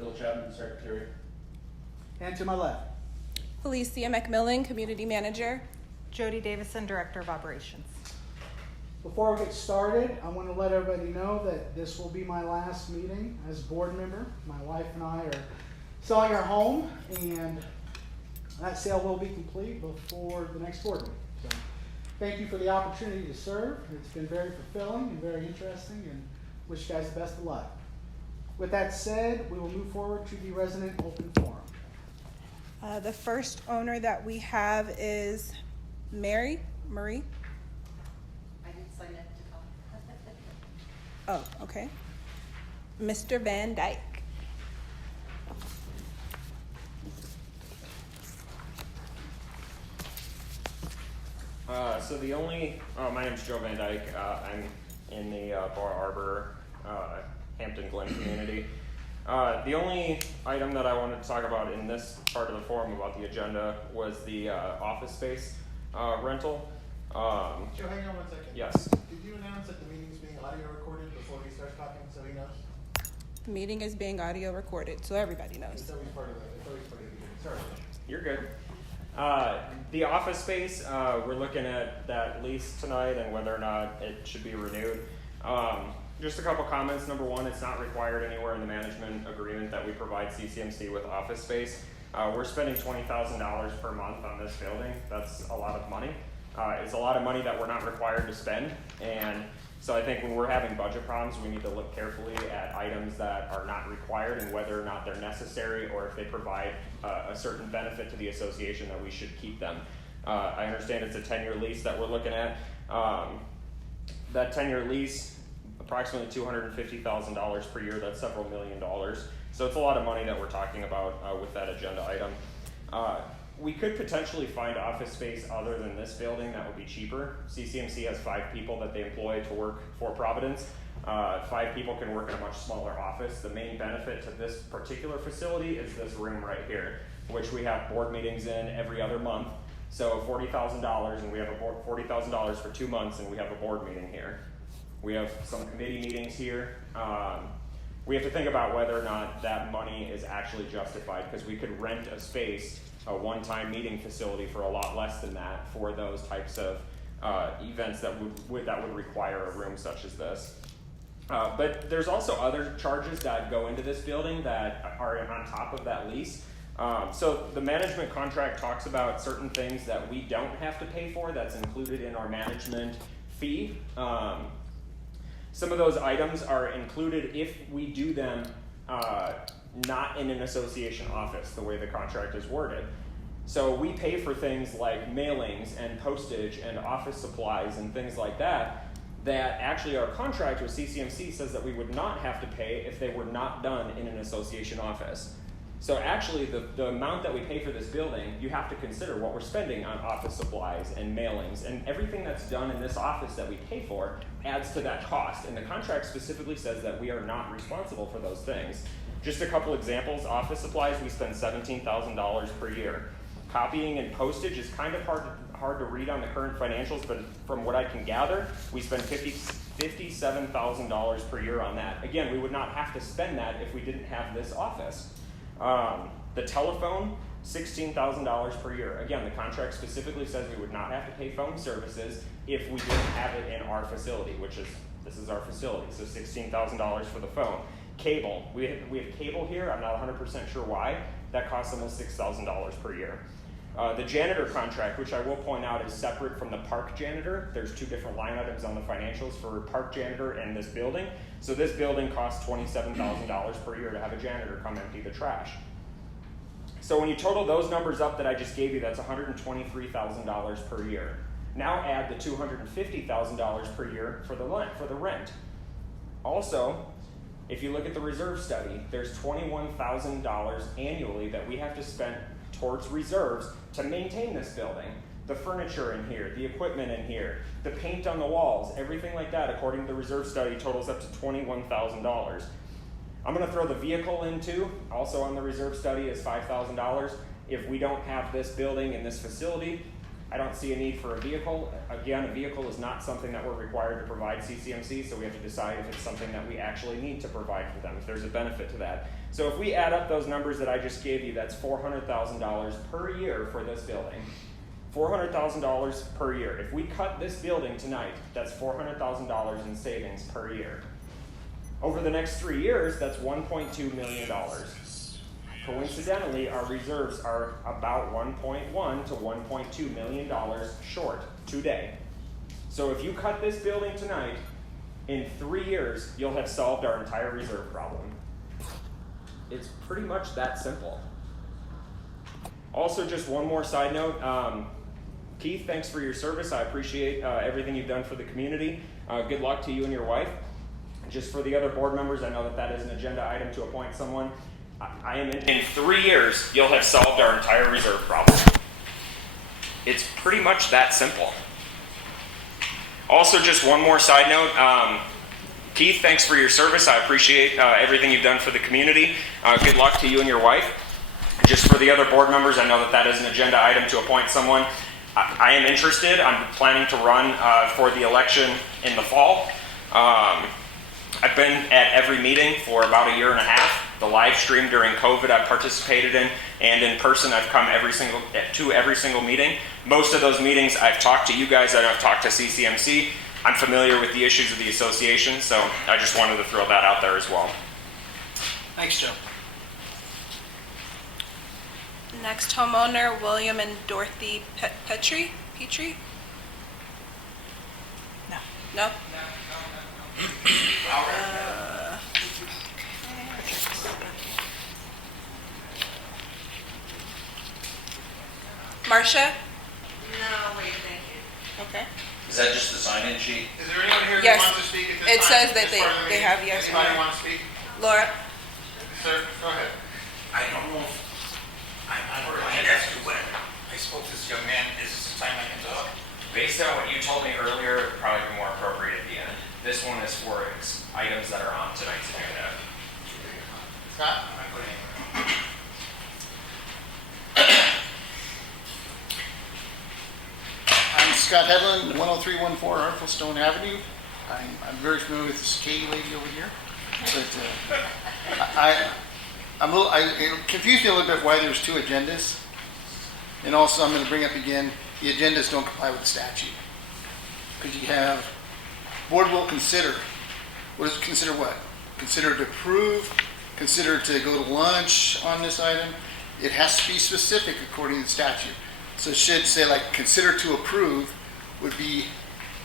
Bill Chapman, Secretary. And to my left. Felicia McMillan, Community Manager. Jody Davison, Director of Operations. Before we get started, I want to let everybody know that this will be my last meeting as board member. My wife and I are selling our home, and that sale will be complete before the next board meeting. So thank you for the opportunity to serve. It's been very fulfilling and very interesting, and wish you guys the best of luck. With that said, we will move forward to the resident open forum. The first owner that we have is Marie. I didn't sign up to talk. Oh, okay. Mr. Van Dyke. My name's Joe Van Dyke. I'm in the Bar Arbor, Hampton Glen community. The only item that I wanted to talk about in this part of the forum about the agenda was the office space rental. Joe, hang on 1 second. Yes. Did you announce that the meeting's being audio recorded before we start talking so he knows? The meeting is being audio recorded, so everybody knows. It's always part of the meeting. Sorry. You're good. The office space, we're looking at that lease tonight and whether or not it should be renewed. Just a couple comments. Number one, it's not required anywhere in the management agreement that we provide CCMC with office space. We're spending $20,000 per month on this building. That's a lot of money. It's a lot of money that we're not required to spend. And so I think when we're having budget problems, we need to look carefully at items that are not required and whether or not they're necessary or if they provide a certain benefit to the association that we should keep them. I understand it's a 10-year lease that we're looking at. That 10-year lease, approximately $250,000 per year, that's several $1 million. So it's a lot of money that we're talking about with that agenda item. We could potentially find office space other than this building that would be cheaper. CCMC has 5 people that they employ to work for Providence. 5 people can work in a much smaller office. The main benefit to this particular facility is this room right here, which we have board meetings in every other month. So $40,000, and we have $40,000 for 2 months, and we have a board meeting here. We have some committee meetings here. We have to think about whether or not that money is actually justified, because we could rent a space, a one-time meeting facility, for a lot less than that for those types of events that would require a room such as this. But there's also other charges that go into this building that are on top of that lease. So the management contract talks about certain things that we don't have to pay for that's included in our management fee. Some of those items are included if we do them not in an association office, the way the contract is worded. So we pay for things like mailings and postage and office supplies and things like that actually our contract with CCMC says that we would not have to pay if they were not done in an association office. So actually the amount that we pay for this building, you have to consider what we're spending on office supplies and mailings, and everything that's done in this office that we pay for adds to that cost. And the contract specifically says that we are not responsible for those things. Just a couple examples: office supplies, we spend $17,000 per year. Copying and postage is kind of hard to read on the current financials, but from what I can gather, we spend $57,000 per year on that. Again, we would not have to spend that if we didn't have this office. The telephone, $16,000 per year. Again, the contract specifically says we would not have to pay phone services if we didn't have it in our facility, this is our facility, so $16,000 for the phone. Cable, we have cable here. I'm not 100% sure why. That costs almost $6,000 per year. The janitor contract, which I will point out is separate from the park janitor. There's 2 different line items on the financials for park janitor and this building. So this building costs $27,000 per year to have a janitor come empty the trash. So when you total those numbers up that I just gave you, that's $123,000 per year. Now add the $250,000 per year for the rent. Also, if you look at the reserve study, there's $21,000 annually that we have to spend towards reserves to maintain this building. The furniture in here, the equipment in here, the paint on the walls, everything like that, according to the reserve study, totals up to $21,000. I'm going to throw the vehicle in too, also on the reserve study is $5,000. If we don't have this building and this facility, I don't see a need for a vehicle. Again, a vehicle is not something that we're required to provide CCMC, so we have to decide if it's something that we actually need to provide for them, if there's a benefit to that. So if we add up those numbers that I just gave you, that's $400,000 per year for this building. $400,000 per year. If we cut this building tonight, that's $400,000 in savings per year. Over the next 3 years, that's $1.2 million. Coincidentally, our reserves are about $1.1 to $1.2 million short today. So if you cut this building tonight, in 3 years, you'll have solved our entire reserve problem. It's pretty much that simple. Also, just one more side note. Keith, thanks for your service. I appreciate everything you've done for the community. Good luck to you and your wife. Just for the other board members, I know that that is an agenda item to appoint someone. I am in 3 years, you'll have solved our entire reserve problem. It's pretty much that simple. Also, just one more side note. Keith, thanks for your service. I appreciate everything you've done for the community. Good luck to you and your wife. Just for the other board members, I know that that is an agenda item to appoint someone. I am interested. I'm planning to run for the election in the fall. I've been at every meeting for about a year and a half. The live stream during COVID I've participated in, and in person I've come to every single meeting. Most of those meetings I've talked to you guys, and I've talked to CCMC. I'm familiar with the issues of the association, so I just wanted to throw that out there as well. Thanks, Joe. Next homeowner, William and Dorothy Petrie? No. No? Marcia? No, wait, thank you. Okay. Is that just the sign-in sheet? Is there anyone here Yes. who wants to speak at this It time? says that as part of the they meeting? have yes or Anybody no. want to speak? Laura? Sir, go ahead. I don't know if, I had asked you when I spoke to this young man, is this the time I can talk? Based on what you told me earlier, it'd probably be more appropriate at the end. This one is for items that are on tonight's agenda. Scott? I'm Scott Hedlund, 10314 Hartfieldstone Avenue. I'm very familiar with this Katie lady over here. But it confused me a little bit why there's two agendas. And also, I'm going to bring up again, the agendas don't comply with the statute. Because you have, board will consider. What is consider what? Consider to approve, consider to go to lunch on this item. It has to be specific according to the statute. So it should say like consider to approve would be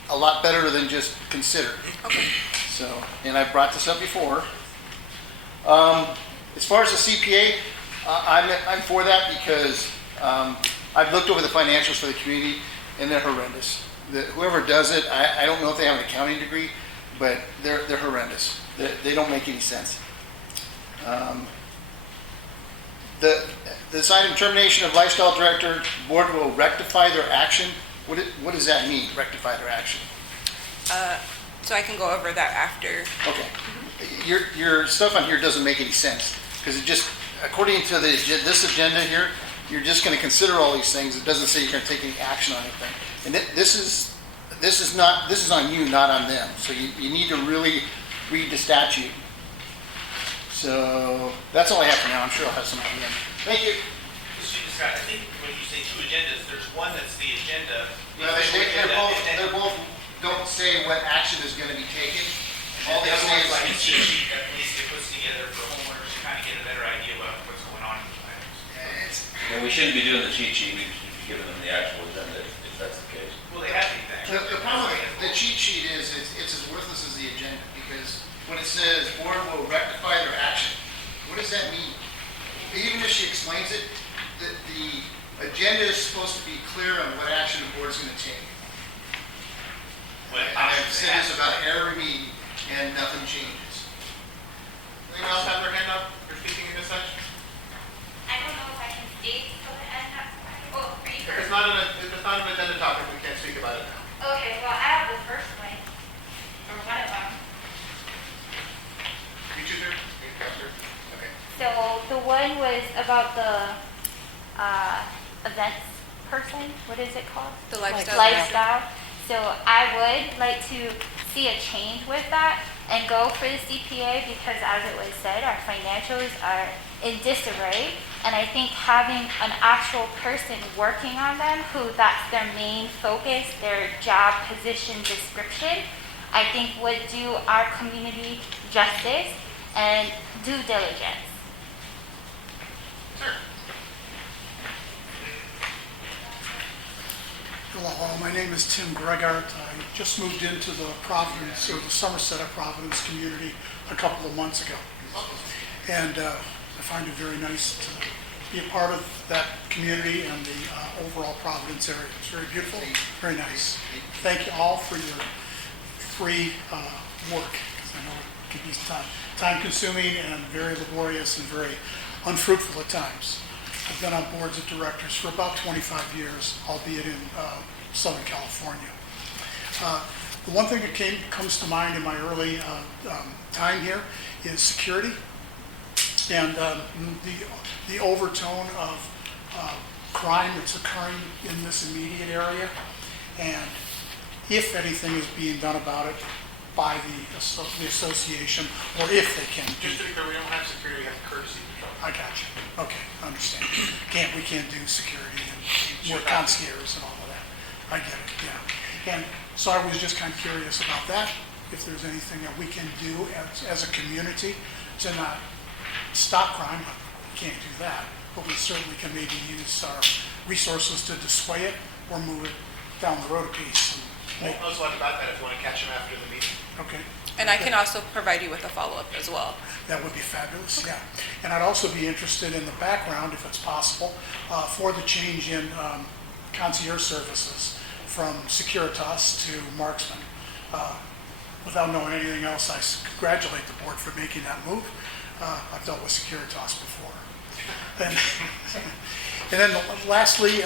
a lot better than just consider. Okay. So, and I brought this up before. As far as the CPA, I'm for that because I've looked over the financials for the community and they're horrendous. Whoever does it, I don't know if they have an accounting degree, but they're horrendous. They don't make any sense. This item, termination of lifestyle director, board will rectify their action. What does that mean, rectify their action? So I can go over that after. Okay. Your stuff on here doesn't make any sense because it just, according to this agenda here, you're just going to consider all these things. It doesn't say you're going to take any action on anything. And this is on you, not on them. So you need to really read the statute. So that's all I have for now. I'm sure I'll have some at the end. Thank you. Scott, I think when you say two agendas, there's one that's the agenda. No, they're both don't say what action is going to be taken. All they The other say one's is like a cheat sheet that at least it puts together for homeowners to kind of get a better idea about what's going on in the items. And we shouldn't be doing the cheat sheet, we should be giving them the actual agenda if that's the case. Well, they have these actually. The problem with the cheat sheet is it's as worthless as the agenda because when it says board will rectify their action, what does that mean? Even if she explains it, the agenda is supposed to be clear on what action the board is going to take. And I've said this about every meeting and nothing changes. Anyone else have their hand up for speaking in this section? I don't know if I can state so that I'm not, well, for you If first. it's not an agenda topic, we can't speak about it now. Okay, well, I have the first one, or one of them. You choose her? Okay. So the one was about the events person. What is it called? The lifestyle. Lifestyle. So I would like to see a change with that and go for the CPA because, as it was said, our financials are in disarray. And I think having an actual person working on them, who that's their main focus, their job position description, I think would do our community justice and due diligence. Hello, my name is Tim Gregart. I just moved into the Providence, or the Somerset of Providence community a couple of months ago. And I find it very nice to be a part of that community and the overall Providence area. It's very beautiful, very nice. Thank you all for your free work, because I know it can be time-consuming and very laborious and very unfruitful at times. I've been on boards of directors for about 25 years, albeit in Southern California. The one thing that comes to mind in my early time here is security and the overtone of crime that's occurring in this immediate area, and if anything is being done about it by the association, or if they can do. Just to be clear, we don't have security, we have courtesy patrol. I got you. Okay, I understand. We can't do security and more concierge and all of that. I get it, yeah. And so I was just kind of curious about that, if there's anything that we can do as a community to not stop crime. We can't do that, but we certainly can maybe use our resources to dissuade it or move it down the road a piece. We'll know a lot about that if you want to catch them after the meeting. Okay. And I can also provide you with a follow-up as well. That would be fabulous, yeah. And I'd also be interested in the background, if it's possible, for the change in concierge services from Securitas to Marksman. Without knowing anything else, I congratulate the board for making that move. I've dealt with Securitas before. And then lastly,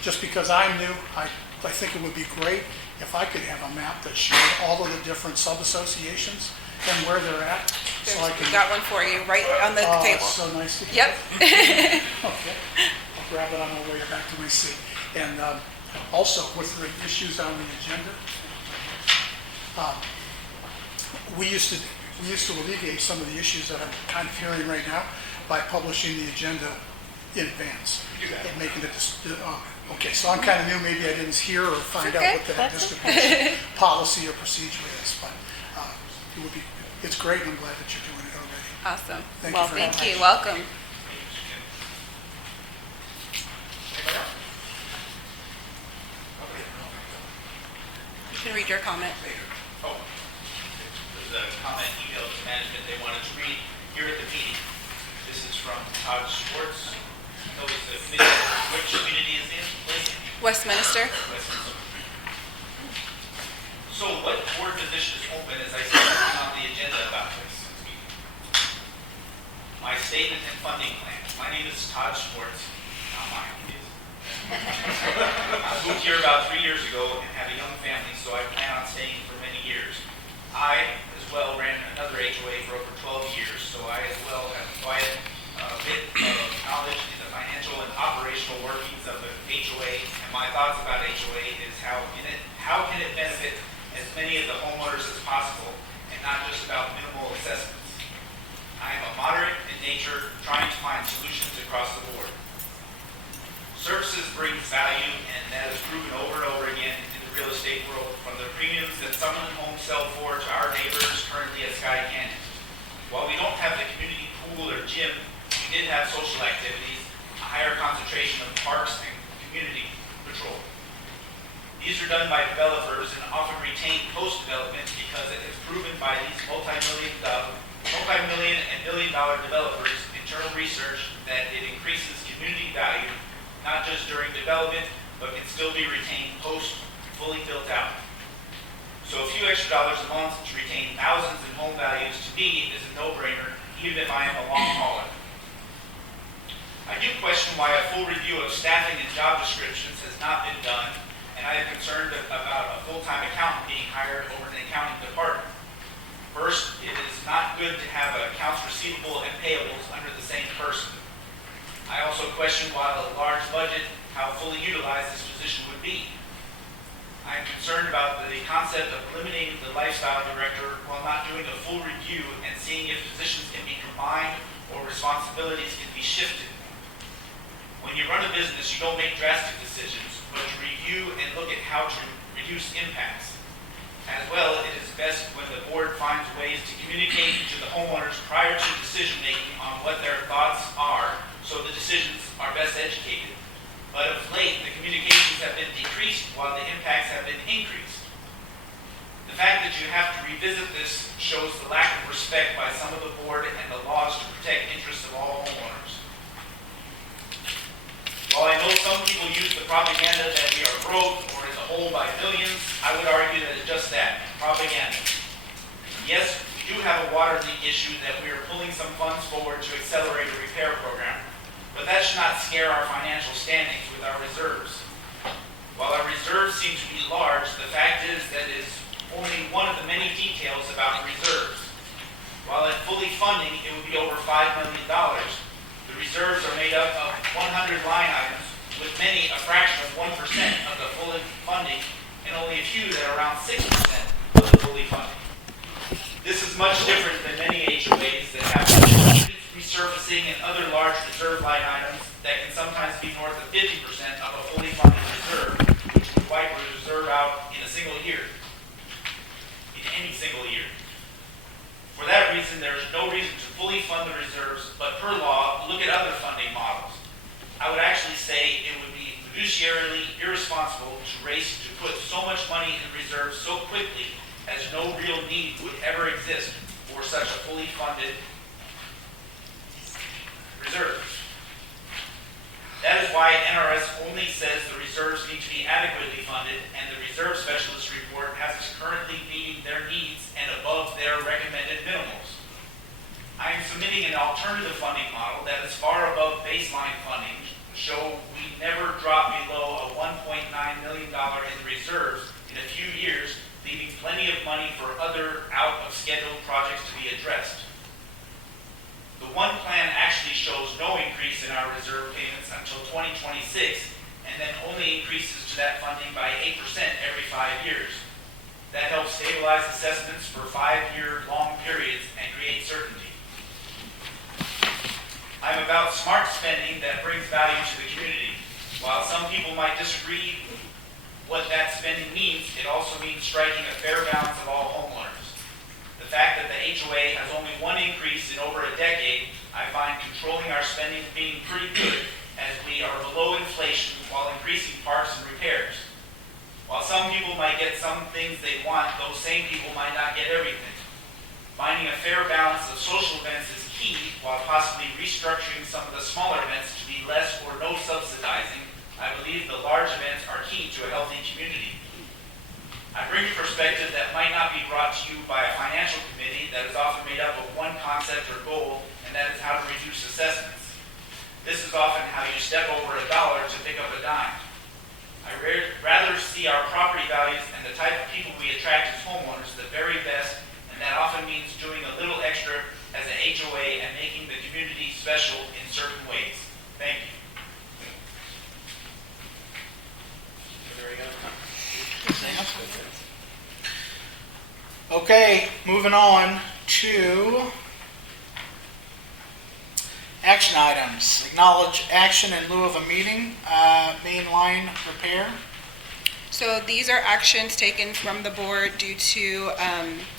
just because I'm new, I think it would be great if I could have a map that showed all of the different sub-associations and where they're at. So I We can. got one for you right on the Oh, table. it's so nice to get. Yep. Okay, I'll grab it on my way back to my seat. And also, with the issues on the agenda, we used to alleviate some of the issues that I'm kind of hearing right now by publishing the agenda in advance. And making it, okay, so I'm kind of new, maybe I didn't hear or find out what that distribution policy or procedure is, but it's great, and I'm glad that you're doing it already. Awesome. Thank Well, you very thank you. much. Welcome. You can read your comment. Oh, there's a comment email to management they wanted to read here at the meeting. This is from Todd Schwartz. That was the committee. Which community is in, please? Westminster. So what board position is open, as I said, on the agenda about this? My statement and funding plan. My name is Todd Schwartz, not mine, it is. I moved here about 3 years ago and have a young family, so I plan on staying for many years. I, as well, ran another HOA for over 12 years, so I, as well, have quite a bit of knowledge in the financial and operational workings of the HOA, and my thoughts about HOA is how can it benefit as many of the homeowners as possible, and not just about minimal assessments. I am a moderate in nature, trying to find solutions across the board. Services bring value, and that is proven over and over again in the real estate world, from the premiums that Summerlin homes sell for to our neighbors currently at Sky Canyon. While we don't have the community pool or gym, we did have social activities, a higher concentration of parks and community patrol. These are done by developers and often retained post-development because it is proven by these multi-million and billion-dollar developers' internal research that it increases community value, not just during development, but can still be retained post fully built out. So a few extra dollars a month to retain thousands in home values, to me, is a no-brainer, even if I am a long hauler. I do question why a full review of staffing and job descriptions has not been done, and I am concerned about a full-time accountant being hired over an accounting department. First, it is not good to have accounts receivable and payables under the same person. I also question why a large budget how fully utilized this position would be. I'm concerned about the concept of eliminating the lifestyle director while not doing a full review and seeing if positions can be combined or responsibilities can be shifted. When you run a business, you don't make drastic decisions, but you review and look at how to reduce impacts. As well, it is best when the board finds ways to communicate to the homeowners prior to decision-making on what their thoughts are, so the decisions are best educated. But of late, the communications have been decreased while the impacts have been increased. The fact that you have to revisit this shows the lack of respect by some of the board and the laws to protect interests of all homeowners. While I know some people use the propaganda that we are broke or in the hole by billions, I would argue that it's just that, propaganda. Yes, we do have a water leak issue that we are pulling some funds forward to accelerate a repair program, but that should not scare our financial standings with our reserves. While our reserves seem to be large, the fact is that it is only one of the many details about reserves. While at fully funding, it would be over $5 million. The reserves are made up of 100 line items, with many a fraction of 1% of the full funding, and only a few that are around 6% of the fully funding. This is much different than many HOAs that have resurfacing and other large reserve line items that can sometimes be north of 50% of a fully funded reserve, which would wipe a reserve out in a single year, in any single year. For that reason, there is no reason to fully fund the reserves, but per law, look at other funding models. I would actually say it would be fiduciarily irresponsible to race to put so much money in reserves so quickly as no real need would ever exist for such a fully funded reserves. That is why NRS only says the reserves need to be adequately funded, and the reserve specialist report has us currently meeting their needs and above their recommended minimums. I am submitting an alternative funding model that is far above baseline funding, show we never drop below a $1.9 million in reserves in a few years, leaving plenty of money for other out-of-schedule projects to be addressed. The one plan actually shows no increase in our reserve payments until 2026, and then only increases to that funding by 8% every 5 years. That helps stabilize assessments for 5-year long periods and create certainty. I'm about smart spending that brings value to the community. While some people might disagree what that spending means, it also means striking a fair balance of all homeowners. The fact that the HOA has only one increase in over a decade, I find controlling our spending being pretty good, as we are below inflation while increasing parks and repairs. While some people might get some things they want, those same people might not get everything. Finding a fair balance of social events is key, while possibly restructuring some of the smaller events to be less or no subsidizing. I believe the large events are key to a healthy community. I bring a perspective that might not be brought to you by a financial committee that is often made up of one concept or goal, and that is how to reduce assessments. This is often how you step over $1 to pick up a dime. I rather see our property values and the type of people we attract as homeowners the very best, and that often means doing a little extra as an HOA and making the community special in certain ways. Thank you. Okay, moving on to action items. Acknowledge action in lieu of a meeting, main line repair. So these are actions taken from the board due to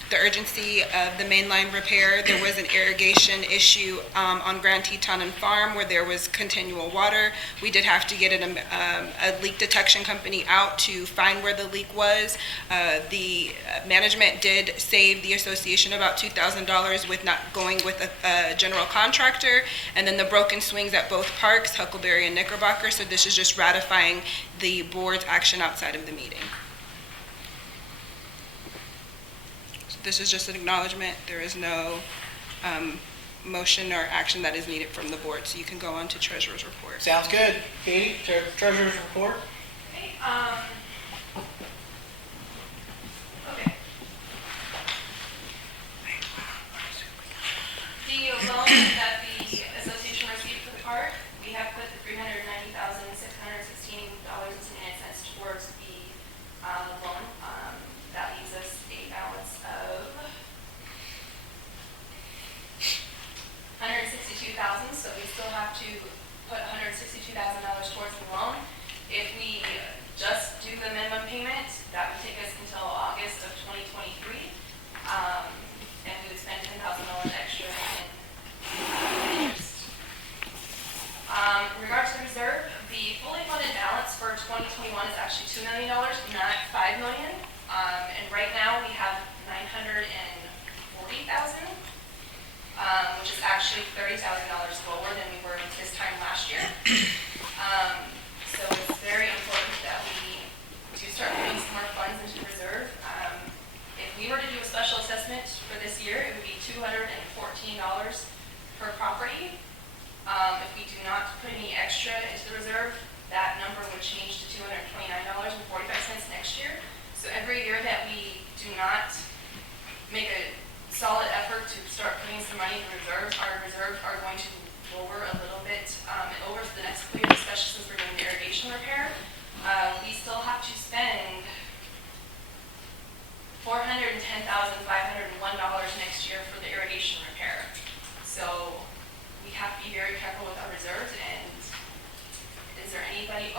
the urgency of the mainline repair. There was an irrigation issue on Grand Teton Farm where there was continual water. We did have to get a leak detection company out to find where the leak was. The management did save the association about $2,000 with not going with a general contractor. And then the broken swings at both parks, Huckleberry and Knickerbocker. So this is just ratifying the board's action outside of the meeting. This is just an acknowledgement. There is no motion or action that is needed from the board, so you can go on to Treasurer's report. Sounds good. Katie, Treasurer's report. Okay. Okay. The loan that the association received for the park, we have put the $390,616 actually $30,000 lower than we were this time last year. So it's very important that we do start putting some more funds into the reserve. If we were to do a special assessment for this year, it would be $214 per property. If we do not put any extra into the reserve, that number would change to $229.45 next year. So every year that we do not make a solid effort to start putting some money in the reserve, our reserves are going to lower a little bit over the next couple years, especially since we're doing the irrigation repair. We still have to spend $410,501 next year for the irrigation repair. So we have to be very careful with our reserves. And is there anybody,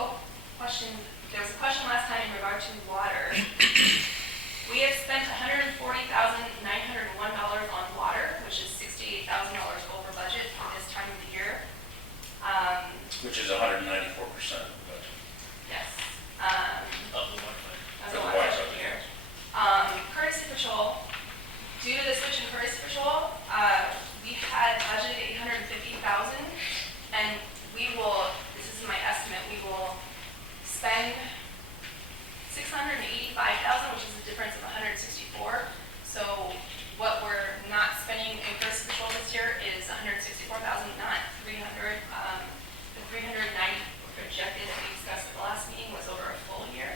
question, there was a question last time in regard to water. We have spent $140,901 on water, which is $68,000 over budget for this time of the year. Which is 194% of the budget. Yes. Of the water budget. That's a lot of here. Courtesy Patrol, due to the switch in Courtesy Patrol, we had budgeted $850,000, and we will, this is my estimate, we will spend $685,000, which is a difference of $164,000. So what we're not spending in Courtesy Patrol this year is $164,000, not $300,000. The $390,000 projected that we discussed at the last meeting was over a full year.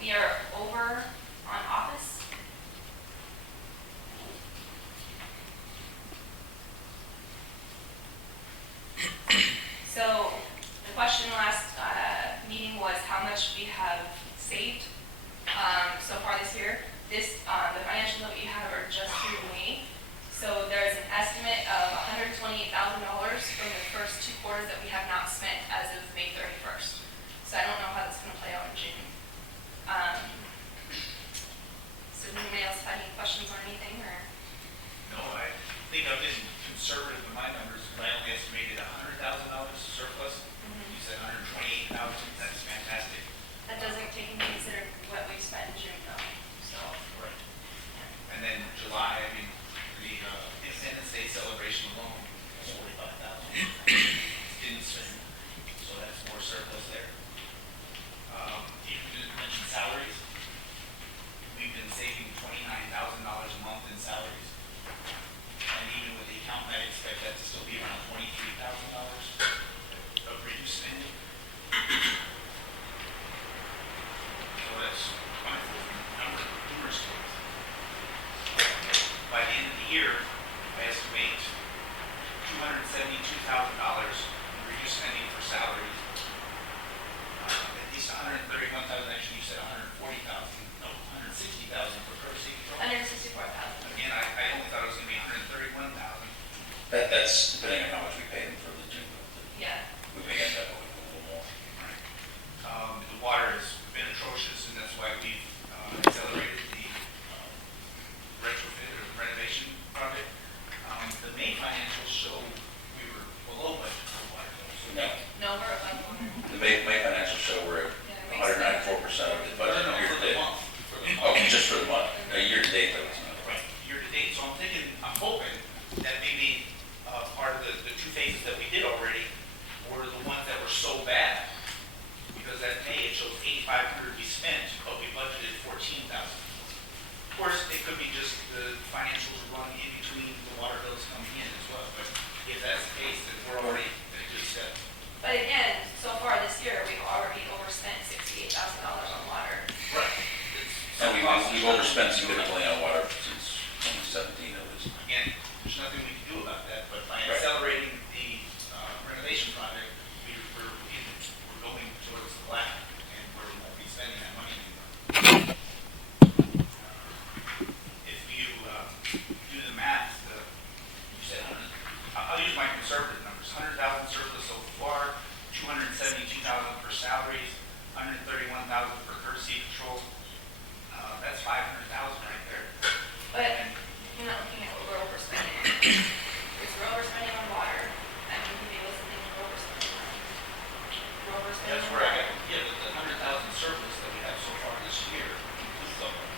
We are over on office. So the question last meeting was how much we have saved so far this year. This, the financials that we have are just through May. So there's an estimate of $128,000 from the first 2 quarters that we have not spent as of May 31st. So I don't know how that's going to play out in June. So does anybody else have any questions on anything? Or? No, I think I've been conservative in my numbers, but I only estimated $100,000 surplus. You said $128,000, that's fantastic. That doesn't take into consider what we spent in June though. So. Right. And then July, I mean, the Independence Day celebration alone was $45,000. Didn't spend, so that's more surplus there. You didn't mention salaries. We've been saving $29,000 a month in salaries. And even with the accountant, I expect that to still be around $23,000 of reduced spending. So that's wonderful number, numerous things. By the end of the year, I estimate $272,000 in reduced spending for salaries. At least $131,000, actually you said $140,000, no, $160,000 for courtesy control. $164,000. Again, I only thought it was going to be $131,000. That's depending on how much we pay them for the June. Yeah. We may end up with a little more. Right. The water has been atrocious, and that's why we've accelerated the retrofit or renovation project. The May financials show we were below budget for water bills. So No, No, we're above 100. the May financial show we're at 194% of the budget No, year for to the date. month. For the month. Oh, just for the month, year to date, that was not. Right, year to date. So I'm thinking, I'm hoping that maybe part of the 2 phases that we did already were the ones that were so bad. Because that May, it shows 8,500 we spent, but we budgeted 14,000. Of course, it could be just the financials run in between the water bills coming in as well. But if that's the case, then we're already at a good step. But again, so far this year, we've already overspent $68,000 on water. Right. And we've overspent significantly on water since 2017 at least. Again, there's nothing we can do about that, but by Right. accelerating the renovation project, we're going towards the black, and we won't be spending that money anymore. If you do the math, you said I'll use my conservative numbers, 100,000 surplus so far, 272,000 for salaries, 131,000 for courtesy control. That's 500,000 right there. But you're not looking at what we're overspending on. Because we're overspending on water. I mean, maybe what's the thing we're overspending on? We're overspending That's on where I water. got, yeah, the 100,000 surplus that we have so far this year includes all of that.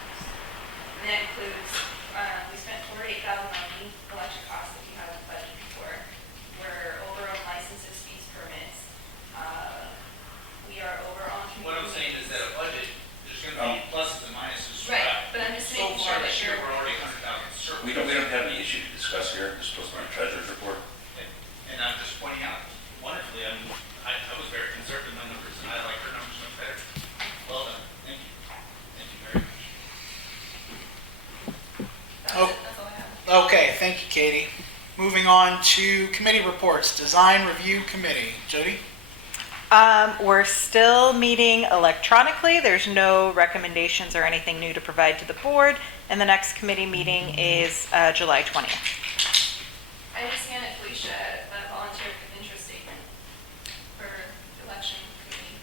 Thank you, Katie. Moving on to committee reports, Design Review Committee. Jody? We're still meeting electronically. There's no recommendations or anything new to provide to the board. And the next committee meeting is July 20th. I understand that Felicia volunteered an interest statement for the election committee.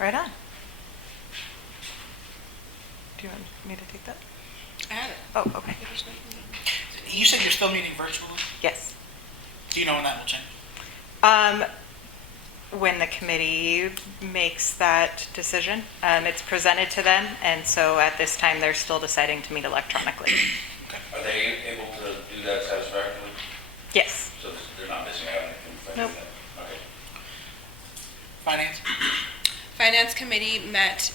Right on. Do you want me to take that? I have it. Oh, okay. You said you're still meeting virtually? Yes. Do you know when that will change? When the committee makes that decision, it's presented to them, and so at this time, they're still deciding to meet electronically. Are they able to do that satisfactorily? Yes. So they're not missing out on anything? Nope. Okay. Finance? Finance Committee met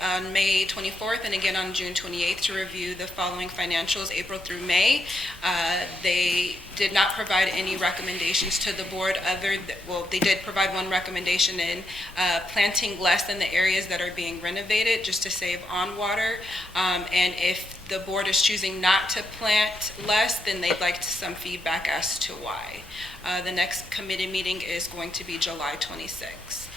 on May 24th and again on June 28th to review the following financials, April through May. They did not provide any recommendations to the board they did provide one recommendation in planting less in the areas that are being renovated just to save on water. And if the board is choosing not to plant less, then they'd like some feedback as to why. The next committee meeting is going to be July 26th.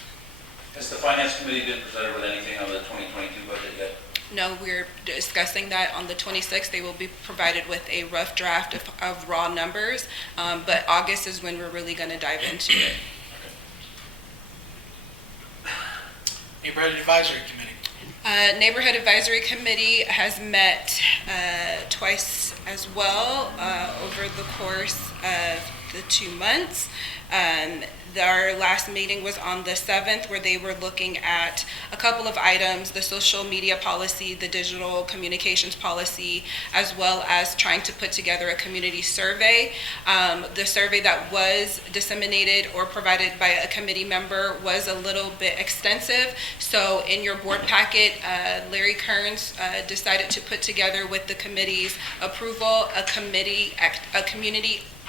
Has the Finance Committee been presented with anything on the 2022 budget yet? No, we're discussing that on the 26th. They will be provided with a rough draft of raw numbers, but August is when we're really going to dive into it. Neighborhood Advisory Committee. Neighborhood Advisory Committee has met twice as well over the course of the 2 months. Our last meeting was on the 7th, where they were looking at a couple of items, the social media policy, the digital communications policy, as well as trying to put together a community survey. The survey that was disseminated or provided by a committee member was a little bit extensive. So in your board packet, Larry Kearns decided to put together with the committee's approval a community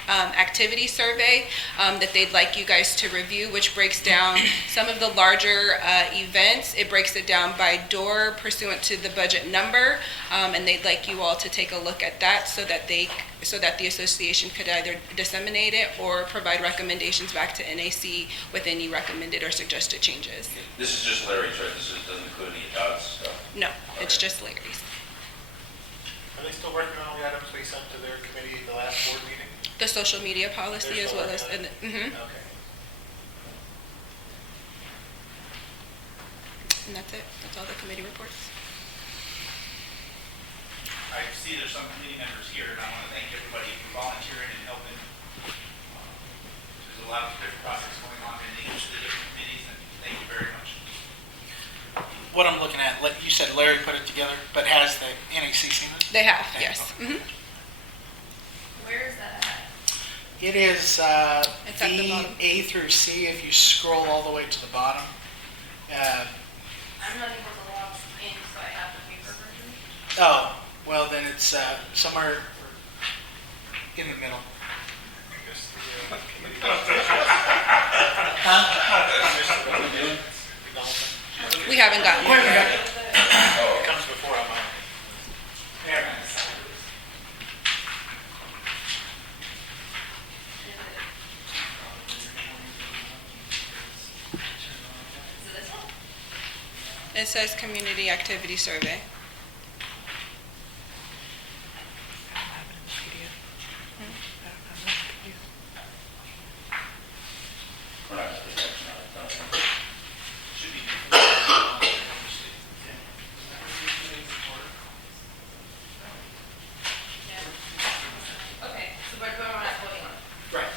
activity survey that they'd like you guys to review, which breaks down some of the larger events. It breaks it down by door pursuant to the budget number, and they'd like you all to take a look at that so that the association could either disseminate it or provide recommendations back to NAC with any recommended or suggested changes. This is just Larry's, right? This doesn't include any Todd's stuff? No, it's just Larry's. Are they still working on all the items we sent to their committee at the last board meeting? The social media policy They're as still well as, working on it? Okay. and that's it. That's all the committee reports. I see there's some committee members here, and I want to thank everybody for volunteering and helping. There's a lot of different projects going on in each of the different committees, and thank you very much. What I'm looking at, you said Larry put it together, but has the NAC seen it? They have, Okay. yes. Mhm. Where is that at? It is It's at the B, bottom. A through C, if you scroll all the way to the bottom. I'm not able to log in, so I have the paper version. Oh, well, then it's somewhere in the middle. We haven't gotten it yet. It comes before I'm on. Is it this one? It says community activity survey. We're not, no. Should be. Yeah. Okay, so we're not voting on it. Right.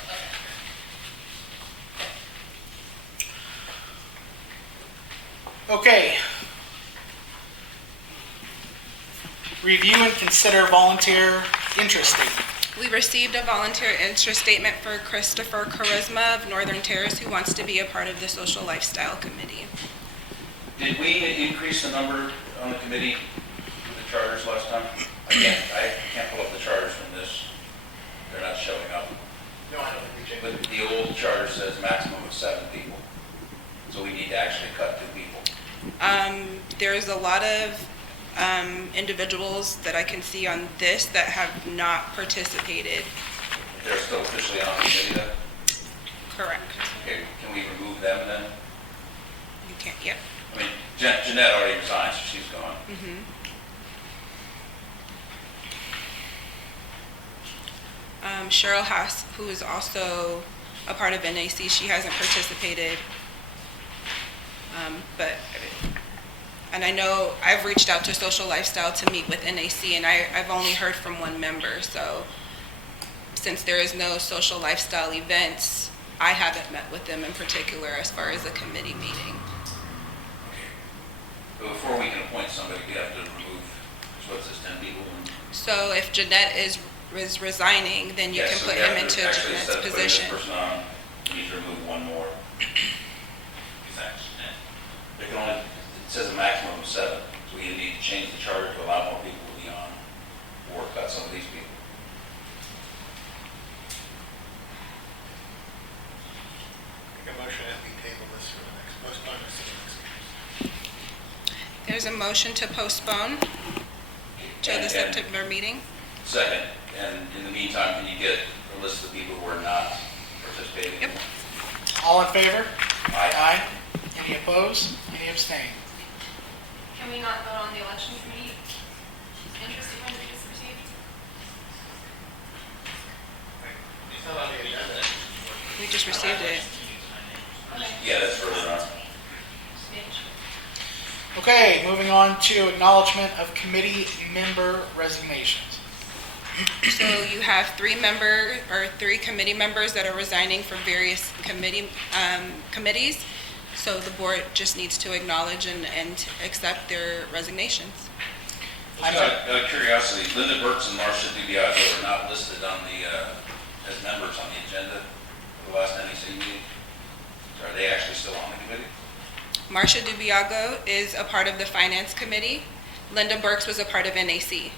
Okay. Review and consider volunteer interest statement. We received a volunteer interest statement for Christopher Charisma of Northern Terrace, who wants to be a part of the Social Lifestyle Committee. Did we increase the number on the committee with the charters last time? I can't pull up the charters from this. They're not showing up. No, I don't think we changed But it. the old charter says maximum of 7 people. So we need to actually cut 2 people. There's a lot of individuals that I can see on this that have not participated. They're still officially on the committee then? Correct. Okay, can we remove them then? You can't, yep. I mean, Jeanette already resigned, so she's gone. Cheryl Haas, who is also a part of NAC, she hasn't participated. And I know I've reached out to Social Lifestyle to meet with NAC, and I've only heard from one member. So since there is no Social Lifestyle events, I haven't met with them in particular as far as a committee meeting. But before we can appoint somebody, we have to remove, what's this, 10 people? So if Jeanette is resigning, then you can put him into Actually, Jeanette's instead of putting position. this person on, we need to remove one more. Is that Jeanette? There can only, it says a maximum of 7, so we need to change the charter to allow more people to be on, or cut some of these people. Make a motion that we table this for the next, postpone this to the next meeting. There's a motion to postpone to the And- September meeting. Second, and in the meantime, can you get a list of people who are not participating? Yep. All in favor? Aye. Any opposed? Any abstain? Can we not vote on the election committee interest when we just received? It's not on the agenda. We just received it. Yeah, that's further on. Okay, moving on to acknowledgement of committee member resignations. So you have three committee members that are resigning from various committees. So the board just needs to acknowledge and accept their resignations. Just out of curiosity, Linda Burks and Marcia DiBiago are not listed on the, as members on the agenda for the last NEC meeting. So are they actually still on the committee? Marcia Dubiago is a part of the Finance Committee. Linda Burks was a part of NAC.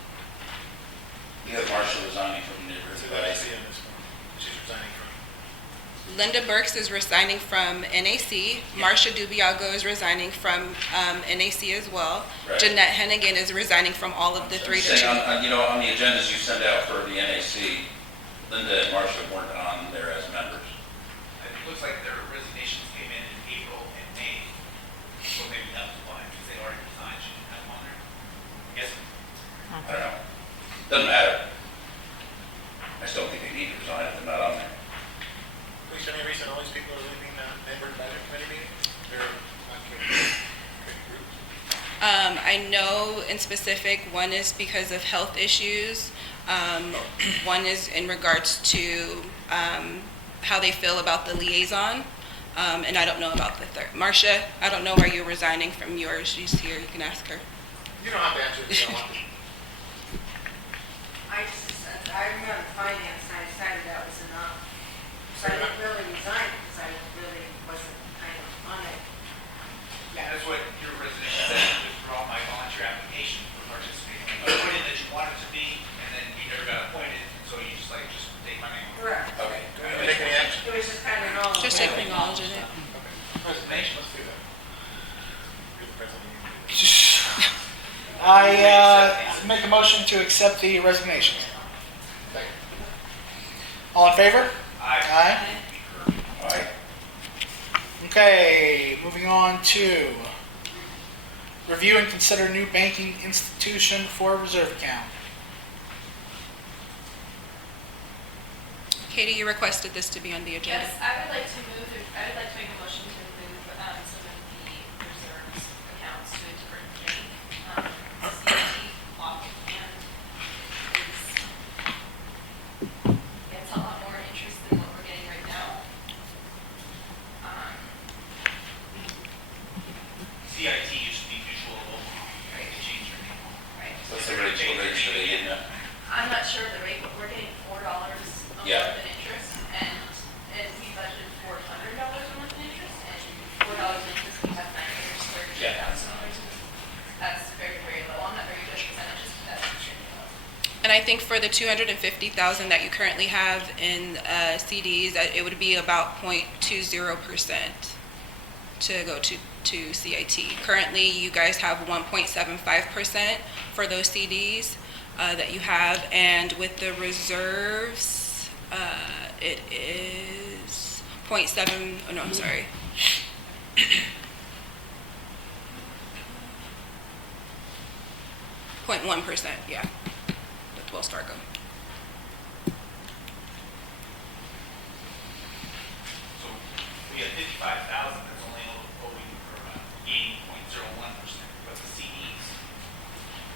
We have Marcia resigning from the It's University. about IC on this one. She's resigning from. Linda Burks is resigning from NAC. Marcia Dubiago is resigning from NAC as well. Right. Jeanette Hennigan is resigning from all of the I'm three. saying, on the agendas you send out for the NAC, Linda and Marcia weren't on there as members. It looks like their resignations came in April and May, so maybe that was why, because they already resigned, she didn't have them on there. Yes. I don't know. Doesn't matter. I still think they need to resign if they're not on there. Is there any reason all these people are leaving member advisory committee meetings? They're not committee groups? I know in specific, one is because of health issues. One is in regards to how they feel about the liaison. And I don't know about the third. Marcia, I don't know where you're resigning from yours. She's here. You can ask her. You don't have to answer if you don't want to. I remember finance, and I decided that was enough. So I didn't really resign because I really wasn't kind of on it. Yeah, that's what your resignation said, to withdraw my volunteer application for participating. You put in that you wanted to be, and then you never got appointed, so you just take my name. Correct. Okay. Do we have to take any action? It was just kind of normal. Just acknowledging it. Okay. Resignation, let's do that. You're the president. I make a motion to accept the resignations. All in favor? Aye. Aye. Okay, moving on to review and consider new banking institution for reserve account. Katie, you requested this to be on the agenda. Yes, I would like to make a motion to move some of the reserves accounts to a different bank. CIT offhand gets a lot more interest than what we're getting right now. CIT used to be Mutual of Omaha, right? They changed their name. Right. What's the rate today, you know? I'm not sure of the rate, but we're getting $4 a month Yeah. in interest, and we budgeted $400 a month in interest, and $4 in interest, we have $932,000. That's very, very low. I'm not very good at percentages, but that's extremely low. And I think for the $250,000 that you currently have in CDs, it would be about 0.20% to go to to CIT. Currently, you guys have 1.75% for those CDs that you have, and with the reserves, it is 0.7, oh no, I'm sorry. 0.1%, yeah, with Wells Fargo. So we have 55,000, that's only owing for gaining 0.01%. But the CDs,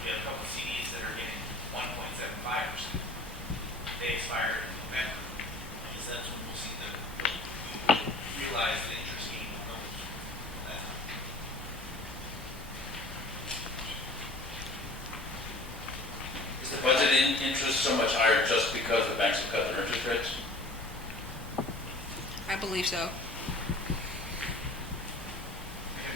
we have a couple of CDs that are getting 1.75%. They expire in November. I guess that's when we'll see we will realize the interest gain on those. Is the budget interest so much higher just because the banks have cut their interest rates? I believe so. I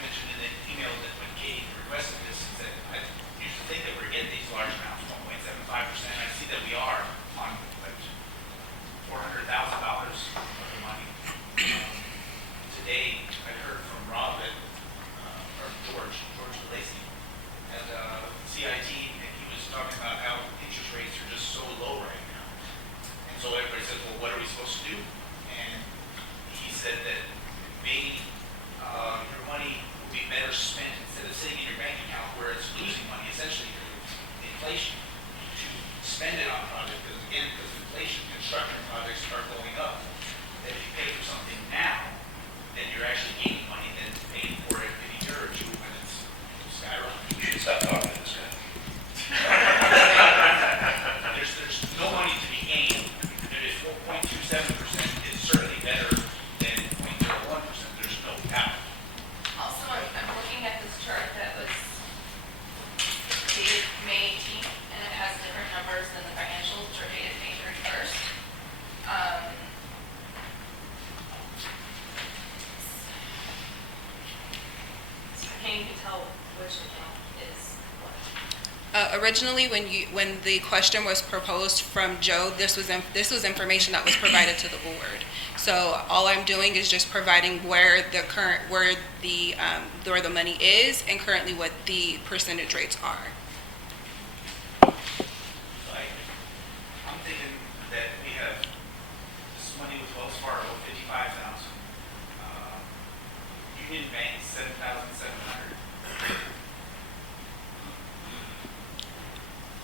mentioned in the email that when Katie requested this, is that I used to think that we're getting these large amounts, 1.75%. I see that we are on like $400,000 of the money. Today, I heard from Rob that, or George Lacey at CIT, and he was talking about how interest rates are just so low right now. And so everybody says, well, what are we supposed to do? And he said that maybe your money will be better spent instead of sitting in your bank account where it's losing money, essentially inflation, to spend it on projects. Because again, because inflation, construction projects are going up. That if you pay for something now, then you're actually gaining money than paying for it in a year or two when it's skyrocketing. You should stop talking to this guy. There's no money to be gained. It is 4.27% is certainly better than 0.01%. There's no doubt. Also, I'm looking at this chart that was dated May 18th, and it has different numbers than the financials, which are dated May 31st. So I can't even tell which account is what. Originally, when the question was proposed from Joe, this was information that was provided to the board. So all I'm doing is just providing where the money is and currently what the percentage rates are. I'm thinking that we have this money with Wells Fargo, 55,000. Union Bank, 7,700.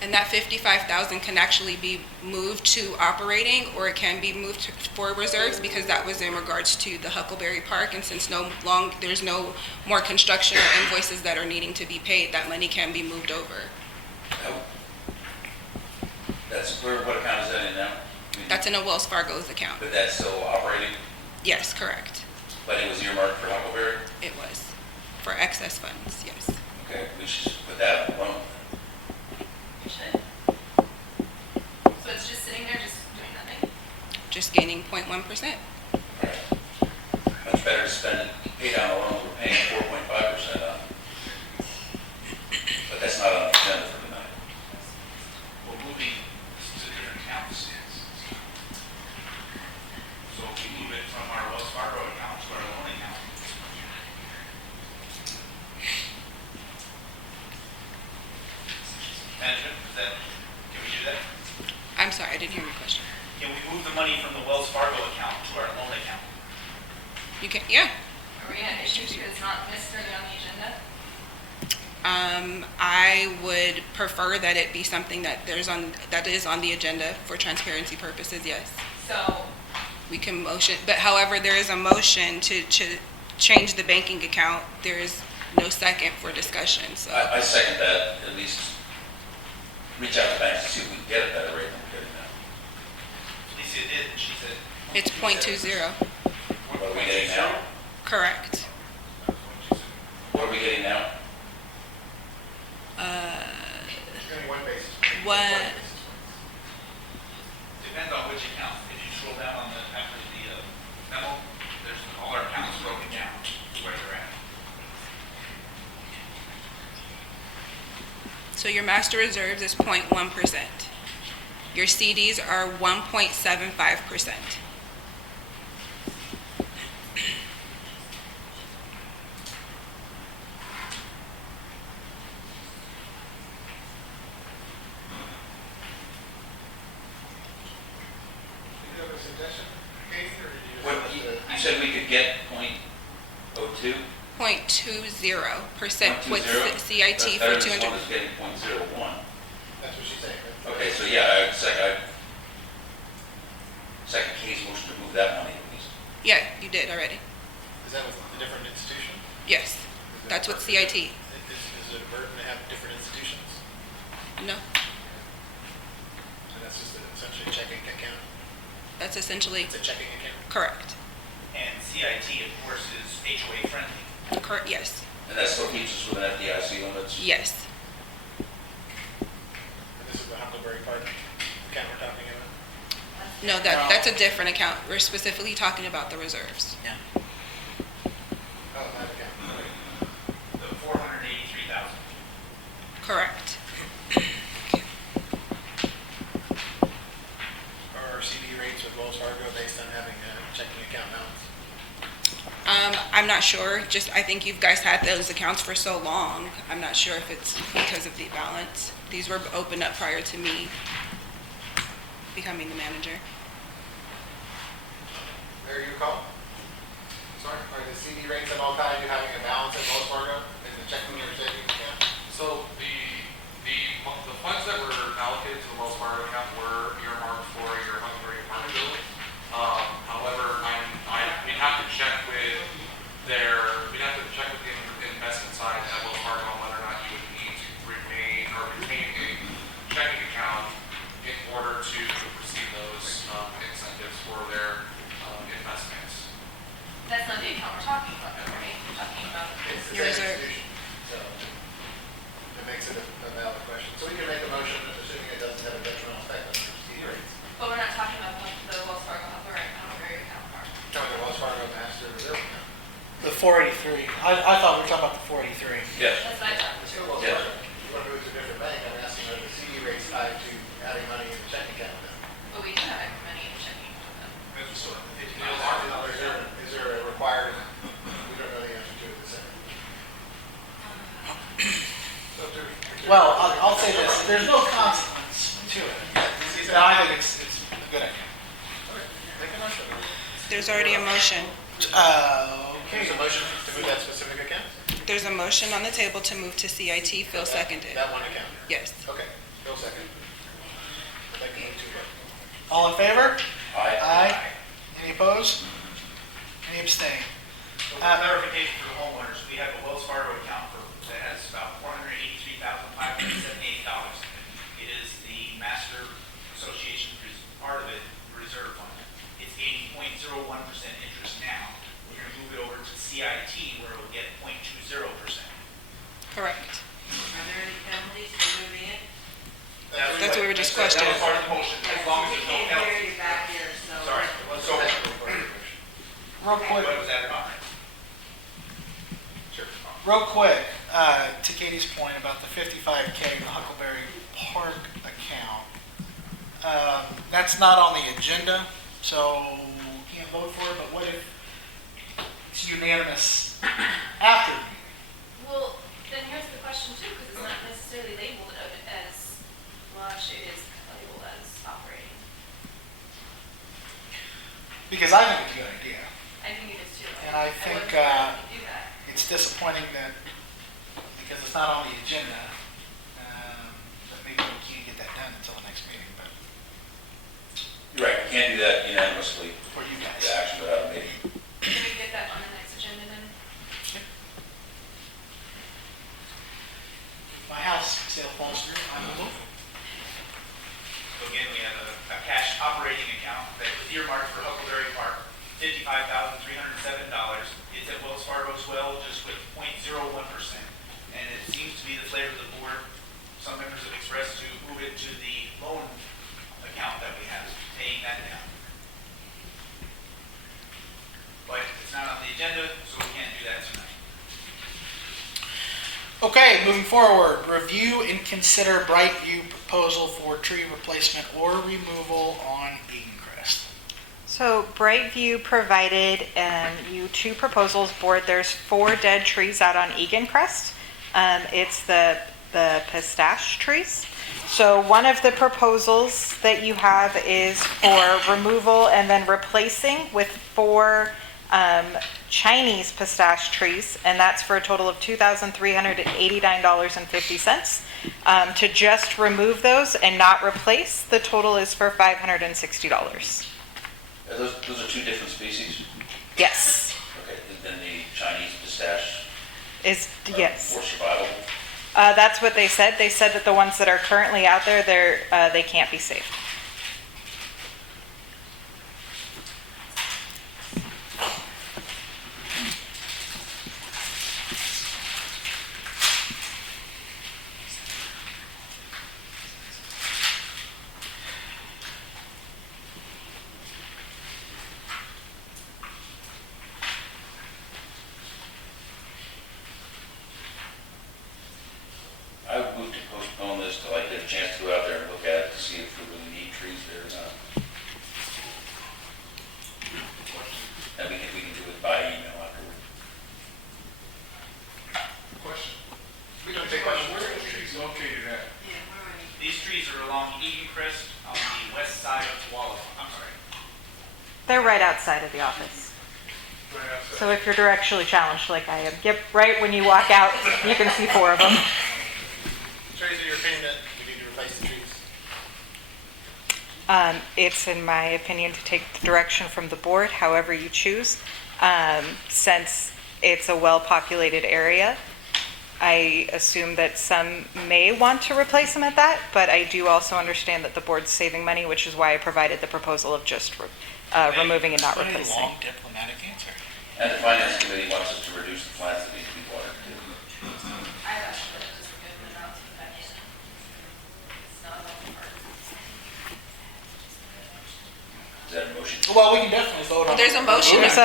And that 55,000 can actually be moved to operating, or it can be moved for reserves, because that was in regards to the Huckleberry Park. And since there's no more construction or invoices that are needing to be paid, that money can be moved over. That's, what account is that in now? That's in a Wells Fargo's account. But that's still operating, Yes, correct. but it was earmarked for Huckleberry? It was for excess funds, yes. Okay, we should just put that alone. You should. So it's just sitting there, just doing nothing? Just gaining 0.1%. Much better to spend it, pay down the loans we're paying 4.5% on. But that's not on the agenda for tonight. We're moving to different accounts. So if we move it from our Wells Fargo account to our loan account. Management, can we do that? I'm sorry, I didn't hear your question. Can we move the money from the Wells Fargo account to our loan account? You can, yeah. Are we gonna issue because it's not necessarily on the agenda? I would prefer that it be something that is on the agenda for transparency purposes, yes. So, We can motion, but however, there is a motion to change the banking account. There is no second for discussion, so. I second that, at least reach out to banks to see if we can get a better rate than we're getting now. Alicia did, and she said. It's 0.20, What are we getting now? correct. What are we getting now? Only one basis. What, Depends on which account. If you scroll down on after the memo, there's all our accounts broken down to where they're at. so your master reserves is 0.1%. Your CDs are 1.75%. with CIT That's for better than 200. someone that's getting .01. That's what she's saying, right? Okay, so yeah, second case motion to move that money at least. Yeah, you did already. Is that with a different institution? Yes, that's with CIT. Is it a burden to have different institutions? No, And that's just essentially a checking account? that's essentially It's a checking account? correct. And CIT, of course, is HOA friendly. Correct, yes. And that still keeps us within FDIC limits? Yes. And this is the Huckleberry Park account we're talking about? No, that's a different account. We're specifically talking about the reserves. Oh, that account. The 483,000. Correct. Are CD rates with Wells Fargo based on having a checking account balance? I'm not sure, I think you guys had those accounts for so long. I'm not sure if it's because of the balance. These were opened up prior to me becoming the manager. Mayor, you call? Sorry, are the CD rates at all tied to having a balance at Wells Fargo in the checking or savings account? So the funds that were allocated to the Wells Fargo account were earmarked for your Huckleberry apartment building. However, we'd have to check with the investment side at Wells Fargo on whether or not you would need to retain a checking account in order to receive those incentives for their investments. That's not the account we're talking about, though, right? We're talking about. It's the Your same reserve. institution, so it makes it a valid question. So we can make a motion assuming it doesn't have a detrimental effect on our CD rates. But we're not talking about the Wells Fargo Huckleberry account part. Talking about Wells Fargo Master Reserve account. The 483. I thought we were talking about the 483. Yes. That's what I thought. Wells Yeah. Fargo. You want to move to a different bank, I'm asking are the CD rates tied to adding money in the checking account with them? But we do have money in the checking account. Is there a required, we don't know the answer to it this second. Well, I'll say this, there's no consequence to it. No, I think it's a good idea. Make a motion. There's already a motion. There's a motion to move that specific account? There's a motion on the table to move to CIT. Phil seconded. That one account? Yes. Okay, Bill second. I'd like to move to it. All in favor? Aye. Aye. Any opposed? Any abstain? So for clarification for the homeowners, we have a Wells Fargo account that has about $483,578. It is the Master Association part of it, reserve fund. It's getting 0.01% interest now. We're going to move it over to CIT where it will get 0.20%. Correct. Are there any penalties for moving it? That's what we were just That was questioning. part of the motion, as long as We there's no can't hear penalty. you back here, so. Sorry. Let's go ahead. Real quick, What was that about? Sure. real quick, to Katie's point about the 55K Huckleberry Park account, that's not on the agenda, so you can't vote for it, but what if it's unanimous after? Well, then here's the question too, because it's not necessarily labeled as, well, actually it is labeled as operating. Because I think it's a good idea. I think it is too. And I think, wouldn't let you do that. It's disappointing that, because it's not on the agenda, that maybe we can't get that done until the next meeting, but You're right, we can't do that unanimously, for you the guys. action without a meeting. Can we get that on the next agenda then? My house sale falls through, I will move. So again, we have a cash operating account that was earmarked for Huckleberry Park, $55,307. It's at Wells Fargo as well, just with 0.01%. And it seems to be the flavor of the board. Some members have expressed to move it to the loan account that we have, paying that down. But it's not on the agenda, so we can't do that tonight. Okay, moving forward, review and consider Brightview proposal for tree replacement or removal on Edencrest. So Brightview provided you two proposals, board. There's 4 dead trees out on Edencrest. It's the pistache trees. So one of the proposals that you have is for removal and then replacing with 4 Chinese pistache trees, and that's for a total of $2,389.50. To just remove those and not replace, the total is for $560. Those are two different species? Yes, Okay, and then the Chinese pistache is, yes. more survivable? That's what they said. They said that the ones that are currently out there, they can't be saved. I would move to postpone this till I get a chance to go out there and look at it to see if we really need trees there or not. And we can do it by email afterward. Question. Where are those trees located at? These trees are along Egan Crest on the west side of Tualatin. I'm sorry. They're right outside of the office. Right outside. So if you're directionally challenged like I am, yep, right when you walk out, you can see 4 of them. Tracy, your opinion that we need to replace the trees? It's in my opinion to take the direction from the board, however you choose. Since it's a well-populated area, I assume that some may want to replace them at that, but I do also understand that the board's saving money, which is why I provided the proposal of just removing and not replacing. Long diplomatic answer. And the finance committee wants us to reduce the plants that need to be watered too. I actually put just a good amount to that in. It's not a lot of work. Is that a motion? Well, we can definitely vote on it. There's a motion. There's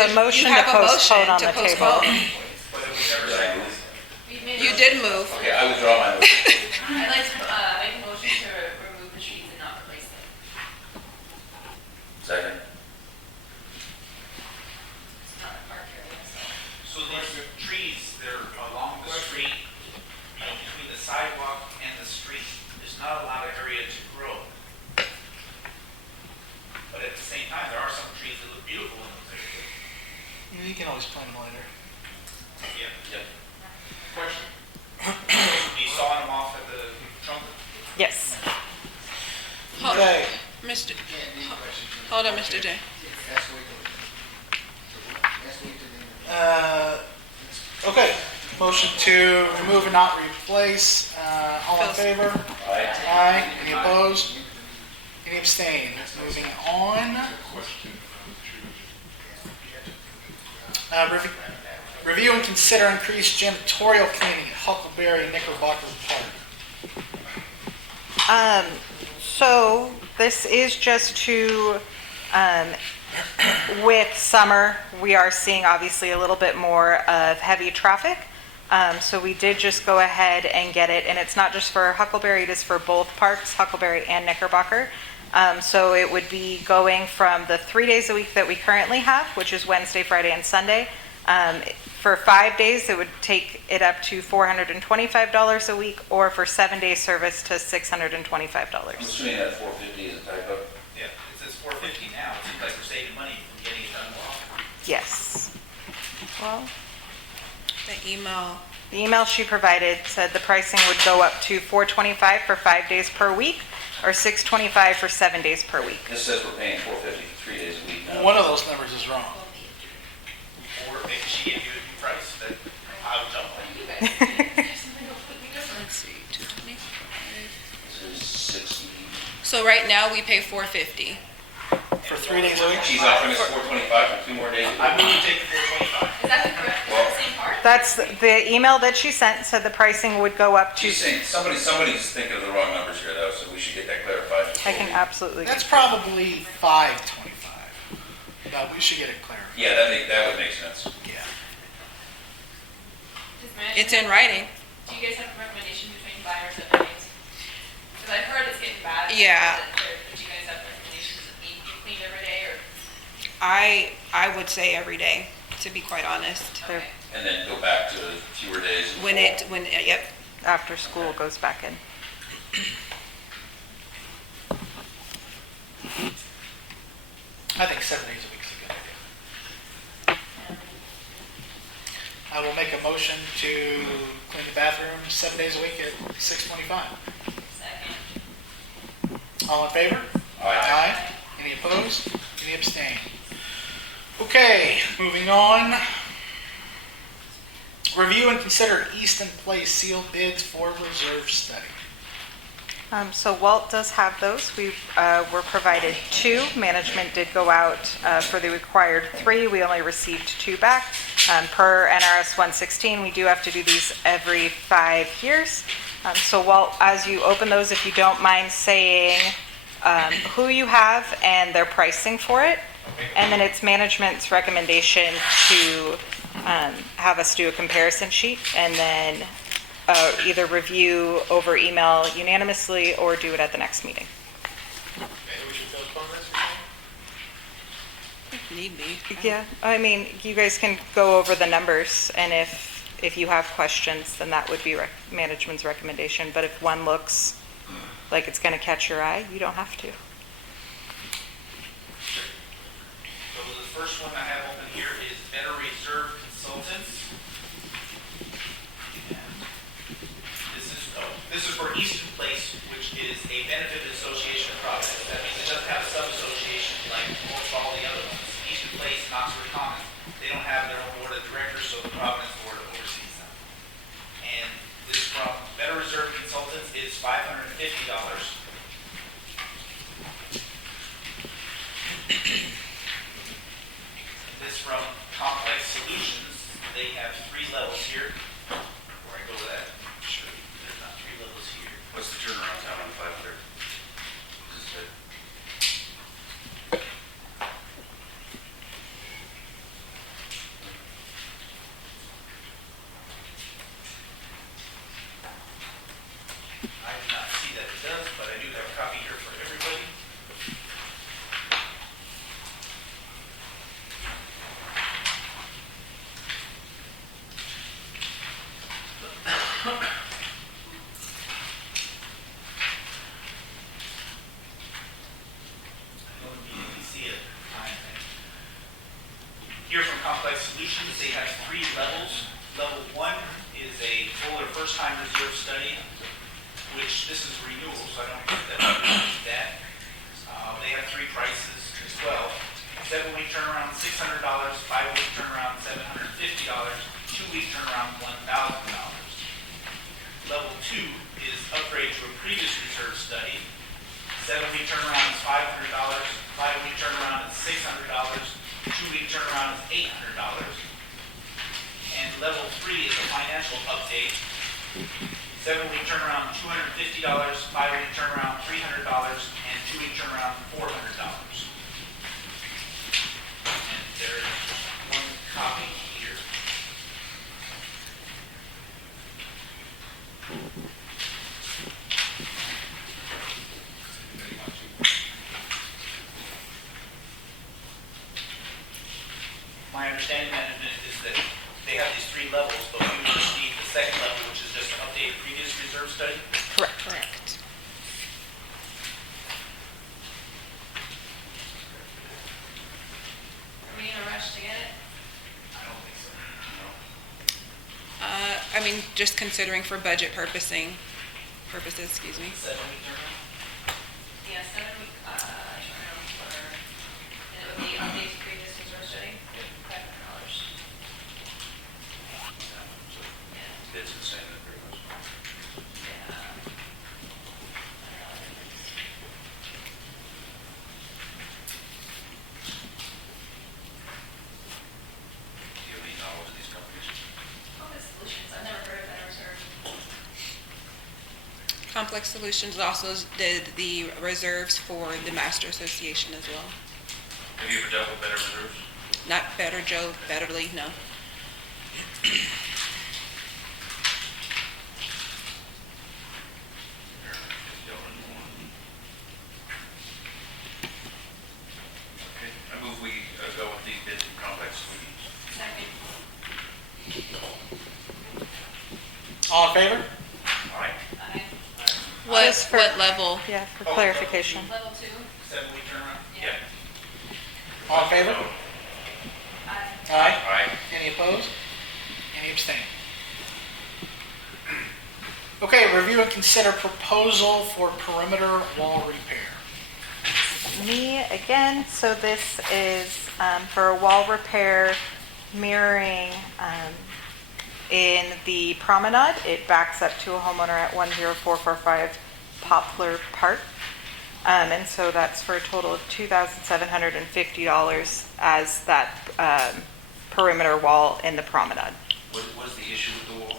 a motion to postpone on the table. But it was never Did I seconded. move? You did move. Okay, I withdraw my motion. I'd like to make a motion to remove the trees and not replace them. Second. It's not a park area, so. So these trees, they're along the street, between the sidewalk and the street. There's not a lot of area to grow. But at the same time, there are some trees that look beautiful in those areas. You can always plant them later. Yeah. Yep. Question. You sawing them off at the trunk? Yes. Okay. Mr. Hold on, Mr. J. Okay, motion to remove and not replace, all in Phil's. favor? Aye. Aye, any opposed? Any abstain? Moving on. Review and consider increased janitorial cleaning at Huckleberry Knickerbocker Park. So this is just to, with summer, we are seeing obviously a little bit more of heavy traffic. So we did just go ahead and get it, and it's not just for Huckleberry, it is for both parks, Huckleberry and Knickerbocker. So it would be going from the 3 days a week that we currently have, which is Wednesday, Friday, and Sunday. For 5 days, it would take it up to $425 a week, or for 7 days service to I'm $625. assuming that 450 is a typo. Yeah, it says $450 now. It seems like we're saving money from getting it done more often. Yes. Well, The the email she provided said the pricing would go up to $425 for 5 days per week, or $625 for 7 days per week. This says we're paying 450 for 3 days a week now. One of those numbers is wrong. Or maybe she gave you a new price that I would jump on. You guys, there's something completely different. Let's see, 225. This is 60. So right now, we pay $450. For 3 days a week? She's offering us 425 for 2 more days. I move to take the 425. Is that the correct, Well- the same part? That's the email that she sent, said the pricing would go up to, She's saying, somebody's thinking of the wrong numbers here though, so we should get that clarified. I can absolutely. That's probably $525, but we should get it clarified. Yeah, that would make sense. Yeah. Does management- It's in writing. Do you guys have a recommendation between 5 or 7 days? Because I've heard it's getting bad. Yeah. Do you guys have recommendations that need to be cleaned every day, or? I would say every day, to be quite honest. Okay. And then go back to fewer days. in the fall. Yep. After school goes back in. I think 7 days a week is a good idea. I will make a motion to clean the bathroom 7 days a week at $6.25. Second. All in favor? Aye. Any opposed? Any abstain? Okay, moving on. Review and consider Easton Place sealed bids for reserve study. So Walt does have those. We were provided 2. Management did go out for the required 3. We only received 2 back. Per NRS 116, we do have to do these every 5 years. So Walt, as you open those, if you don't mind saying who you have and their pricing for it. And then it's management's recommendation to have us do a comparison sheet and then either review over email unanimously or do it at the next meeting. Okay, we should postpone this or Need be. Yeah, I mean, you guys can go over the numbers, and if you have questions, then that would be management's recommendation. But if one looks like it's going to catch your eye, you don't have to. So the first one I have open here is Better Reserve Consultants. This is for Easton Place, which is a benefited association of Providence. That means it doesn't have a sub-association like most all the other ones. Easton Place, Knoxford Commons, they don't have their own board of directors, so the Providence board oversees them. And this from Better Reserve Consultants is $550. This from Complex Solutions, they have 3 levels here. Before I go to that, sure, there's not 3 levels here. What's the turnaround time on 500? Is it? I do not see that it does, but I do have a copy here for everybody. I don't immediately see it. Here from Complex Solutions, they have 3 levels. Level 1 is a full or first-time reserve study, which this is renewal, so I don't think that we need that. They have 3 prices as well. 7-week turnaround, $600, 5-week turnaround, $750, 2-week turnaround, $1,000. Level 2 is upgrade to a previous reserve study. 7-week turnaround is $500, 5-week turnaround is $600, 2-week turnaround is $800. And level 3 is a financial update. 7-week turnaround, $250, 5-week turnaround, $300, and 2-week turnaround, $400. And there's one copy here. My understanding, management, is that they have these 3 levels, but we would receive the second level, which is just to update a previous reserve study. Correct. Correct. Are we in a rush to get it? I don't think so. I mean, just considering for budget purposes, excuse me. 7-week turnaround. Yeah, 7-week, turnaround for, and it would be update to previous reserve study, $500. It's the same, pretty much. Yeah. Do you have any knowledge of these companies? Complex Solutions, I've never heard of that reserve. Complex Solutions also did the reserves for the Master Association as well. Have you ever dealt with Better Reserves? Not Better Joe, Betterly, no. Okay, I move we go with the bid from Complex Solutions. Second. All in favor? Aye. Aye. What, Just for- what level? Yeah, for Oh, clarification. Level 2? 7-week turnaround. Yeah. All in favor? Aye. Aye. Aye. Any opposed? Any abstain. Okay, review and consider proposal for perimeter wall repair. Me again. So this is for a wall repair mirroring in the promenade. It backs up to a homeowner at 10445 Poplar Park. And so that's for a total of $2,750 as that perimeter wall in the promenade. What is the issue with the wall?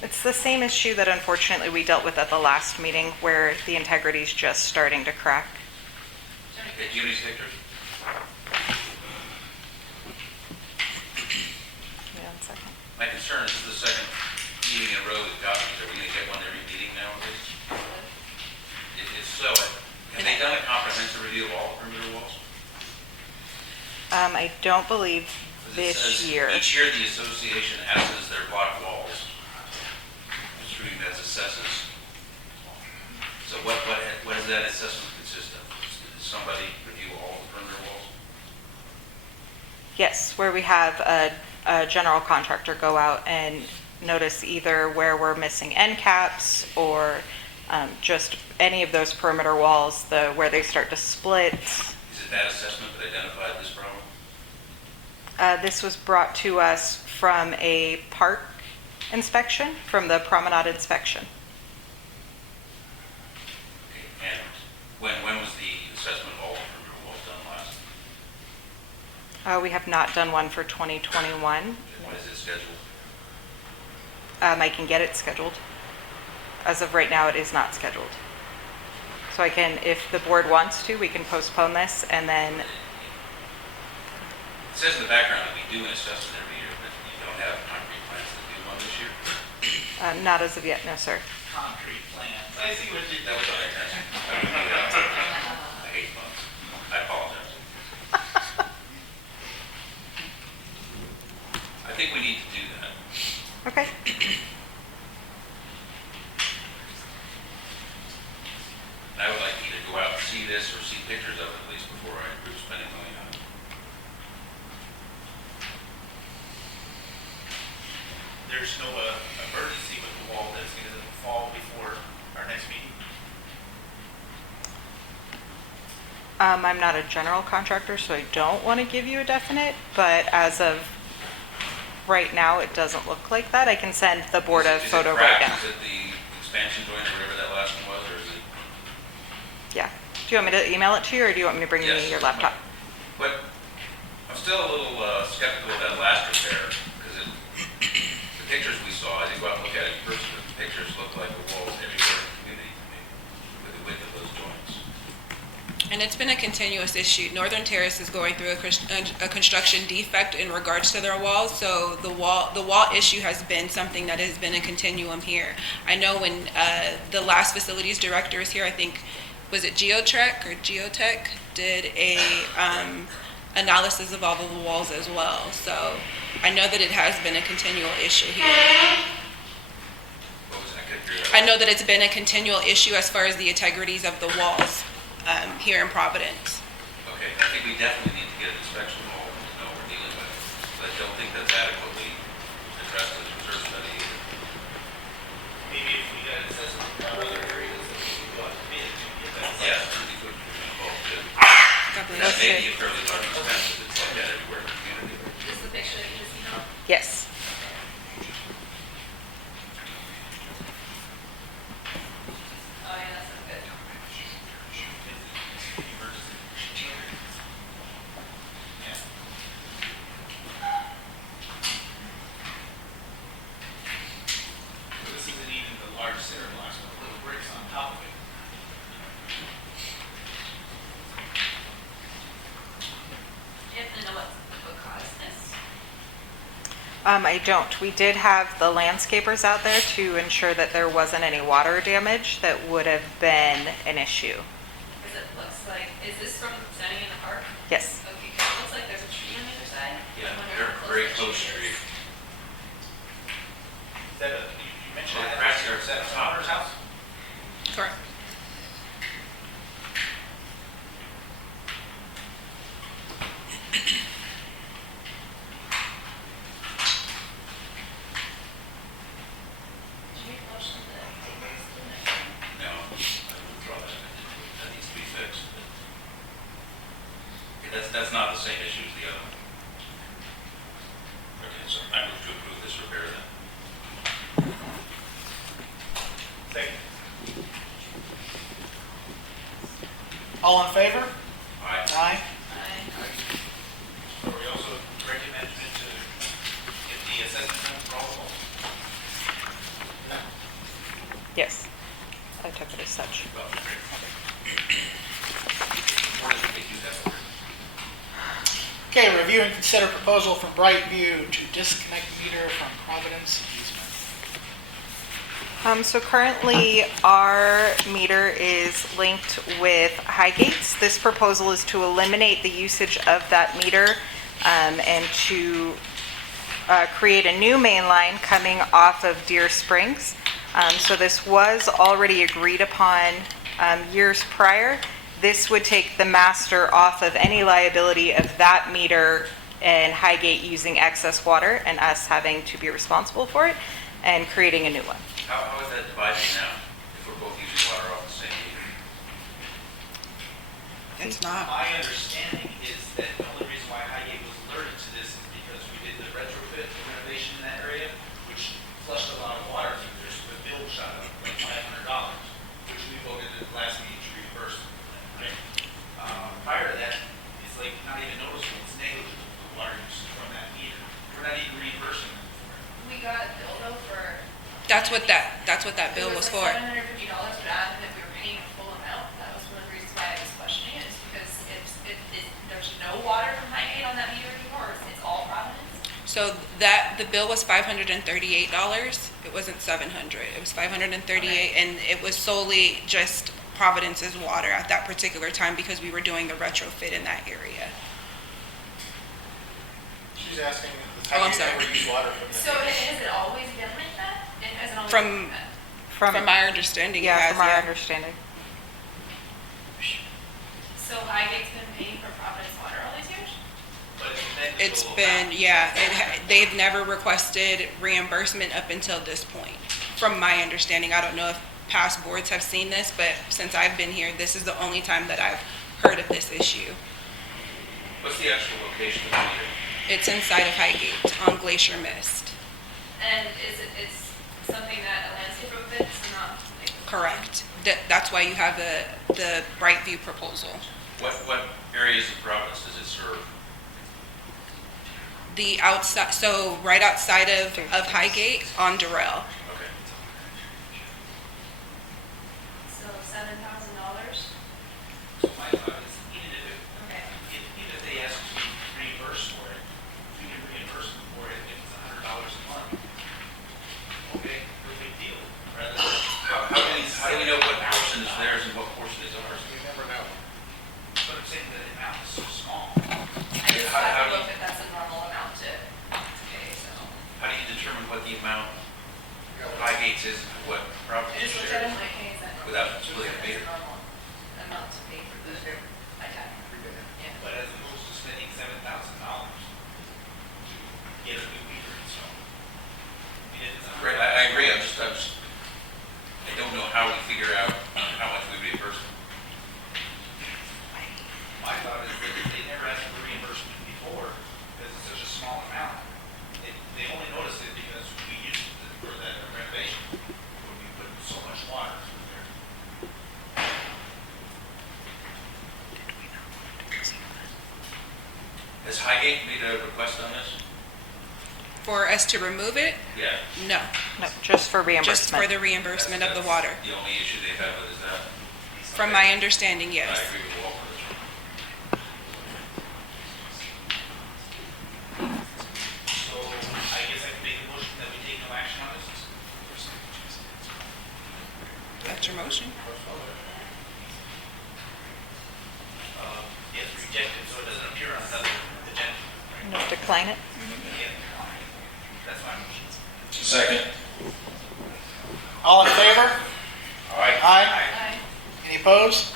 It's the same issue that unfortunately we dealt with at the last meeting where the integrity is just starting to crack. Okay, do you have any pictures? Yeah, 1 second. My concern is the second meeting in a row with copies. Are we going to get one every meeting nowadays? If so, have they done a comprehensive review of all perimeter walls? I don't believe 'Cause it this says year. Each year, the association assesses their block walls. Just reading that assesses. So what does that assessment consist of? Does somebody review all the perimeter walls? Yes, where we have a general contractor go out and notice either where we're missing end caps or just any of those perimeter walls, where they start to split. Is it that assessment that identified this problem? This was brought to us from a park inspection, from the promenade inspection. Okay, and when was the assessment of all the perimeter walls done last? We have not done one for 2021. When is it scheduled? I can get it scheduled. As of right now, it is not scheduled. So I can, if the board wants to, we can postpone this and then, It says in the background that we do an assessment every year, but you don't have concrete plans to do one this year? not as of yet, no, sir. Concrete plans. I see what you did. That was what I meant. I hate bugs. I apologize. I think we need to do that. Okay. I would like to either go out and see this or see pictures of it at least before I approve spending money on it. There's no emergency with the wall that's going to fall before our next meeting. I'm not a general contractor, so I don't want to give you a definite, but as of right now, it doesn't look like that. I can send the board a photo right now. Is it the expansion joint or whatever that last one was, or is it? Yeah. Do you want me to email it to you, or do you want me to bring you Yes. your laptop? But I'm still a little skeptical of that last repair, because the pictures we saw, I didn't go out and look at it first, but the pictures look like the walls everywhere in the community to me, with the width of those joints. And it's been a continuous issue. Northern Terrace is going through a construction defect in regards to their walls, so the wall issue has been something that has been a continuum here. I know when the last facilities director was here, I think, was it Geotech, did a analysis of all of the walls as well. So I know that it has been a continual issue here. What was that? I couldn't hear that. I know that it's been a continual issue as far as the integrities of the walls here in Providence. Okay, I think we definitely need to get an inspection of all of them to know what we're dealing with, but I don't think that's adequately addressed in the research study either. Maybe if we got an assessment of other areas that we could go out to bid to get that. Yeah, certainly could be involved too. God And bless that you. may be a fairly large expense if it's like that everywhere in the community. This is the picture that you just emailed? Yes. Oh, yeah, that's not good. Yeah. So this isn't even the large center blocks, but little bricks on top of it. Do you happen to know what caused this? I don't. We did have the landscapers out there to ensure that there wasn't any water damage that would have been an issue. Because it looks like, is this from standing in the park? Yes. Okay, 'cause it looks like there's a tree on the other side. Yeah, I'm wondering very, how very that close is. tree. Is that you mentioned Well, that, cracks are is that a top. owner's house? Correct. All in favor? Aye. Aye. Are we also directing management to get the assessment for all of them? Yes, I took it as such. Well, great. Or does it do that? Okay, review and consider proposal from Brightview to disconnect meter from Providence easement. So currently, our meter is linked with Highgates. This proposal is to eliminate the usage of that meter and to create a new main line coming off of Deer Springs. So this was already agreed upon years prior. This would take the master off of any liability of that meter and Highgate using excess water and us having to be responsible for it and creating a new one. How is that divided now, if we're both using water off the same meter? It's not. My understanding is that the only reason why Highgate was alerted to this is because we did the retrofit renovation in that area, which flushed a lot of water through there, so the bill shot up like $500, which we voted at the last meeting to reimburse. Right? Prior to that, it's like not even noticeable, it's negligible, the water use from that meter. We're not even reimbursing them for it. We got a bill though for. That's what that bill was for. $750, but added that we were paying the full amount. That was one of the reasons why I was questioning it, is because there's no water from Highgate on that meter anymore, or it's all Providence. So the bill was $538. It wasn't $700. It was $538, and it was solely just Providence's water at that particular time because we were doing the retrofit in that area. She's asking, Oh, I'm have you sorry. ever used water from the? So has it always been like that? It hasn't always From- been like that? From my understanding, it Yeah, has, from our yeah. understanding. So Highgate's been paying for Providence water all these years? But It's negligible been, amount. yeah, they've never requested reimbursement up until this point, from my understanding. I don't know if past boards have seen this, but since I've been here, this is the only time that I've heard of this issue. What's the actual location of the meter? It's inside of Highgate on Glacier Mist. And it's something that a landscaper would fix and not like. Correct. That's why you have the Brightview proposal. What areas of Providence does it serve? The outside, so right outside of Highgate on Durrell. Okay. So $7,000? So my thought is, Okay. even if they ask to reimburse for it, we can reimburse them for it if it's $100 a month. Okay, no big deal. Rather than, How do we know what portion is theirs and what portion is ours? We never know. but I'm saying that the amount is so small. I just How have to do look if that's a normal amount to pay, so. How do you determine what the amount of Highgates is, and what I Providence just looked at it, shares? like, hey, is that normal? Without splitting Is meter. it normal amount to pay for the attack? Yeah. But as opposed to spending $7,000 to get a new meter installed. I mean, if it's Right, I agree, I don't know how we figure out how much we reimburse them. My thought is that they never asked for reimbursement before because it's such a small amount. They only noticed it because we used it for that renovation when we put so much water through there. Has Highgate made a request on this? For us to remove it? Yeah. No, No, just for just for reimbursement. the reimbursement of the That's water. The only issue they have with is that. From my understanding, I yes. agree with Walter. So I guess I can make a motion that we take no action on this. That's your motion. Yes, reject it so it doesn't appear on another agenda. No, decline it. Yeah. That's my motion. Second. All in favor? Aye. Aye. Aye. Any opposed?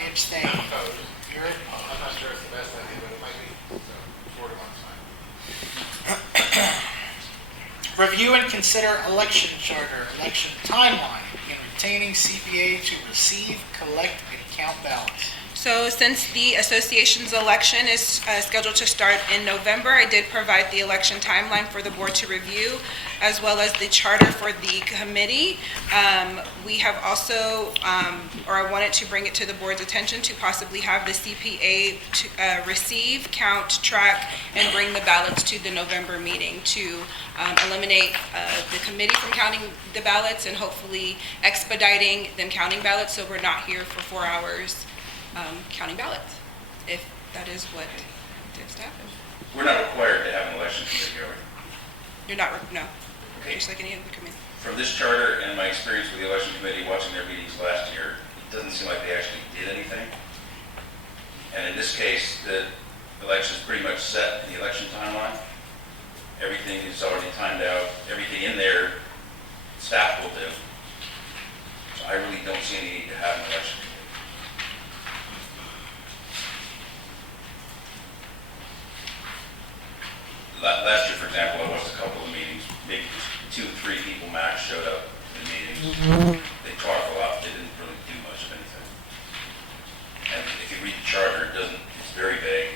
Any abstain? You're I'm not sure it's the best idea, but it might be, so 41's fine. Review and consider election charter, election timeline, and retaining CPA to receive, collect, and count ballots. So since the association's election is scheduled to start in November, I did provide the election timeline for the board to review, as well as the charter for the committee. We have also, or I wanted to bring it to the board's attention to possibly have the CPA to receive, count, track, and bring the ballots to the November meeting to eliminate the committee from counting the ballots and hopefully expediting them counting ballots, so we're not here for 4 hours counting ballots, if that is what tends to happen. We're not required to have an election committee, are we? You're not, no, Okay. just like any other committee. From this charter and my experience with the election committee, watching their meetings last year, it doesn't seem like they actually did anything. And in this case, the election is pretty much set in the election timeline. Everything is already timed out. Everything in there, staff will do. So I really don't see any need to have an election committee. Last year, for example, I watched a couple of meetings, maybe just 2 or 3 people max showed up in meetings. They talked a lot, they didn't really do much of anything. And if you read the charter, it's very vague.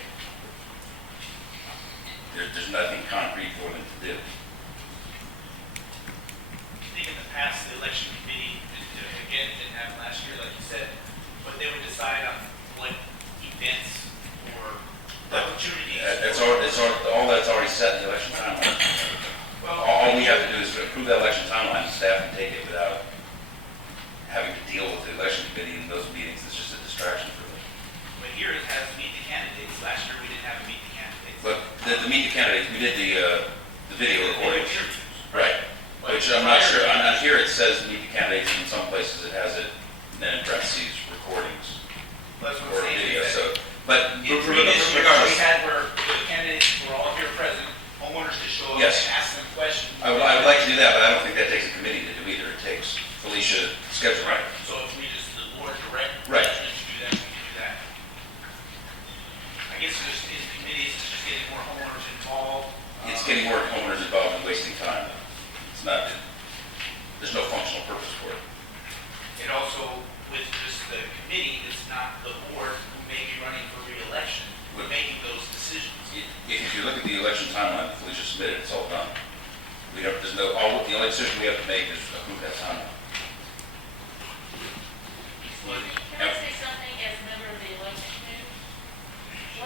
There's nothing concrete for them to do. I think in the past, the election committee, again, didn't happen last year, like you said, but they would decide on what events or opportunities. All that's already set in the election timeline. All we have to do is approve that election timeline, and staff can take it without having to deal with the election committee in those meetings. It's just a distraction for them. But here it has meet the candidates. Last year, we didn't have a meet the candidates. But the meet the candidates, we did the video recording. Right. Which I'm not sure, on here it says meet the candidates, and in some places it has it, then in parentheses, recordings. That's what Or I'm saying. video, so, but In previous years, we regardless, had where the candidates were all here present, homeowners could show up and Yes. ask them questions. I would like to do that, but I don't think that takes a committee to do either. It takes Felicia scheduling. Right, so if we just, the board direct Right. residents to do that, we can do that. I guess it's just, in committees, it's just getting more homeowners involved. It's getting more homeowners involved and wasting time. It's not, there's no functional purpose for it. And also, with just the committee, it's not the board who may be running for re-election, we're making those decisions. If you look at the election timeline that Felicia submitted, it's all done. The only decision we have to make is approve that timeline. Can I say something as a member of the election committee?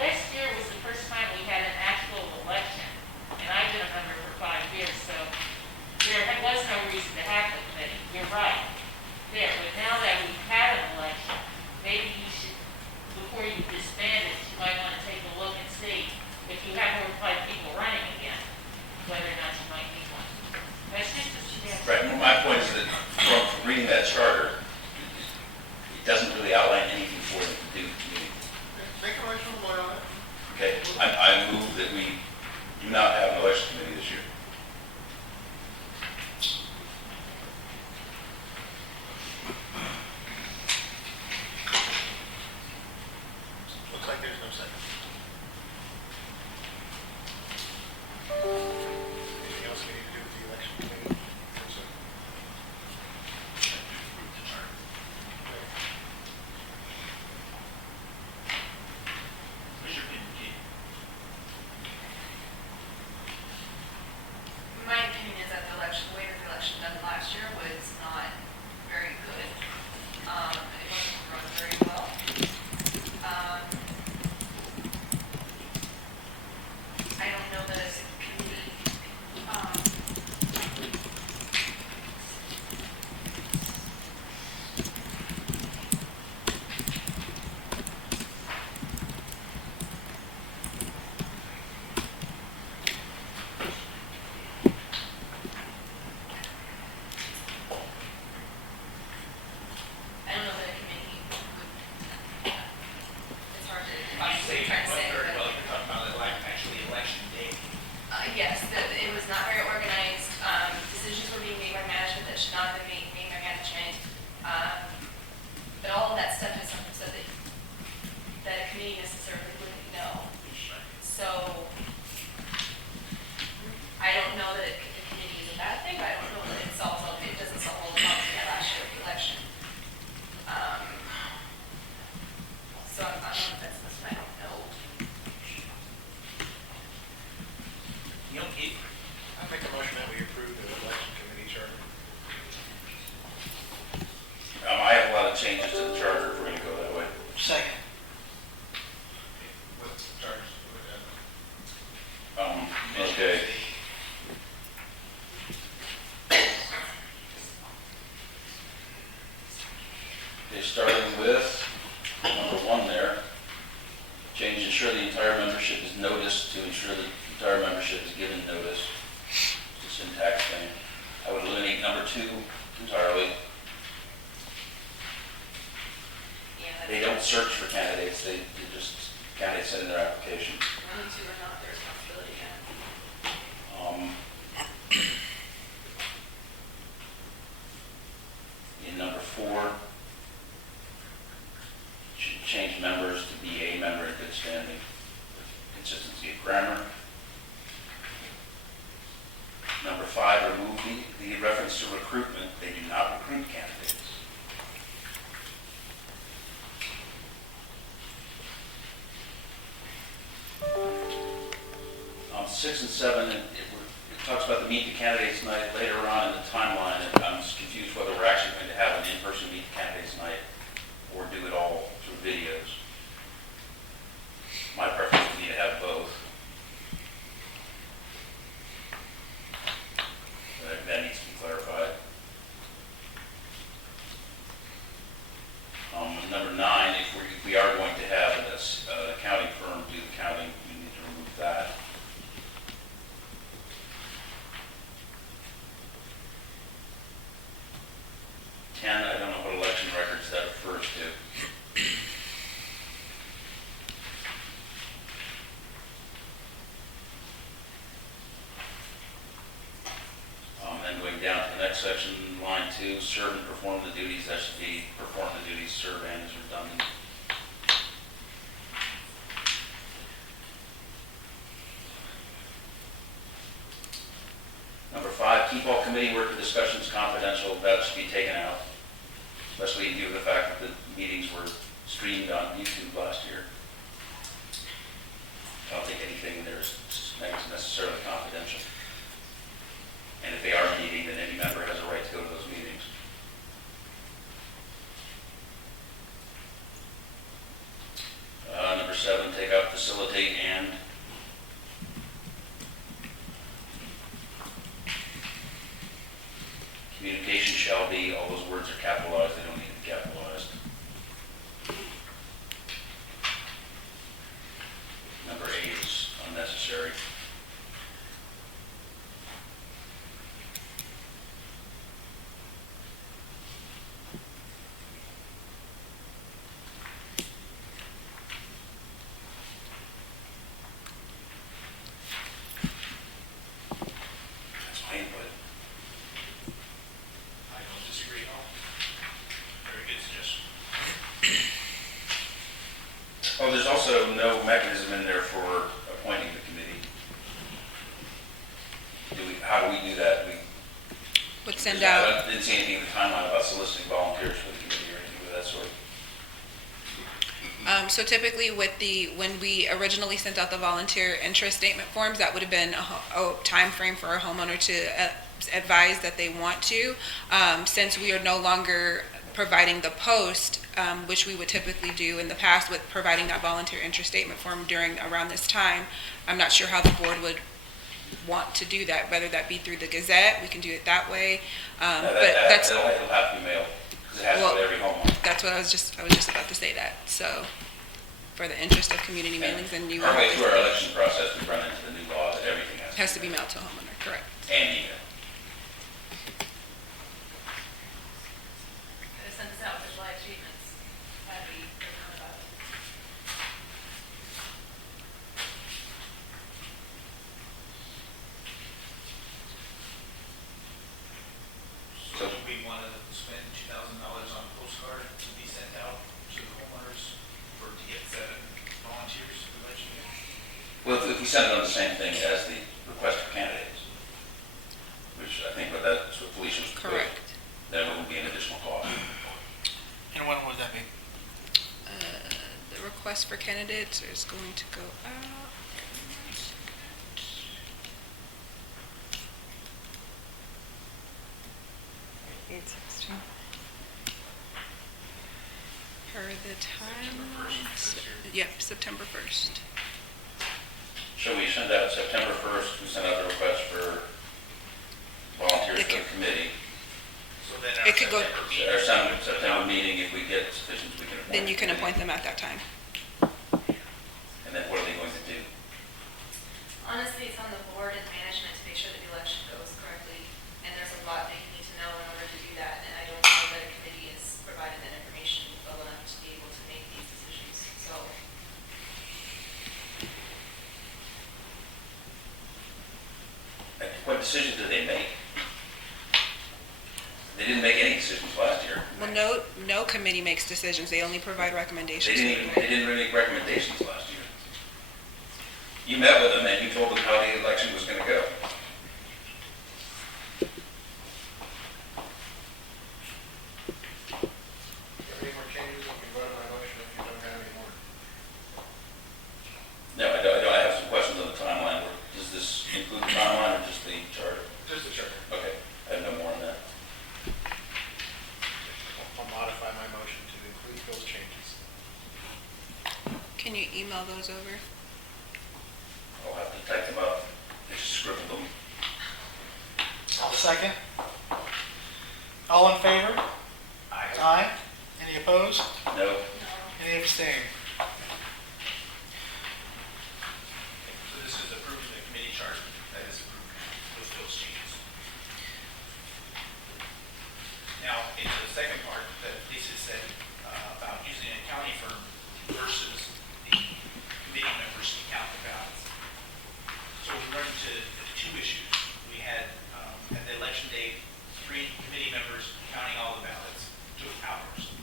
Last year was the first time we had an actual election, and I've been a member for 5 years, so there was no reason to have the committee. You're right. There, but now that we've had an election, maybe you should, before you disband it, you might want to take a look and see if you have more than 5 people running again, whether or not you might need one. That's just a suggestion. Right, well, my point is that from reading that charter, it doesn't really outline anything for them to do to me. Make a motion to vote on it. Okay, I move that we do not have an election committee this year. Looks like there's no second. Anything else we need to do with the election committee? Okay, starting with number 1 there. Change, ensure the entire membership is noticed to ensure the entire membership is given notice. It's a syntax thing. I would eliminate number 2 entirely. They don't search for candidates, they just, candidates send in their application. 1 and 2 are not their responsibility yet. In number 4, should change members to be a member in good standing. Consistency of grammar. Number 5, remove the reference to recruitment. They do not recruit candidates. 6 and 7, it talks about the meet the candidates night later on in the timeline, and I'm just confused whether we're actually going to have an in-person meet the candidates night or do it all through videos. My preference would be to have both. That needs to be clarified. Number 9, if we are going to have an accounting firm do the counting, we need to remove that. 10, I don't know what election records that refers to. Then going down to the next section, line 2, serve and perform the duties. That should be perform the duties, serve and is redundant. Number 5, keep all committee work and discussions confidential. That should be taken out, especially in view of the fact that the meetings were streamed on YouTube last year. I don't think anything there is necessarily confidential. And if they are meeting, then any member has a right to go to those meetings. Number 7, take out facilitate and. Communication shall be, all those words are capitalized, they don't need to be capitalized. Number 8 is unnecessary. That's my input. I don't disagree at all. Very good suggestion. Oh, there's also no mechanism in there for appointing the committee. How do we do that? Would send out, I didn't see anything in the timeline about soliciting volunteers for the committee or anything of that sort. so typically when we originally sent out the volunteer interest statement forms, that would have been a time frame for a homeowner to advise that they want to. Since we are no longer providing the post, which we would typically do in the past with providing that volunteer interest statement form around this time, I'm not sure how the board would want to do that, whether that be through the Gazette, we can do it that way. It'll have to be mailed, because it has to go to every homeowner. That's what I was just about to say that. So, for the interest of community mailings, and you Partway through our election process, we run into the new law that everything has to be mailed to a homeowner, correct? and email. Send us out with live treatments. That'd be good about it. So we want to spend $2,000 on a postcard to be sent out to the homeowners to get 7 volunteers eventually. Well, if we send them the same thing as the request for candidates, which I think that's what Felicia was proposing, Correct. then it would be an additional cost. And when would that be? The request for candidates is going to go out. Per the time. Yep, September 1st. So we send out September 1st, we send out the request for volunteers for the committee. So then our It could go- September meeting. Our September meeting, if we get sufficient, we can appoint. Then you can appoint them at that time. And then what are they going to do? Honestly, it's on the board and management to make sure that the election goes correctly, and there's a lot that you need to know in order to do that, and I don't know that a committee is provided that information well enough to be able to make these decisions, so. What decisions did they make? They didn't make any decisions last year. Well, no committee makes decisions. They only provide recommendations. They didn't really make recommendations last year. You met with them and you told them how the election was going to go. Any more changes, we can vote on my motion if you don't have any more. No, I don't. I have some questions on the timeline. Does this include the timeline or just the charter? Just the charter. Okay, I have no more on that. I'll modify my motion to include those changes. Can you email those over? I'll have to type them up. Just scribble them. I'll second. All in favor? Aye. Any opposed? No. Any abstain? So this is approving the committee chart that is approved with those changes. Now, into the second part that Lisa said about using an accounting firm versus the committee members to count the ballots. So we run into two issues. We had, at the election day, 3 committee members counting all the ballots, took hours.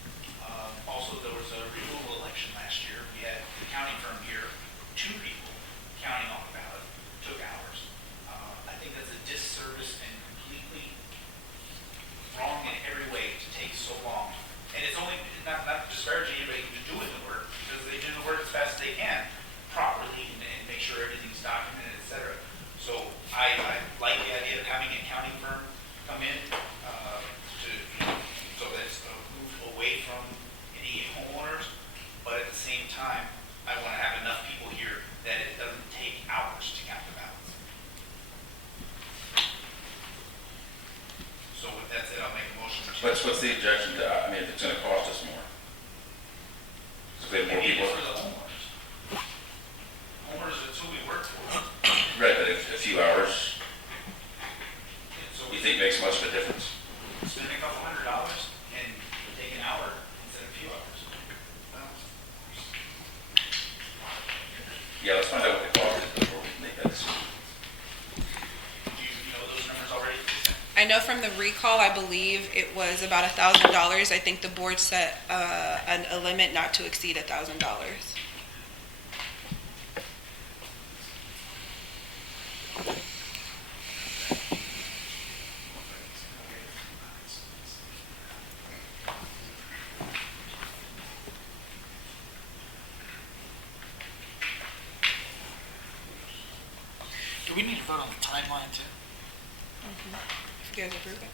Also, there was a removal election last year. We had the counting firm here, 2 people counting all the ballots, took hours. I think that's a disservice and completely wrong in every way to take so long. And it's only, not disparaging anybody who's doing the work, because they do the work as fast as they can, properly, and make sure everything's documented, et cetera. So I like the idea of having an accounting firm come in, so that it's moved away from any homeowners, but at the same time, I want to have enough people here that it doesn't take hours to count the ballots. So with that said, I'll make a motion to. What's the objection to, I mean, if it's going to cost us more? So we have more Maybe people. for the homeowners. Homeowners, that's who we work for. Right, but if a few hours, So you think makes much of a difference? spend a couple $100 and take an hour instead of a few hours. Yeah, let's find out what the cost is before we make that decision. Do you know those numbers already? I know from the recall, I believe it was about $1,000. I think the board set a limit not to exceed $1,000. Do we need to vote on the timeline too? If you guys approve it.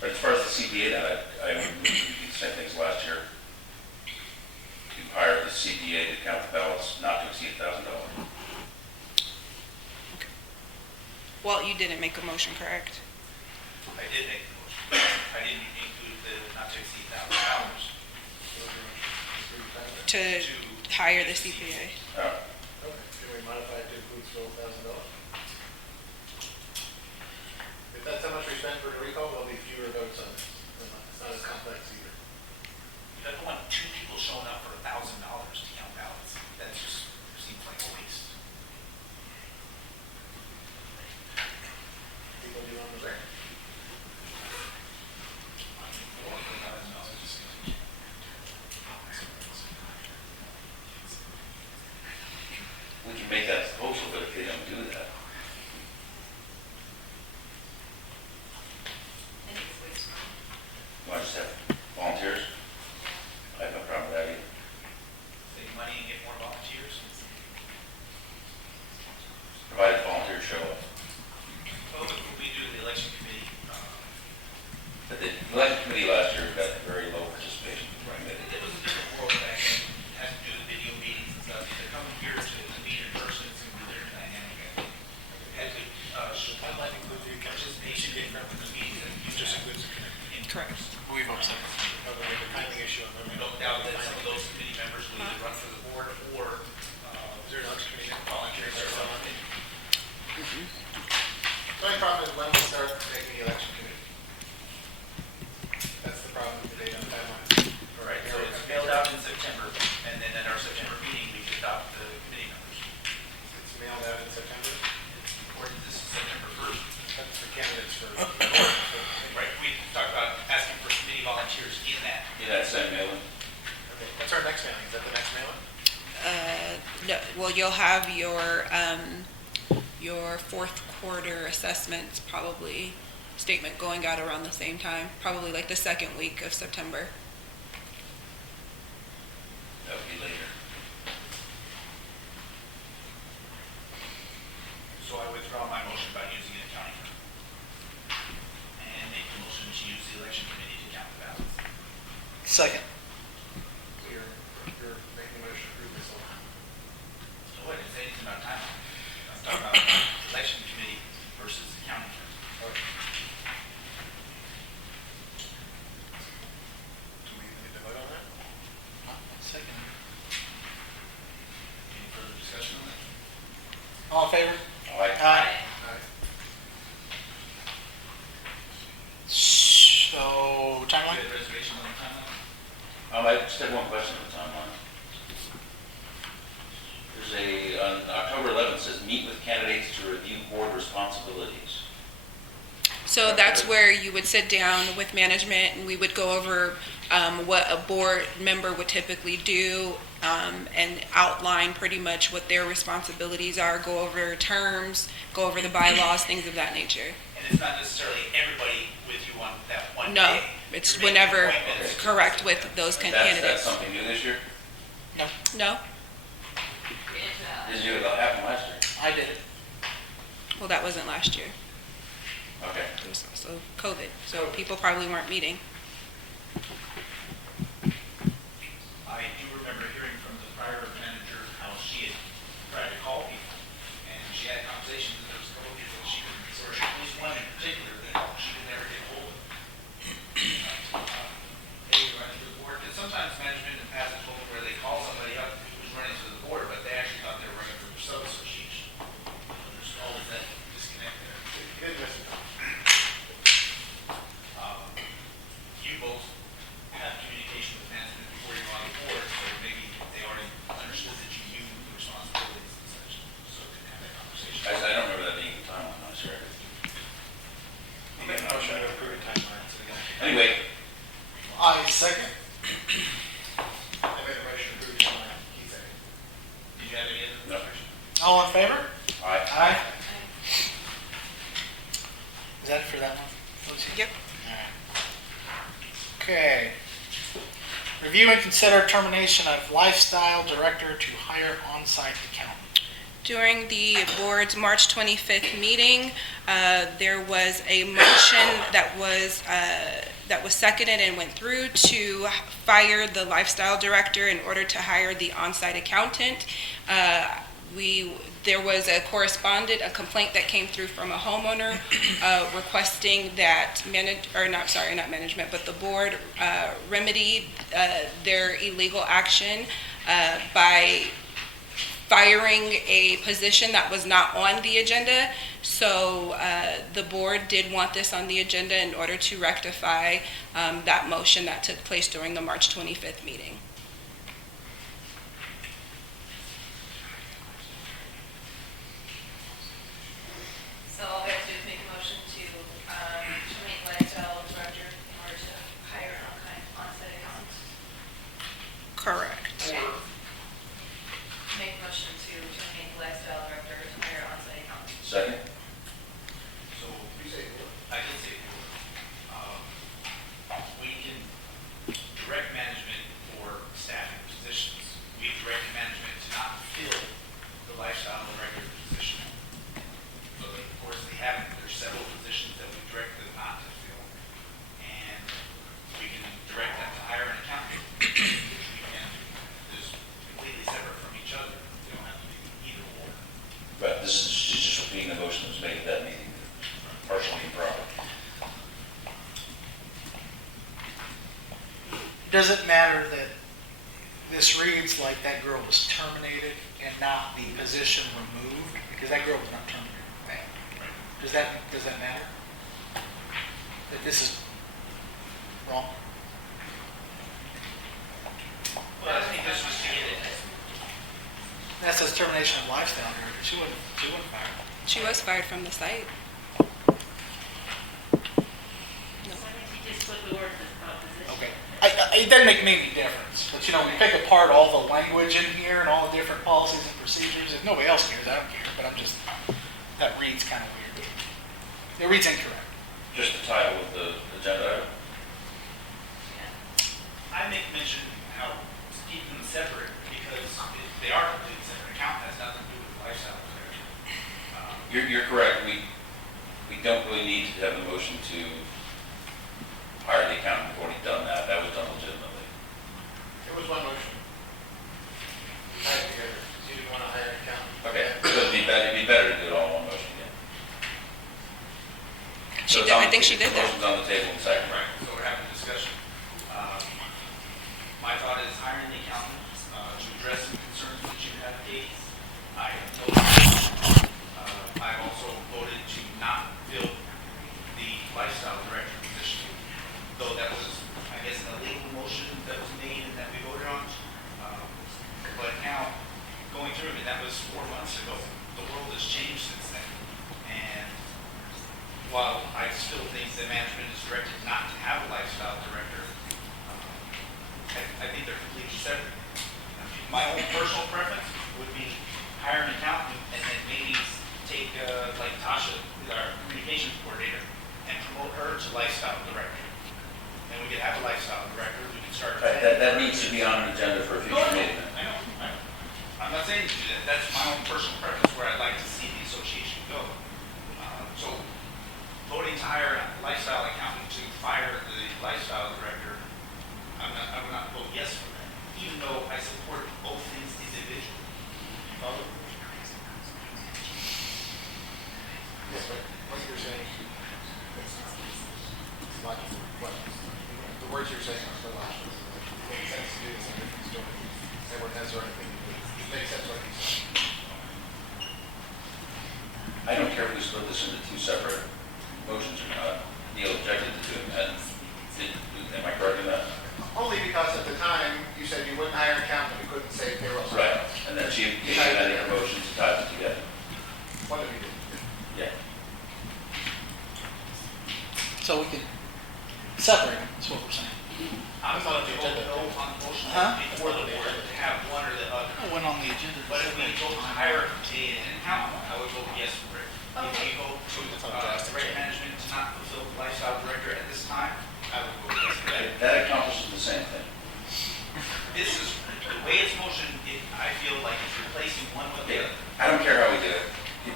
But as far as the CPA, then, I would do the same thing as last year. You hire the CPA to count the ballots not to exceed $1,000. Well, you didn't make a motion, correct? I did make the motion. I didn't include the not to exceed $1,000. To hire the CPA. Oh. Okay, can we modify it to include $12,000? If that's how much we spend for the recall, there'll be fewer votes on this. It's not as complex either. You don't want 2 people showing up for $1,000 to count ballots. That just seems like a waste. People do numbers there. We can make that proposal, but if they don't do that, why just have volunteers? I have no problem with that either. Save money and get more volunteers. Provided volunteers show up. Well, when we do the election committee, But the election committee last year got very low participation. it was a different world back then. It had to do with video meetings and stuff. To come here to meet in person, it's a different dynamic. Had to, I'd like to include the participation in front of the meetings and We vote separately. The timing issue on them. I don't doubt that some of those committee members will either run for the board or, Is there an election committee that volunteers to serve on it? The only problem is when we start making the election committee. That's the problem with the date on the timeline. all right, so it's mailed out in September, and then at our September meeting, we could adopt the committee members. It's mailed out in September. Or this is September 1st. That's for candidates for. Right, we talked about asking for committee volunteers in that. Yeah, that's that mailing. Okay. What's our next mailing? Is that the next mailing? No, well, you'll have your fourth quarter assessments probably statement going out around the same time, probably like the second week of September. That would be later. So I withdraw my motion about using an accounting firm. And make the motion to use the election committee to count the ballots. Second. So you're making a motion to approve this one. So what, didn't say anything about timeline. I'm talking about election committee versus accounting firm. Okay. Do we need to vote on that? Second. Any further discussion on that? All in favor? All right. Aye. Aye. So, timeline? Good reservation on the timeline? I just had one question on the timeline. There's on October 11th, says meet with candidates to review board responsibilities. So that's where you would sit down with management and we would go over what a board member would typically do and outline pretty much what their responsibilities are, go over terms, go over the bylaws, things of that nature. And it's not necessarily everybody with you on that one No, day. it's You're making whenever, appointments. correct, with those That's candidates. something new this year? No? Did you, that happened last year? I did it. Well, that wasn't last year. Okay. There was also COVID, so people probably weren't meeting. I do remember hearing from the prior manager how she had tried to call people, and she had conversations, and there was a couple of people that she couldn't, or at least one in particular that she could never get hold of. They were running to the board, and sometimes management in the past has told where they call somebody up who's running to the board, but they actually thought they were running for their sub-association. There's always that disconnect there. You did miss it. You both have communication with management before you were on the board, so maybe they already understood that you knew the responsibilities and such, so we can have that conversation. I don't remember that being the timeline, I'm sorry. You made a motion to approve a timeline, so you got. Anyway, I second. I made a motion to approve the timeline. Keith seconded. Did you have any other No. questions? All in favor? aye. Aye. Is that for that one? Yep. Okay. Review and consider termination of lifestyle director to hire on-site accountant. During the board's March 25th meeting, there was a motion that was seconded and went through to fire the lifestyle director in order to hire the on-site accountant. There was a complaint that came through from a homeowner requesting that not management, but the board remedy their illegal action by firing a position that was not on the agenda. So the board did want this on the agenda in order to rectify that motion that took place during the March 25th meeting. So all we have to do is make a motion to terminate lifestyle director in order to hire an on-site accountant. Correct. Make a motion to terminate lifestyle director to hire an on-site accountant. Second? So, you say four? I did say four. We can direct management for does it matter that this reads like that girl was terminated and not the position removed? Because that girl was not terminated, right? Does that matter? That this is wrong? Well, I think this was to get it. That says termination of lifestyle director. She wasn't fired. She was fired from the site. He just put the word position. Okay. It doesn't make me any difference. But, when you pick apart all the language in here and all the different policies and procedures, if nobody else cares, I don't care. But that reads kind of weird. It reads incorrect. Just the title of the agenda item. I make mention how keep them separate because they are completely separate. Account has nothing to do with lifestyle. You're correct. We don't really need to have a motion to hire the accountant. We've already done that. That was done legitimately. There was one motion. Hire together. You didn't want to hire an accountant. Okay, so it'd be better to do it all in one motion again. She So did, I think she did that. Motion's on the table in second. Right, so we're having a discussion. My thought is hiring the accountant to address some concerns that you have, Kate. I have told you, I've also voted to not fill the lifestyle director position, though that was, I guess, an illegal motion that was made and that we voted on. But now, going through it, that was 4 months ago. The world has changed since then. And while I still think the management is directed not to have a lifestyle director, I think they're completely separate. My own personal preference would be hire an accountant and then maybe take, like Tasha, our communications coordinator, and promote her to lifestyle director. And we could have a lifestyle director, we could start. Right, that needs to be on an agenda for a future meeting. I know. I'm not saying to do that. That's my own personal preference where I'd like to see the association go. So voting to hire a lifestyle accountant to fire the lifestyle director, I would not vote yes for that, even though I support both things individually. Yes, but what you're saying, like, what, the words you're saying are so logical. It makes sense to do this in a different story. Everyone has their own opinion. It makes sense what you're saying. I don't care if we split this into two separate motions or not. Neil objected to doing that. Am I correct in that? Only because at the time, you said you wouldn't hire an accountant, you couldn't say payroll. Right. And then she added her motion to tie them together. What did we do? Yeah. So we can separate them, is what we're saying. I'm going to vote no on the motion before the board to have one or the other. I went on the agenda. But if we go to hire an accountant, I would vote yes for it. If we go to direct management to not fulfill the lifestyle director at this time, I would vote yes for that. That accomplishes the same thing. This is, the way it's motioned, I feel like it's replacing one with the other. I don't care how we do it.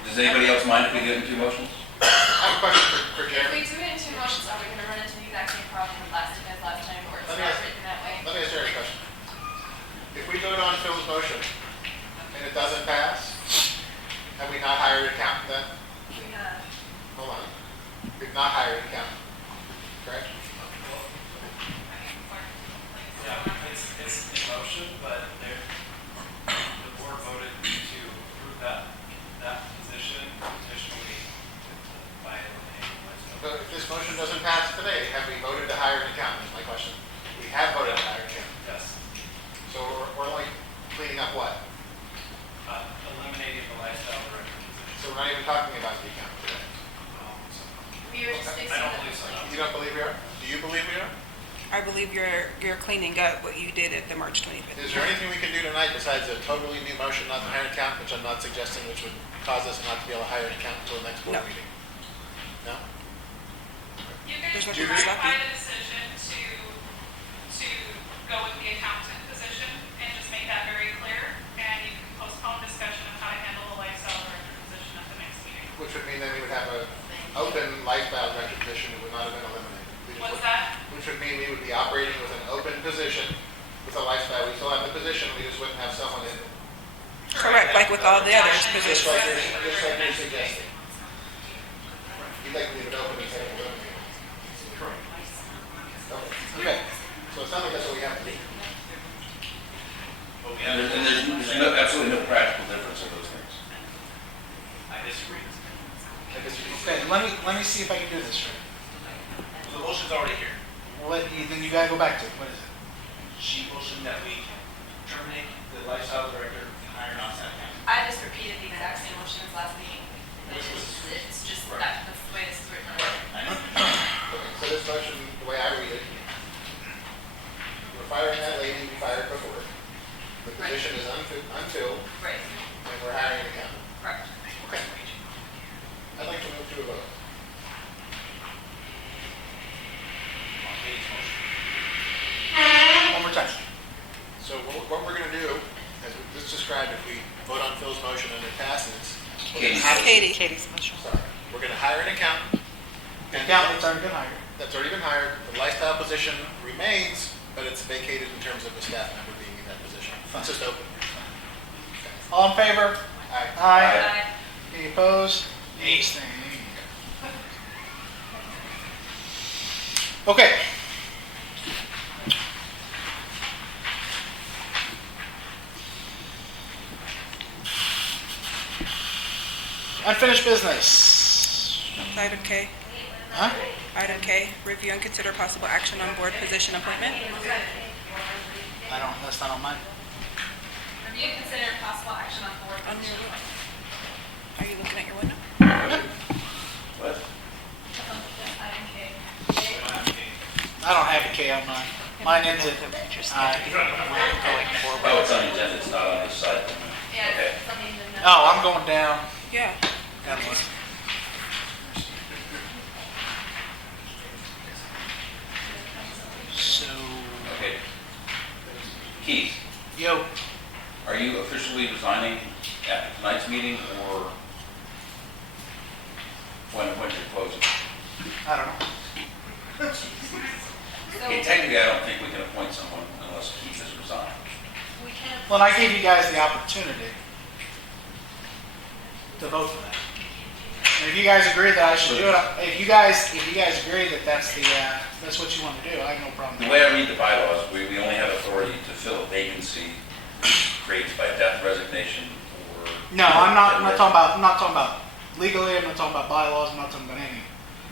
Does anybody else mind if we do it in two motions? I have a question for If Jeremy. we do it in two motions, are we gonna run into the exact same problem last time, or it's Let me not ask- written that way? Let me ask Jerry a question. If we vote on Phil's motion and it doesn't pass, have we not hired an accountant then? We have. Hold on. We've not hired an accountant, correct? Yeah, it's in motion, but the board voted to approve that position additionally by eliminating lifestyle. But if this motion doesn't pass today, have we voted to hire an accountant, is my question. We have voted to hire an accountant. Yes. So we're only cleaning up what? Eliminating the lifestyle director position. So we're not even talking about the accountant today. We were just fixing I don't the- believe so. You don't believe we are? Do you believe we are? I believe you're cleaning up what you did at the March 25th. Is there anything we can do tonight besides a totally new motion not to hire an accountant, which I'm not suggesting, which would cause us not to be able to hire an accountant until the next board No. meeting? No? You can There's nothing ratify stopping. the decision to go with the accountant position and just make that very clear, and you can postpone discussion of how to handle the lifestyle director position at the next meeting. Which would mean then we would have an open lifestyle director position that would not have been eliminated. What's that? Which would mean we would be operating with an open position with a lifestyle. We still have the position, we just wouldn't have someone in it. Correct, like with all the others Just positions. like you're suggesting. You'd like to leave it open instead of eliminated. Correct. Okay, so So it sounds like that's what we have to do. But we And have, there's absolutely no practical difference in those things. I disagree. Okay, let me see if I can do this right. Well, the motion's already here. Then you gotta go back to it. What is it? She motioned that we terminate the lifestyle director and hire an outside accountant. I just repeated the exact same motion as last meeting. It's just that's the way this is written. Okay, so this motion, the way I read it, we're firing that lady we fired before. The position is unfilled, Right. and we're hiring an accountant. Correct. Okay. I'd like to move to a vote. On Katie's motion. One more time. So what we're gonna do, as we just described, if we vote on Phil's motion and it passes, Katie's motion. sorry, we're gonna hire an accountant. The accountant's already been hired. That's already been hired. The lifestyle position remains, but it's vacated in terms of a staff member being in that position. It's just open. All in favor? Aye. Aye. Any opposed? Any abstaining? Okay. Unfinished business. Item K. Huh? Item K, review and consider possible action on board position appointment. That's not on mine. Review and consider possible action on board. On your, are you looking at your window? What? Item K. I don't have a K on mine. Mine ends in I. Oh, it's on the agenda, it's not on this side. Yeah, Okay. it's something to Oh, I'm going down. Yeah. Down the list. So, Okay. Keith, yo, are you officially resigning after tonight's meeting, or when's your closing? I don't know. Okay, technically, I don't think we can appoint someone unless Keith has resigned. We can. Well, I gave you guys the opportunity to vote for that. And if you guys agree that I should do it, if you guys agree that that's what you want to do, I have no problem. The way I read the bylaws, we only have authority to fill a vacancy created by death, resignation, or... No, I'm not talking about legally, I'm not talking about bylaws, I'm not talking about anything.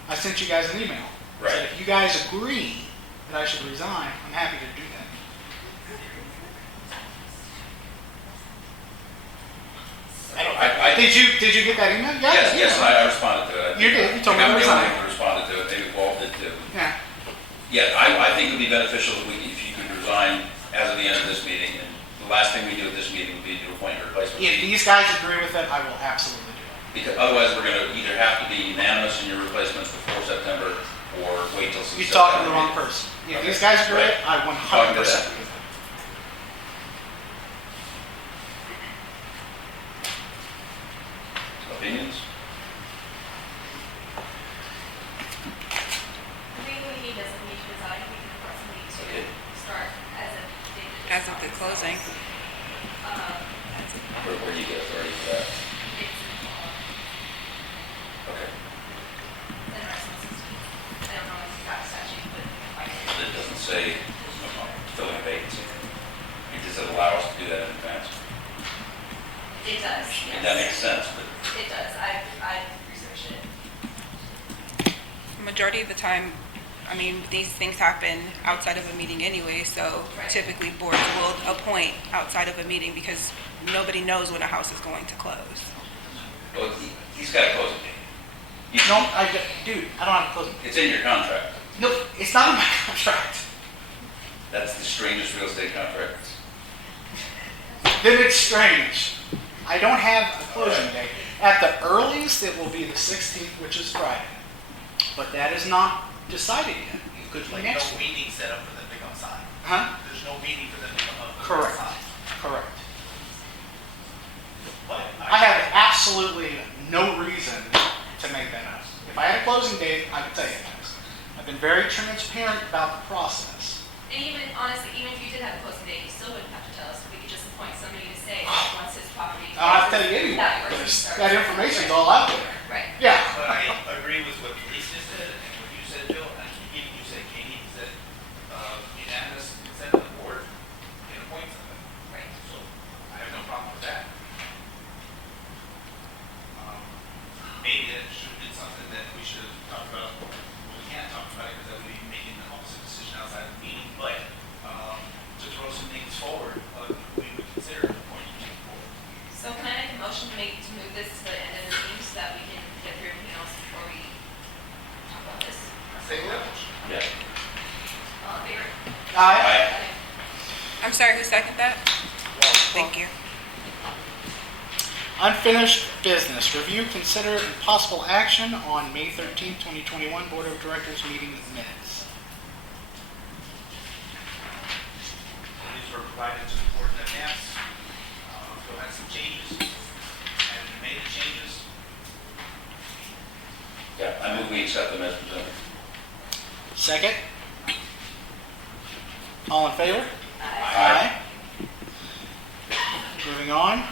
I sent you guys an email. I said, Right. if you guys agree that I should resign, I'm happy to do that. Did you get that email? Yes, I responded to it. You did, you told me to I'm the only resign. one who responded to it, they involved it too. Yeah. Yeah, I think it would be beneficial if you could resign as of the end of this meeting, and the last thing we do at this meeting would be to appoint your replacement. If these guys agree with it, I will absolutely do it. Because otherwise, we're gonna either have to be unanimous in your replacements before September, or wait till September. You're talking to the wrong person. If Okay. these guys agree, Right. I 100% agree with it. Opinions? Legally, he doesn't need to resign, he can possibly Okay. start as of date. As of the closing. Where do you get authority for that? Okay. I don't know if it's got statute, but It doesn't say filling a vacancy. Does it allow us to do that in advance? it does, I mean, yes. that makes sense, but It does, I've researched it. Majority of the time, I mean, these things happen outside of a meeting anyway, so typically boards will appoint outside of a meeting because nobody knows when a house is going to close. well, he's got a closing date. You No, dude, I don't have a closing. It's in your contract. No, it's not in my contract. That's the strangest real estate contract. Then it's strange. I don't have a closing date. At the earliest, it will be the 16th, which is Friday. But that is not decided yet. It could be Like next no week. meeting set up for them to come sign. Huh? There's no meeting for them to come up. Correct. Sign. Correct. But I have absolutely no reason to make that up. If I had a closing date, I would tell you guys. I've been very transparent about the process. And even, honestly, even if you did have a closing date, you still wouldn't have to tell us, we could just appoint somebody to say, once his property. I don't have to tell you anyway, That works. because that information's all out there. Right. Yeah. But I agree with what Lisa said and what you said, Bill, and even you said, Katie, that unanimous Aye. I'm sorry, who seconded that? Thank you. Unfinished business. Review, consider, and possible action on May 13th, 2021 Board of Directors meeting minutes. These were provided to the board in advance. We'll have some changes, and we made the changes. Yeah, I move we accept them as presented. Second? All in favor? Aye. Moving on.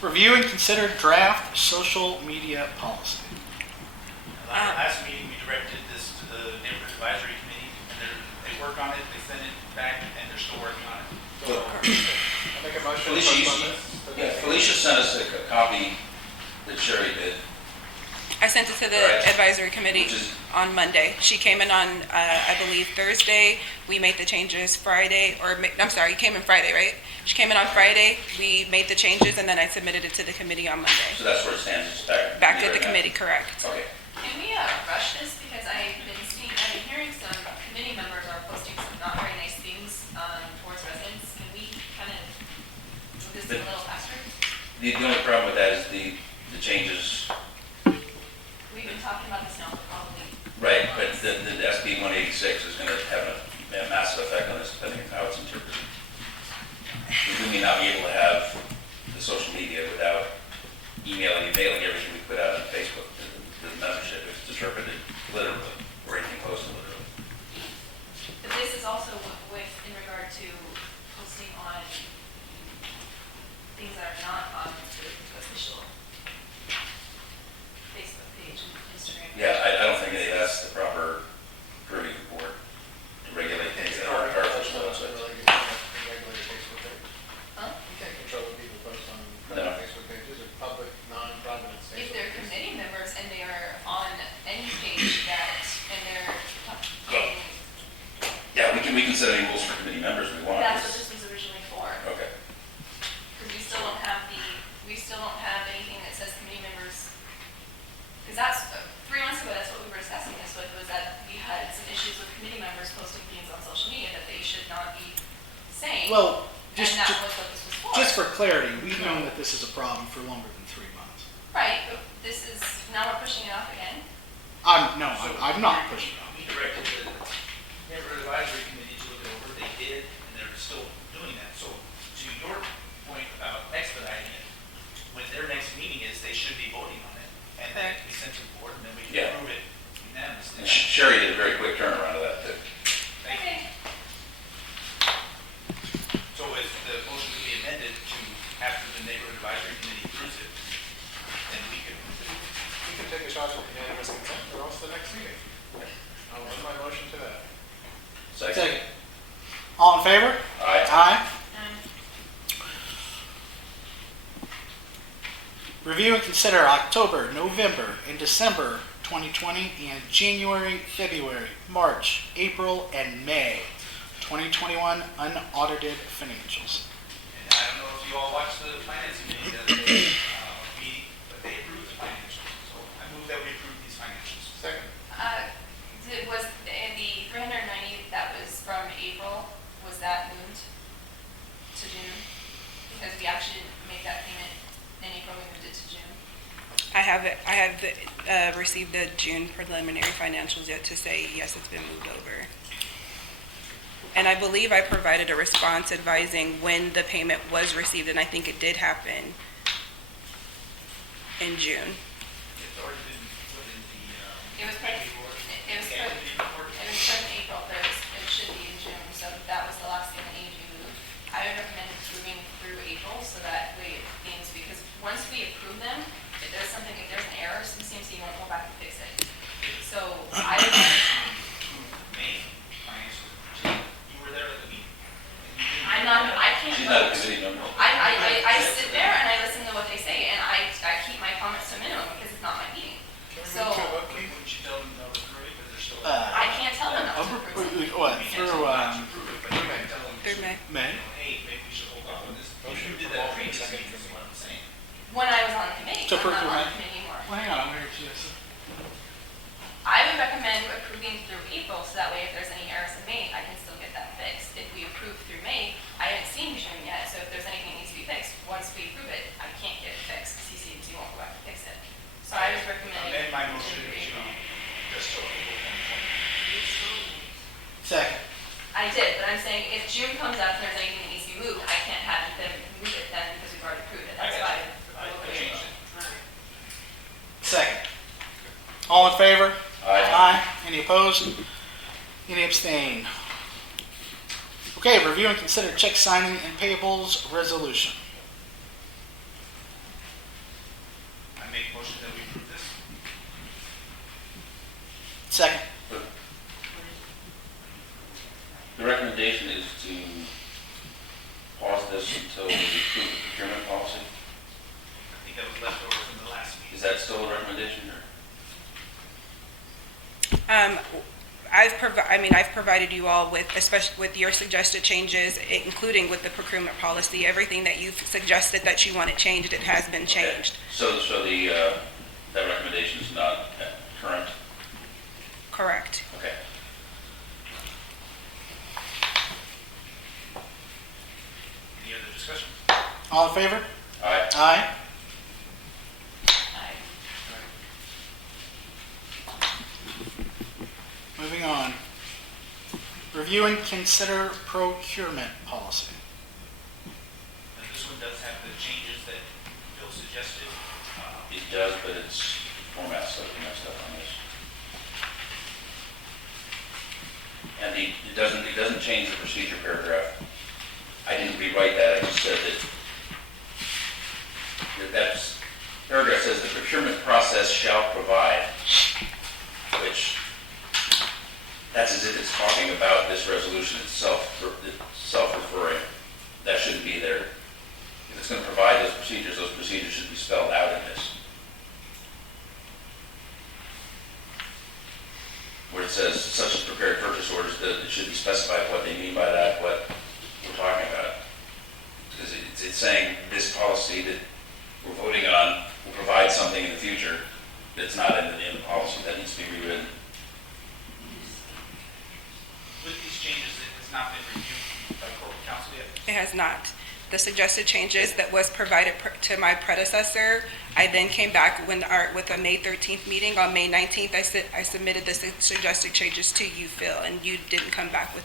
Review and consider draft social media policy. Last meeting, we directed this to the neighborhood advisory committee, and they work on it, they send it back, and they're still working on it. So, I make a motion to Felicia, postpone this. yeah, Felicia sent us a copy that Sherry did. I sent it to the Right. advisory committee Which is- on Monday. She came in on, I believe, Thursday. We made the changes Friday, I'm sorry, you came in Friday, right? She came in on Friday, we made the changes, and then I submitted it to the committee on Monday. So that's where it stands, it's back. Back to the right now. committee, correct. Okay. Can we rush this, because I've been hearing some committee members are posting some not very nice things towards residents. Can we kind of move this a little faster? The only problem with that is the changes, We've been talking about this now for probably. right, but the SB 186 is going to have a massive effect on this, depending on how it's interpreted. We may not be able to have the social media without emailing and mailing everything we put out on Facebook to the membership, if it's interpreted literally, or anything close to literally. But this is also with, in regard to posting on things that are not on the official Facebook page and Instagram. Yeah, I don't think any of that's the proper purview of the board to regulate things that aren't our official websites. Huh? You can't control what people post on No. Facebook pages or public, non-providence If Facebook they're pages. committee members and they are on any page that, and they're, Yeah, we can set any rules for committee members we want. that's what this was originally for. Okay. Because we still don't have anything that says committee members. Because that's, 3 months ago, that's what we were discussing this with, was that we had some issues with committee members posting things on social media that they should not be saying. Well, And just, that was what this was for. just for clarity, we've known that this is a problem for longer than 3 months. Right, but this is, now we're pushing it off again. I'm not pushing it off. We directed the neighborhood advisory committee to look it over, they did, and they're still doing that. So to your point about expediting it, when their next meeting is, they should be voting on it. And then it can be sent to the board, and then we can Yeah. approve it unanimously. And Sherry did a very quick turnaround of that, too. Thank you. So if the motion could be amended to, after the neighborhood advisory committee approves it, then we could. You can take a shot at unanimous consent or else the next meeting. I'll amend my motion to that. Second. All in favor? Aye. Aye. Review and consider October, November, and December 2020 and January, February, March, April, and May 2021 unaudited financials. And I don't know if you all watched the finance committee the other day, meeting, but they approved the financials. So I move that we approve these financials. Second. Was the 390 that was from April, was that moved to June? Because we actually didn't make that payment in April, we moved it to June. I have received the June preliminary financials yet to say, yes, it's been moved over. And I believe I provided a response advising when the payment was received, and I think it did happen in June. It's already been put in the, It was put in April, but it should be in June, so that was the last thing that needed to be moved. I would recommend moving through April, so that way it means, because once we approve them, if there's an error, some CMC won't go back and fix it. So I would, May financials. You were there at the meeting. I can't She's not a vote. committee member. I sit there and I listen to what they say, and I keep my comments to a minimum because it's not my meeting. So Wouldn't you tell them no to approve it, because they're still. I can't tell them not to approve it. What, through Through May. May? Hey, maybe we should hold off on this. You did that previous meeting, is what I'm saying. When I was on the committee, To I'm approve not on May? the committee anymore. Well, hang on, I'm here to I would recommend approving through April, so Second. I did, but I'm saying if June comes up and there's anything that needs to be moved, I can't have them move it then because we've already approved it. That's why. I changed it. Second. All in favor? Aye. Any opposed? Any abstain? Okay, review and consider check signing and payables resolution. I make a motion that we approve this. Second. The recommendation is to pause this until we approve the procurement policy. I think that was left over from the last meeting. Is that still a recommendation, or? I've provided you all with, especially with your suggested changes, including with the procurement policy, everything that you've suggested that you want it changed, it has been changed. So the, that recommendation is not current? Correct. Okay. Any other discussion? All in favor? Aye. Aye. Moving on. Review and consider procurement policy. And this one does have the changes that Bill suggested. It does, but its format slightly messed up on this. And it doesn't change the procedure paragraph. I didn't rewrite that, I just said that paragraph says the procurement process shall provide, which that's as if it's talking about this resolution itself, self-referring. That shouldn't be there. If it's going to provide those procedures should be spelled out in this. Where it says such as prepared purchase orders, it should be specified what they mean by that, what we're talking about. Because it's saying this policy that we're voting on will provide something in the future that's not in the policy that needs to be rewritten. With these changes, it has not been reviewed by corporate counsel yet. It has not. The suggested changes that was provided to my predecessor, I then came back with a May 13th meeting. On May 19th, I submitted the suggested changes to you, Phil, and you didn't come back with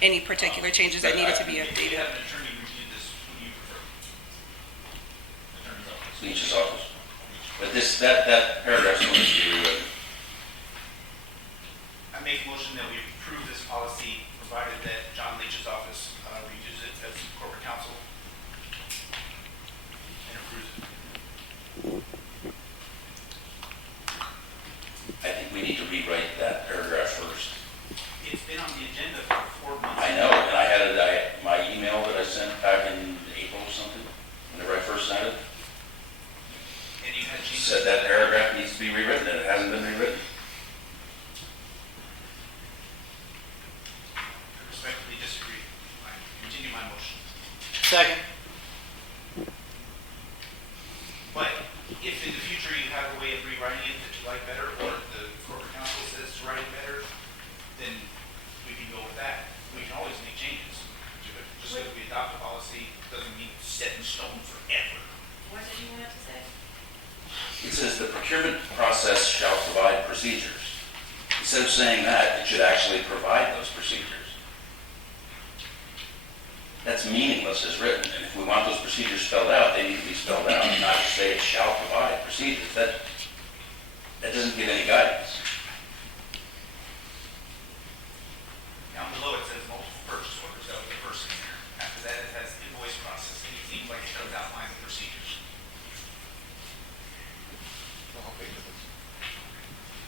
any particular changes that needed to be If you updated. have an attorney review this, who do you prefer? Attorney's office. Leach's office. But that paragraph's going to be rewritten. I make a motion that we approve this policy, provided that John Leach's office reviews it as corporate counsel and approves it. I think we need to rewrite that paragraph first. It's been on the agenda for 4 months. I know, and I had my email that I sent back in April or something, whenever I first sent it, And you had changes. said that paragraph needs to be rewritten, and it hasn't been rewritten. I respectfully disagree. I continue my motion. Second. But if in the future you have a way of rewriting it that you like better, or the corporate counsel says to write it better, then we can go with that. We can always make changes to it. Just because we adopt a policy doesn't mean it's set in stone forever. What did you want to say? It says the procurement process shall provide procedures. Instead of saying that, it should actually provide those procedures. That's meaningless as written, and if we want those procedures spelled out, they need to be spelled out, not just say it shall provide procedures. That doesn't give any guidance. Down below it says multiple purchase orders. That was the first thing there. After that, it has invoice processing. It seems like it does outline the procedures.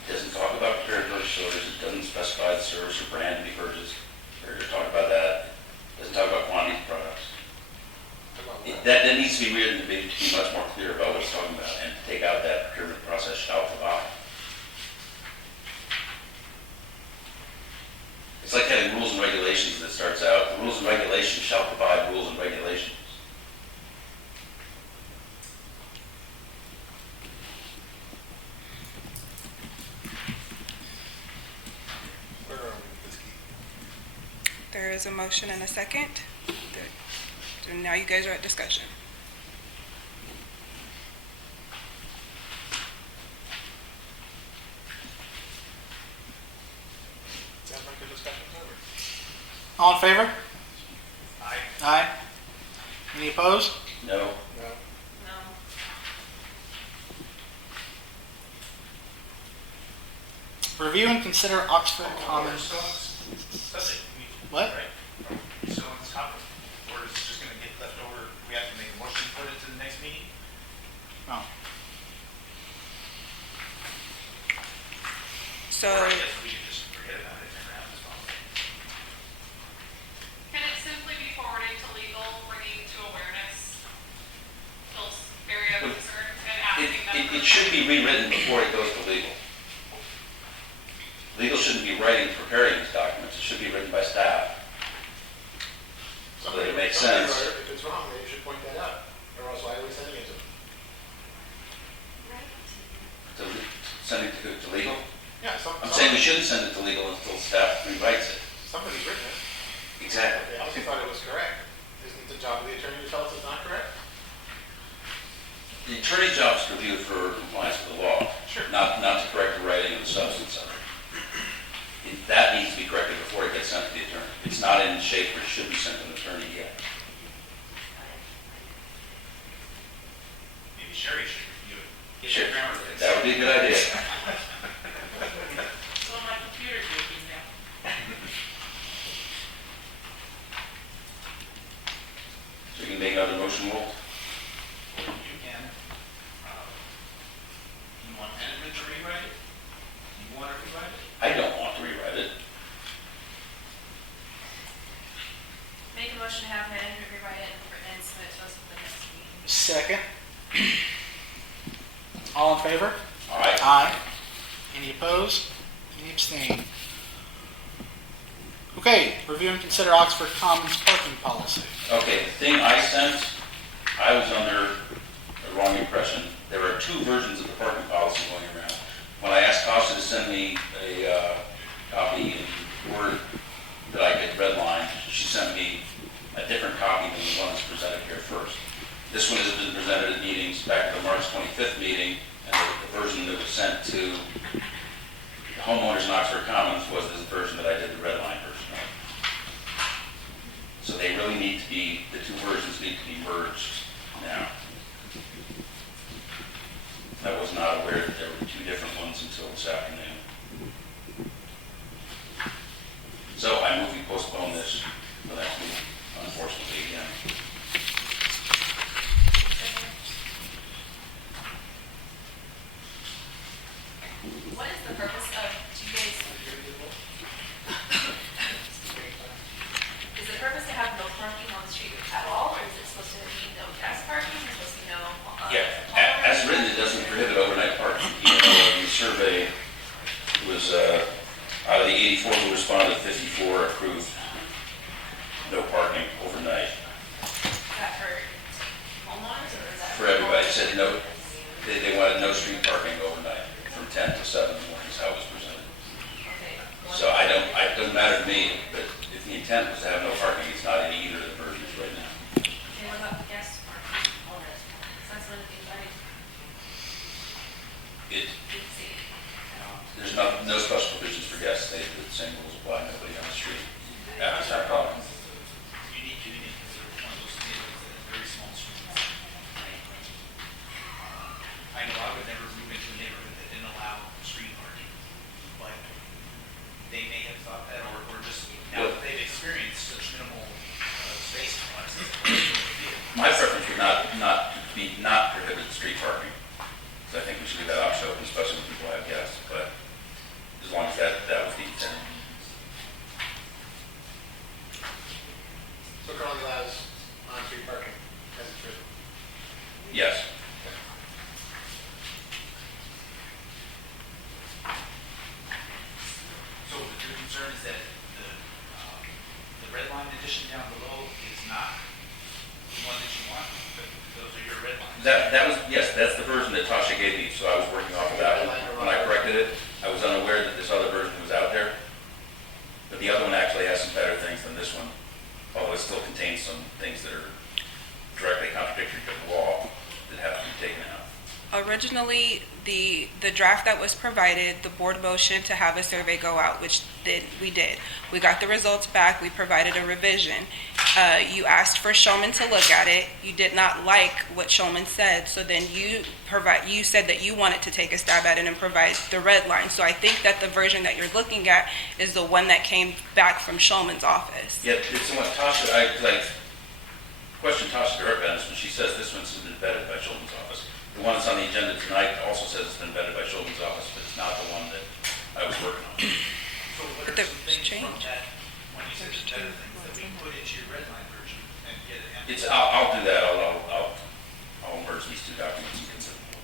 It doesn't talk about prepared purchase orders, it doesn't specify the service or brand to be purchased. We're going to talk about that. It doesn't talk about quantity of products. That needs to be written to be much more clear about what it's talking about, and to take out that procurement process shall provide. It's like having rules and regulations that starts out, the rules and regulations shall provide rules and regulations. There is a motion and a second. Good. So now you guys are at discussion. Sounds like the discussion's over. All in favor? Aye. Aye. Any opposed? No. No. No. Review and consider Oxford Commons. Subject, What? right? So on this topic, or is it just gonna get left over, we have to make a motion to put it to the next meeting? Oh. So, Or I guess we could just forget about it and never have this problem. Can it simply be forwarded to legal, bringing to awareness Phil's area of concern and asking them? It should be rewritten before it goes to legal. Legal shouldn't be preparing these documents. It should be written by staff. So that it makes Somebody sense. wrote it. If it's wrong, they should point that out, or else why are we sending it to them? Send it to legal? Yeah, I'm saying we shouldn't send it to legal until staff rewrites it. somebody's written it. Exactly. They obviously thought it was correct. Isn't the job of the attorney to tell us it's not correct? The attorney job is to review for compliance with the law. Sure. Not to correct the writing of the substance of it. That needs to be corrected before it gets sent to the attorney. It's not in shape where it should be sent to an attorney yet. Maybe Sherry should review it. Get Sure. your grammar fixed. That would be a good idea. So my computer's working now. So you can make another motion, Walt? You can, you want management to rewrite it? You want to rewrite it? I don't want to rewrite it. Make a motion to have management rewrite it and submit to us for the next meeting. Second. All in favor? Aye. Aye. Any opposed? Any abstain? Okay, review and consider Oxford Commons parking policy. Okay, the thing I sent, I was under the wrong impression. There are two versions of the parking policy going around. When I asked Tasha to send me a copy in Word that I could redline, she sent me a different copy than the one that's presented here first. This one has been presented at meetings back at the March 25th meeting, and the version that was sent to the homeowners in Oxford Commons was this version that I did the redline version of. So they really need to be, the two versions need to be merged now. I was not aware that there were two different ones until this afternoon. So I move we postpone this for next meeting, unfortunately, again. What is the purpose of, do you guys, is the purpose to have no parking on the street at all, or is it supposed to be no gas parking, is it supposed to be no? Yeah, as written, it doesn't prohibit overnight parking. Even though the survey was, out of the 84 who responded, 54 approved no parking overnight. Is that for homeowners, or is that? For everybody, it said no, they wanted no street parking overnight from 10 to 7 in the morning is how it was presented. Okay. So it doesn't matter to me, but if the intent was to have no parking, it's not in either of the versions right now. Okay, what about the gas parking? That's one of the things I It, did see. there's no special provisions for guests, the same rules apply, nobody on the street. That's our problem. Unique, because they're one of those neighborhoods that have very small streets. I know I would never move into a neighborhood that didn't allow street parking, but they may have thought that, or just, now that they've experienced such minimal space in us, it's a big deal. My preference would not prohibit street parking. So I think we should leave that option open, especially when people have guests, but as long as that was the intent. So currently allows on-street parking as it's written. Yes. So your concern is that the red line addition down below is not the one that you want, but those are your red lines? That was, yes, that's the version that Tasha gave me, so I was working off of that one. When I corrected it, I was unaware that this other version was out there. But the other one actually has some better things than this one, although it still contains some things that are directly contradictory to the law that have to be taken out. originally, the draft that was provided, the board motion to have a survey go out, which We did. We got the results back, we provided a revision. You asked for Shulman to look at it, you did not like what Shulman said, so then you said that you wanted to take a stab at it and provide the red line. So I think that the version that you're looking at is the one that came back from Shulman's office. Yeah, it's somewhat Tasha, I question Tasha direct on this when she says this one's been vetted by Shulman's office. The one that's on the agenda tonight also says it's been vetted by Shulman's office, but it's not the one that I was working on. So what But are the some things from change. that, when you said there's better things that we can put into your red line version and get it? I'll do that, I'll merge these two documents and consider them.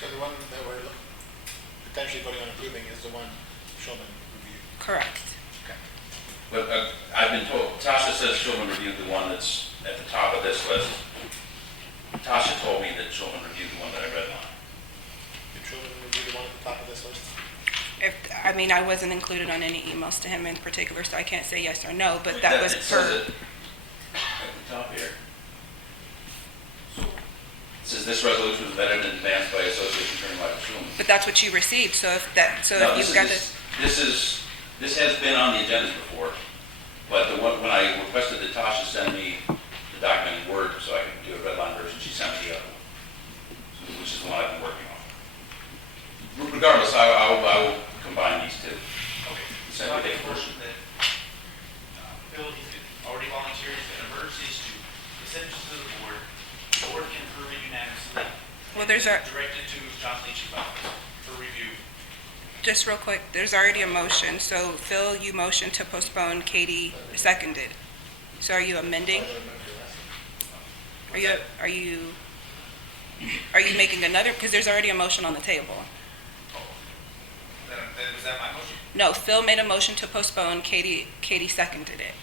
So the one that we're potentially voting on approving is the one Shulman reviewed. Correct. Okay. But I've been told, Tasha says Shulman reviewed the one that's at the top of this list. Tasha told me that Shulman reviewed the one that I read on. Did Shulman review the one at the top of this list? I wasn't included on any emails to him in particular, so I can't say yes or no, but that was It says per, it at the top here. It says this resolution was vetted in advance by Association Attorney Michael Shulman. but that's what you received, so if No, you've got this. This has been on the agendas before, but when I requested that Tasha send me the document in Word so I could do a red line version, she sent me the other one, which is the one I've been working on. Regardless, I will combine these two. Okay. Send So I me make the a motion that Phil, he's already volunteered, he's going to merge these two, send it to the board, the board can approve it unanimously. Well, there's a- Direct it to John Leach's office for review. Just real quick, there's already a motion, so Phil, you motioned to postpone, Katie seconded. So are you amending? Are you making another, because there's already a motion on the table. Was that my motion? No, Phil made a motion to postpone, Katie seconded it.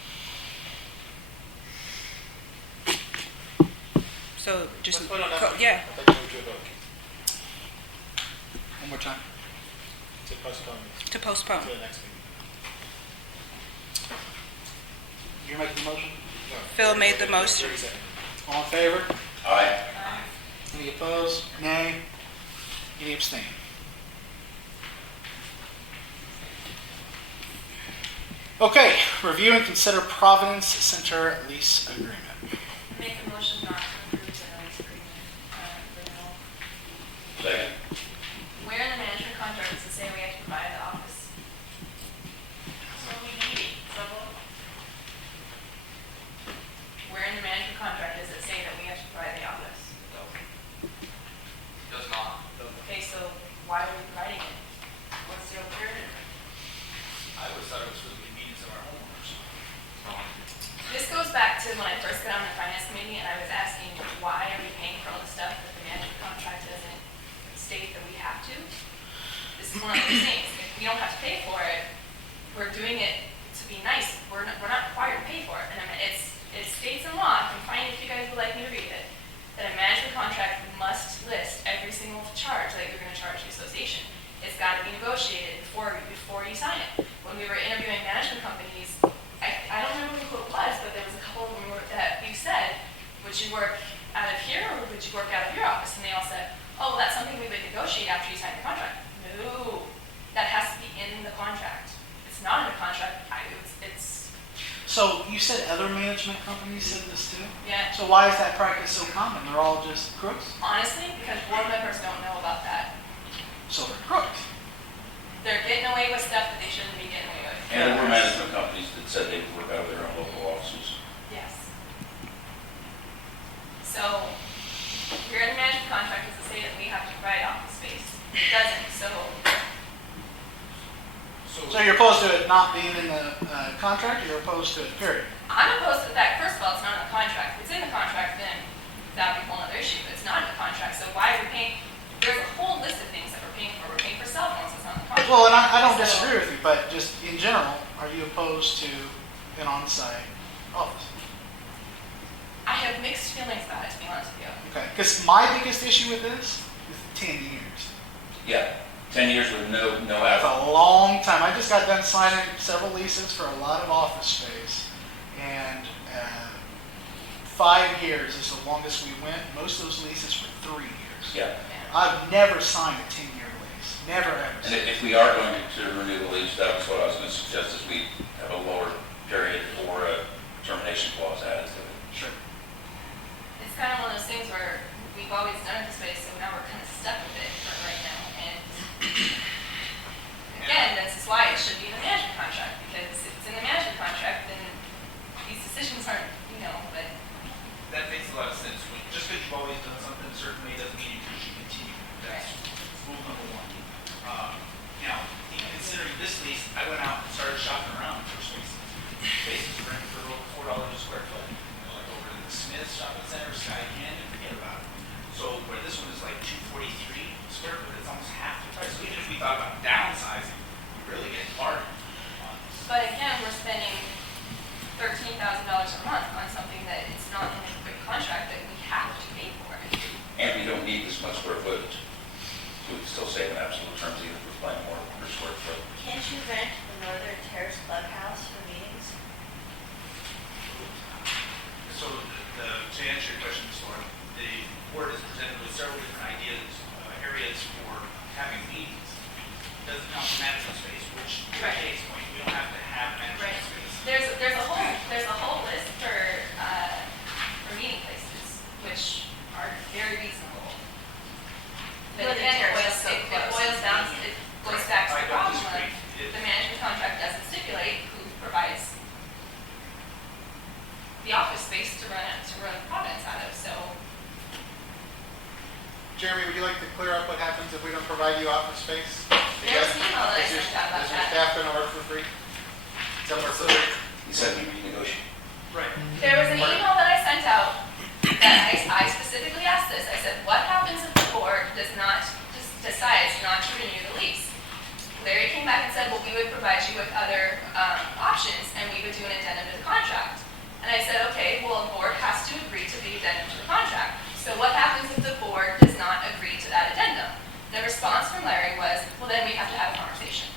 So just, Let's vote on that one. yeah, I thought you moved to a vote. One more time. To postpone this to postpone. to the next meeting. You're making the motion? No, Phil made the 30 motion. seconds. All in favor? Aye. Any opposed? Nay? Any abstain? Okay, review and consider Providence Center lease agreement. Make a motion not to approve the lease agreement, renewal. Second. Where in the management contract does it say we have to provide the office? So we need it, so Where in the management contract does it say that we have to provide the office? Does not. Okay, so why are we providing it? What's the alternative? I always thought it was for the convenience of our homeowners. This goes back to when I first got on the finance committee and I was asking, why are we paying for all the stuff that the management contract doesn't state that we have to? This is one of those things. If we don't have to pay for it, we're doing it to be nice. We're not required to pay for it. And I mean, it states in law, I can find it if you guys would like me to read it, that a management contract must list every single charge that you're going to charge the association. It's got to be negotiated before you sign it. When we were interviewing management companies, I don't remember who it was, but there was a couple of them that we said, would you work out of here or would you work out of your office? And they all said, oh, well, that's something we would negotiate after you sign the contract. No, that has to be in the contract. It's not in the contract. It's So you said other management companies said this too? yeah. So why is that practice so common? They're all just crooks? Honestly, because board members don't know about that. So they're crooks. They're getting away with stuff that they shouldn't be getting away with. And there were management companies that said they would work out of their own local offices. Yes. So, we're in the management contract does it say that we have to provide office space. It doesn't, so So you're opposed to it not being in the contract, or you're opposed to it, period? I'm opposed to that. First of all, it's not in the contract. If it's in the contract, then that would be a whole other issue, but it's not in the contract, so why are we paying? There's a whole list of things that we're paying for. We're paying for cell phones, it's not in the contract. Well, and I don't So- disagree with you, but just in general, are you opposed to an on-site office? I have mixed feelings about it, to be honest with you. Okay, because my biggest issue with this is 10 years. Yeah, 10 years with no That's out. a long time. I just got done signing several leases for a lot of office space, and 5 years is the longest we went. Most of those leases were 3 years. Yeah. I've never signed a 10-year lease. Never ever. And if we are going to renew the lease, that was what I was going to suggest, is we have a lower period for a termination clause added to it. Sure. It's kind of one of those things where we've always done it this way, so now we're kind of stuck with it for right now. And again, this is why it should be in the management contract, because if it's in the management contract, then these decisions aren't, but. That makes a lot of sense. Just because you've always done something a certain way doesn't mean you should continue. That's rule number one. Now, in considering this lease, I went out and started shopping around for spaces. Spaces are renting for over $4 a square foot. Like over in the Smith Shopping Center, Sky Canyon, forget about it. So where this one is like $243 square foot, it's almost half the price. So even if we thought about downsizing, we really get hard on this. But again, we're spending $13,000 a month on something that it's not in the contract that we have to pay for. And we don't need this much square footage. We can still save in absolute terms even if we're paying more per square foot. Can't you rent the Northern Terrace Clubhouse for meetings? So to answer your question, Ms. Lauren, the board is presented with several different ideas, areas for having meetings. It doesn't come from management space, which to the case point, we don't have to have management space. There's a whole list for meeting places, which are very reasonable. But again, it boils back to the problem of the management contract doesn't stipulate who provides the office space to run Providence out of. So, Jeremy, would you like to clear up what happens if we don't provide you office space? there's an email that I sent out about Is your that. staff going to work for free? Somewhere for free? You said we renegotiate. Right. There was an email that I sent out that I specifically asked this. I said, what happens if the board decides not to renew the lease? Larry came back and said, well, we would provide you with other options and we would do an addendum to the contract. And I said, okay, well, a board has to agree to the addendum to the contract. So what happens if the board does not agree to that addendum? The response from Larry was, well, then we have to have a conversation.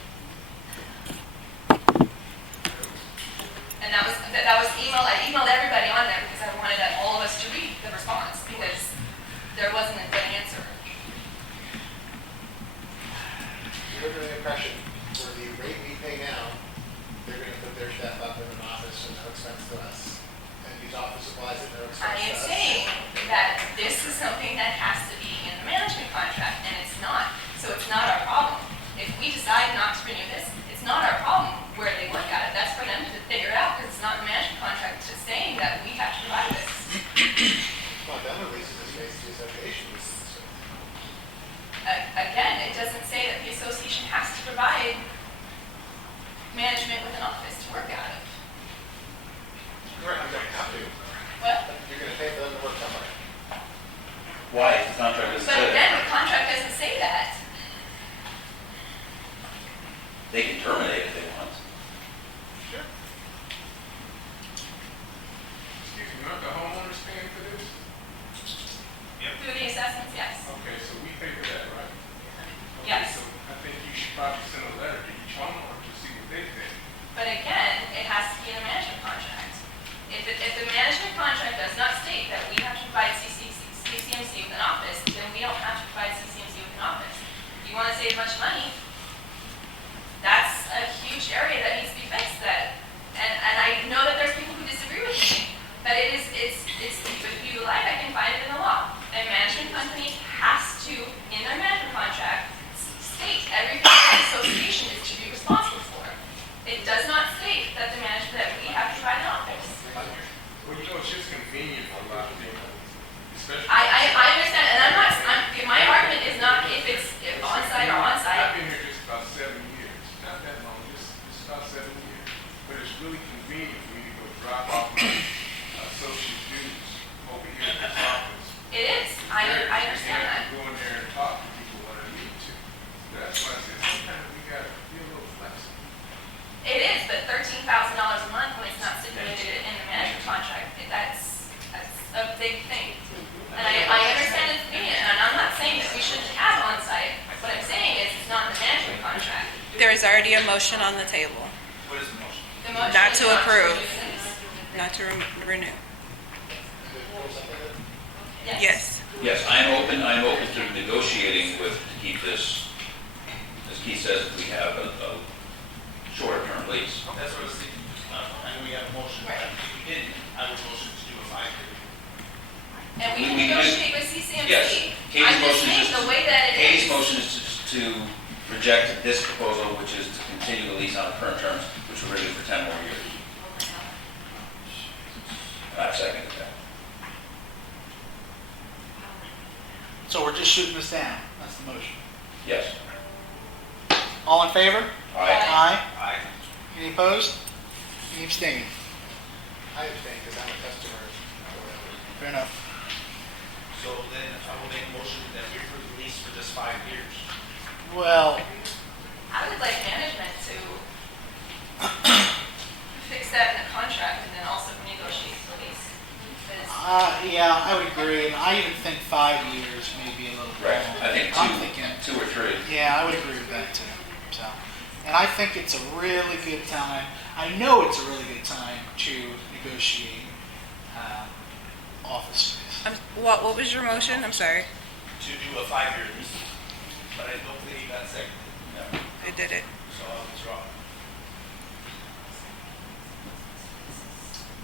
And that was email. I emailed everybody on there because I wanted all of us to read the response because there wasn't a good answer. You're under the impression for the rate we pay now, they're going to put their staff up in an office at no expense to us and use office supplies at no expense to us. I am saying that this is something that has to be in the management contract, and it's not. So it's not our problem. If we decide not to renew this, it's not our problem where they look at it. That's for them to figure it out because it's not in the management contract. It's just saying that we have to provide this. Well, then the lease is space to the association. Again, it doesn't say that the association has to provide management with an office to work out of. Correct, you don't have to. What? You're going to pay for them to work somewhere. Why? The contract doesn't But say again, that. the contract doesn't say that. They can terminate if they want. Sure. Excuse me, aren't the homeowners paying for this? Through the assessments, yes. Okay, so we pay for that, right? Okay, Yes. So I think you should probably send a letter to each homeowner to see what they pay. But again, it has to be in a management contract. If the management contract does not state that we have to provide CCMC with an office, then we don't have to provide CCMC with an office. If you want to save much money, that's a huge area that needs to be fixed. And I know that there's people who disagree with me, but it's if you like, I can find it in the law. A management company has to, in their management contract, state everything that the association is to be responsible for. It does not state that that we have to provide an office. Well, it's just convenient for a lot of people, especially. I understand, and my argument is not if it's on-site or on-site. I've been here just about 7 years, not that long, just about 7 years. But it's really convenient for me to go drop off my associate duties over here in this office. It is. I understand that. Go in there and talk to people when I need to. That's why I said sometimes we gotta be a little flexible. It is, but $13,000 a month when it's not stipulated in the management contract, that's a big thing. And I understand it's convenient, and I'm not saying that we shouldn't have on-site. What I'm saying is it's not in the management contract. There is already a motion on the table. What is the motion? The motion Not is to approve. renew the lease. Not to renew. Yes. Yes. Yes, I'm open to negotiating to keep this Keith says we have a shorter term lease. That's what I was thinking. I know we have a motion, but if we didn't, I would motion to do a 5-year. And we can We can negotiate with CCMC. Yes. Katie's I'm just motion saying, is the way that it Katie's is. motion is to reject this proposal, which is to continue the lease on current terms, which we're renewing for 10 more years. And I've seconded that. So we're just shooting this down. That's the motion. Yes. All in favor? Aye. Aye. Aye. Any opposed? Any abstaining? I abstain because I'm a customer or whatever. Fair enough. So then I will make a motion that we approve the lease for just 5 years. Well, I would like management to fix that in the contract and then also negotiate the lease. Because yeah, I would agree. And I even think 5 years may be a little Right. long. I think I'm thinking, 2 or 3. yeah, I would agree with that too. So, and I think it's a really good time. I know it's a really good time to negotiate office space. What was your motion? I'm sorry. To do a 5-year lease. But I don't believe you got seconded. No. I did it. So I'll withdraw.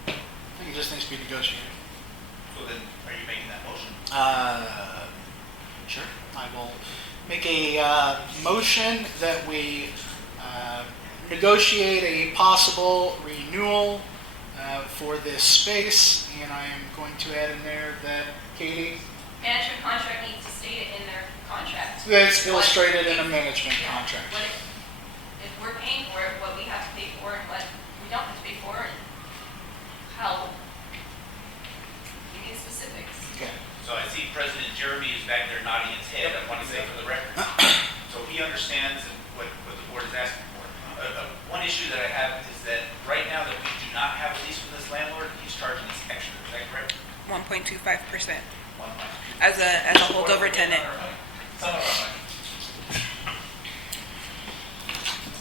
I think it just needs to be negotiated. So then, are you making that motion? Sure. I will make a motion that we negotiate a possible renewal for this space, and I am going to add in there that Katie, management contract needs to state it in their contract. that's illustrated in a management contract. What if we're paying for it, what we have to pay for and what we don't have to pay for and how. Give me the specifics. Okay. So I see President Jeremy is back there nodding his head, I want to say for the record. So he understands what the board is asking for. One issue that I have is that right now that we do not have a lease with this landlord, he's charging us extra, is that correct? 1.25% 1.5. as a holdover tenant. Some of our money.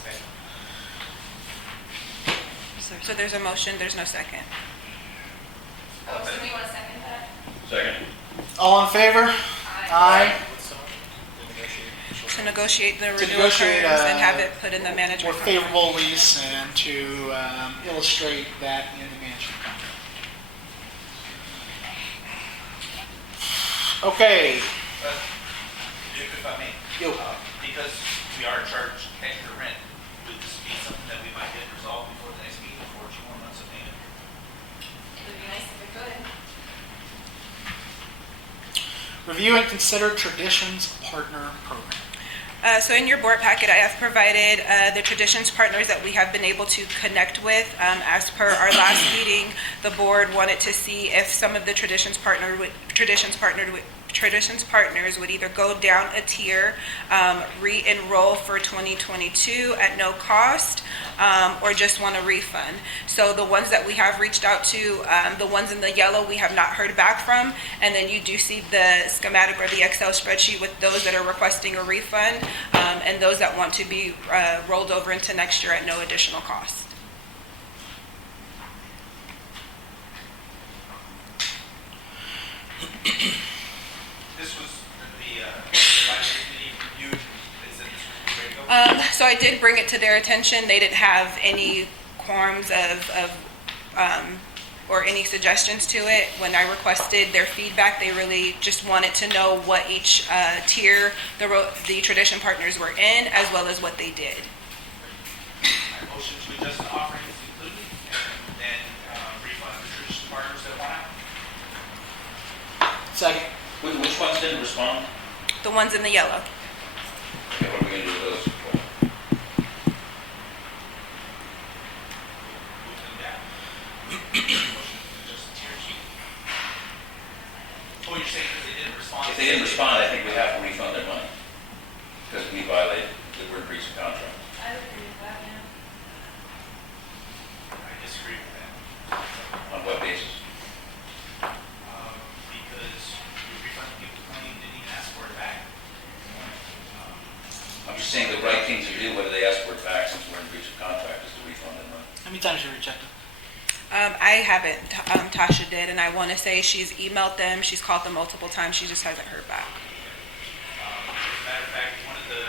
Okay. So there's a motion, there's no second. Oh, so we want to second that? Second. All in favor? Aye. To negotiate the To renewal negotiate terms and have it put in the more management contract. favorable lease and to illustrate that in the management contract. Okay. If I may. Yo. Because we are charged extra rent, would this be something that we might get resolved before the next meeting for 2 more months of payment? It would be nice if it could. Review and consider Traditions Partner Program. So in your board packet, I have provided the Traditions partners that we have been able to connect with. As per our last meeting, the board wanted to see if some of the Traditions partners would either go down a tier, re-enroll for 2022 at no cost, or just want a refund. So the ones that we have reached out to, the ones in the yellow we have not heard back from, and then you do see the schematic or the Excel spreadsheet with those that are requesting a refund, and those that want to be rolled over into next year at no additional cost. This was the advisory committee reviewed, they said this was ready to go? So I did bring it to their attention. They didn't have any quorums or any suggestions to it. When I requested their feedback, they really just wanted to know what each tier the Tradition partners were in, as well as what they did. I motion to adjust the offerings included and then refund the tradition partners that want out. Second. Which ones didn't respond? The ones in the yellow. Okay, what are we going to do with those? Move them down. Motion to adjust the tier sheet. Oh, you're saying because they didn't respond? If they didn't respond, I think we have to refund their money. Because we violated the word breach of contract. I would agree with that, yeah. I disagree with that. On what basis? Because we refunded people the money and didn't even ask for it back. I'm just saying the right thing to do, whether they ask for it back since we're in breach of contract, is to refund their money. How many times have you rejected? I haven't. Tasha did, and I want to say she's emailed them. She's called them multiple times. She just hasn't heard back. As a matter of fact, one of the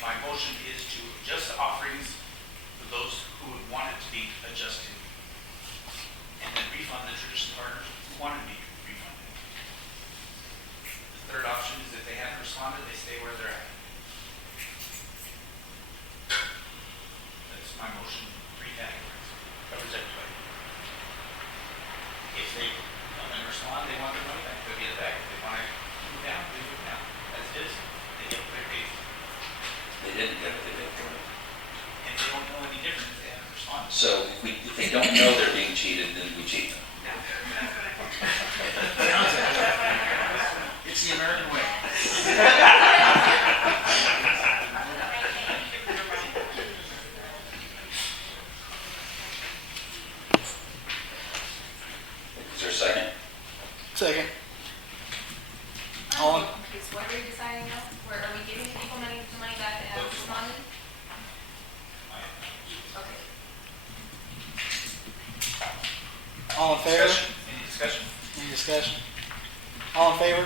my motion is to adjust the offerings for those who would want it to be adjusted, and then refund the traditional partners who want it to be refunded. The third option is if they haven't responded, they stay where they're at. That's my motion, recategorize, covers everybody. If they don't respond, they want their money back, they'll get it back. If they want to move down, they move down. As it is, they get what they're paid. They didn't get it, they didn't get it. And they don't know any difference, they haven't responded. So if they don't know they're being cheated, then we cheat them. It's the American way. Is there a second? Second. All in, Is what are we deciding now? Where are we giving people money back that haven't responded? Okay. all in favor? Discussion, any discussion? Any discussion? All in favor?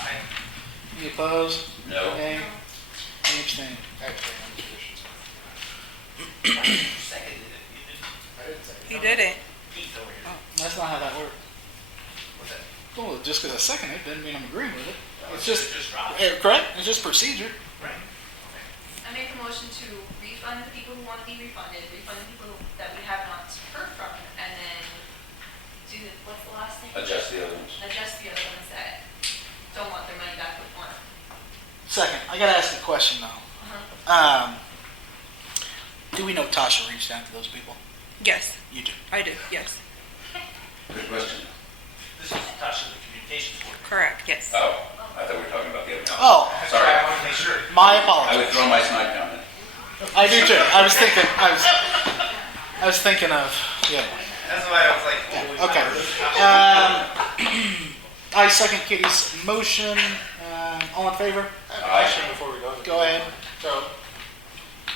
Aye. Any opposed? No. Nay? Any abstain? I abstain on the conditions. Seconded it, you didn't. I didn't say. He did it. Keith over here. That's not how that works. What's that? Well, just because I second it doesn't mean I'm agreeing with it. It's So just, it just dropped. correct? It's just procedure. Right. I make a motion to refund the people who want to be refunded, refund the people that we have not heard from, and then what's the last thing? Adjust the other ones. Adjust the other ones that don't want their money back with one. Second, I gotta ask a question though. Do we know Tasha reached out to those people? Yes, You do. I do, yes. Good question. This is Tasha, the communications board. Correct, yes. Oh, I thought we were talking about the other one. Oh, That's Sorry. why I wanted to make sure. my I apologies. withdraw my snide comment. I do too. I was thinking of, yeah. That's why I was like, oh, Okay. I second Kitty's motion. All in favor? I have a Aye. question before we go. Go ahead. So,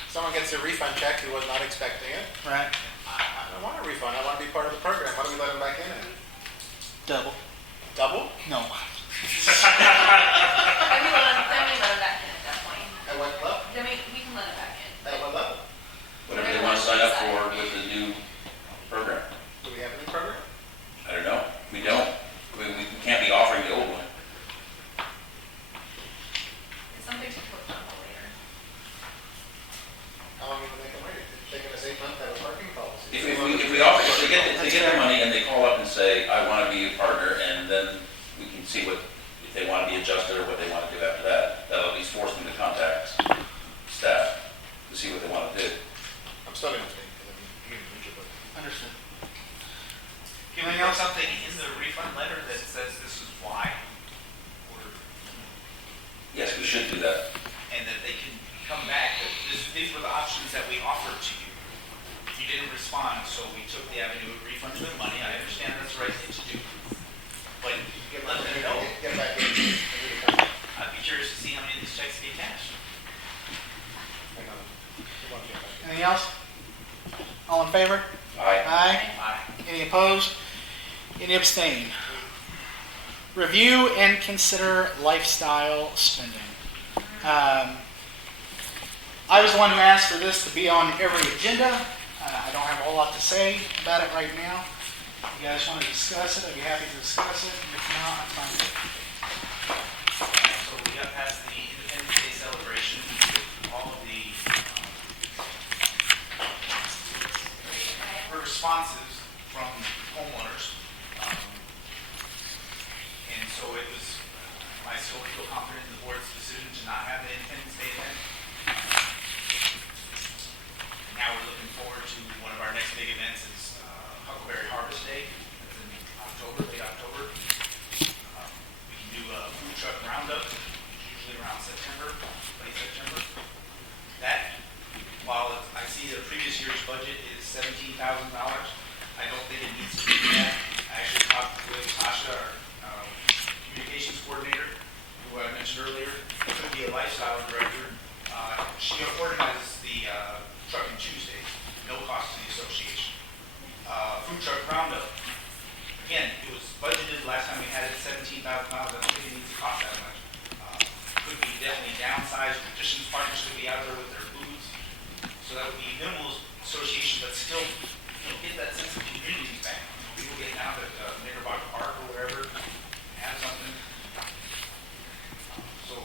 someone gets a refund check who was not expecting it. Right. I don't want a refund. I want to be part of the program. Why do we let them back in it? Double. Double? No. Then we let them back in at that point. At what level? Then we can let them back in. At what level? Whatever they want to sign up for with the new program. Do we have a new program? I don't know. We don't. We can't be offering the old one. It's something to put on the later. How long will they can wait? It's taking us 8 months to have a parking policy. If we offer, if they get their money and they call up and say, I want to be a partner, and then we can see what, if they want to be adjusted or what they want to do after that. That'll at least force them to contact staff to see what they want to do. I'm still going to speak because I'm huge, but Understood. Can we have something in the refund letter that says this is why? Or, Yes, we should do that. and that they can come back, that these were the options that we offered to you. You didn't respond, so we took the avenue of refunding the money. I understand that's the right thing to do. But let them know. get back in. I'd be curious to see how many of these checks get cashed. Hang on. Come on, get back. Anything else? All in favor? Aye. Aye. Aye. Any opposed? Any abstain? Review and consider lifestyle spending. I was the one who asked for this to be on every agenda. I don't have a whole lot to say about it right now. If you guys want to discuss it, I'd be happy to discuss it. If not, I'm fine with it. So we got past the Independence Day celebration with all of the responses from homeowners. And so it was, I still feel confident in the board's decision to not have the Independence Day event. Now we're looking forward to one of our next big events is Huckleberry Harvest Day. That's in October, late October. We can do a food truck roundup, usually around September, late September. That, while I see the previous year's budget is $17,000, I don't think it needs to be that. I actually talked with Tasha, our communications coordinator, who I mentioned earlier, to be a lifestyle director. She organizes the Trucking Tuesdays, no cost to the association. Food truck roundup, again, it was budgeted last time we had it $17,000. I don't think it needs to cost that much. Could be definitely downside advertise petitions, partners could be out there with their booths. So that would be minimal association, but still, get that sense of community back. People getting out at Knickerbocker Park or wherever, have something. So,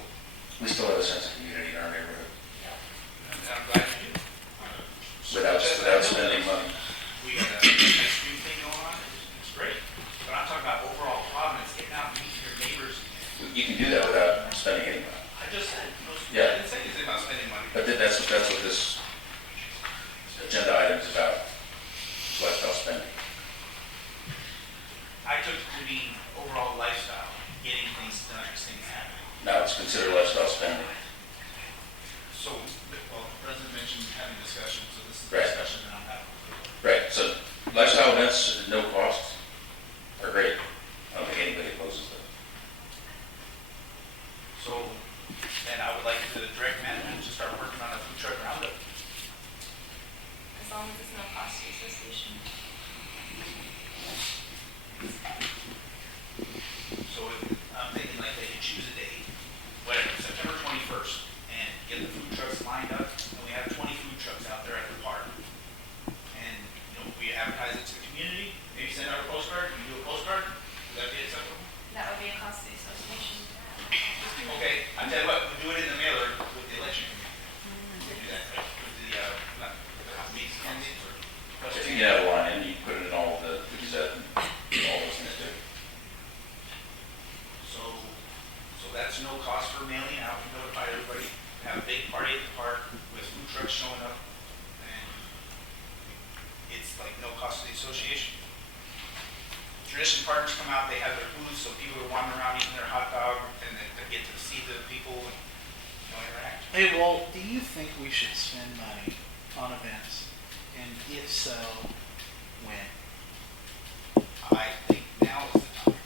We still have a sense of community in our neighborhood and I'm glad you do. without spending money. We got a ice cream thing going on, it's great. But I'm talking about overall Providence, getting out and meeting your neighbors. You can do that without spending any money. I just said, Yeah. I didn't say anything about spending money. But that's what this agenda item is about, lifestyle spending. I took it to be overall lifestyle, getting things done, things happening. Now it's considered lifestyle spending. So, well, the president mentioned having discussion, so this is the Right. discussion that I'm having. Right, so lifestyle events at no cost are great. I don't think anybody opposes that. So, then I would like to direct management to start working on a food truck roundup. As long as it's no cost to the association. So I'm thinking like they could choose a date, whatever, September 21st, and get the food trucks lined up, and we have 20 food trucks out there at the park. And, we advertise it to the community, maybe send out a postcard, we do a postcard, would that be acceptable? That would be a cost to the association. Okay, I tell you what, we'll do it in the mailer with the election committee. We'll do that, right, with the meets candidates or. If you have a line, you put it in all the Gazette and all those things too. So that's no cost for mailing out, we notify everybody, have a big party at the park with food trucks showing up, and it's like no cost to the association. Tradition partners come out, they have their booths, so people are wandering around eating their hot dog, and they get to see the people and, interact. Hey, Walt, do you think we should spend money on events? And if so, when? I think now is the time.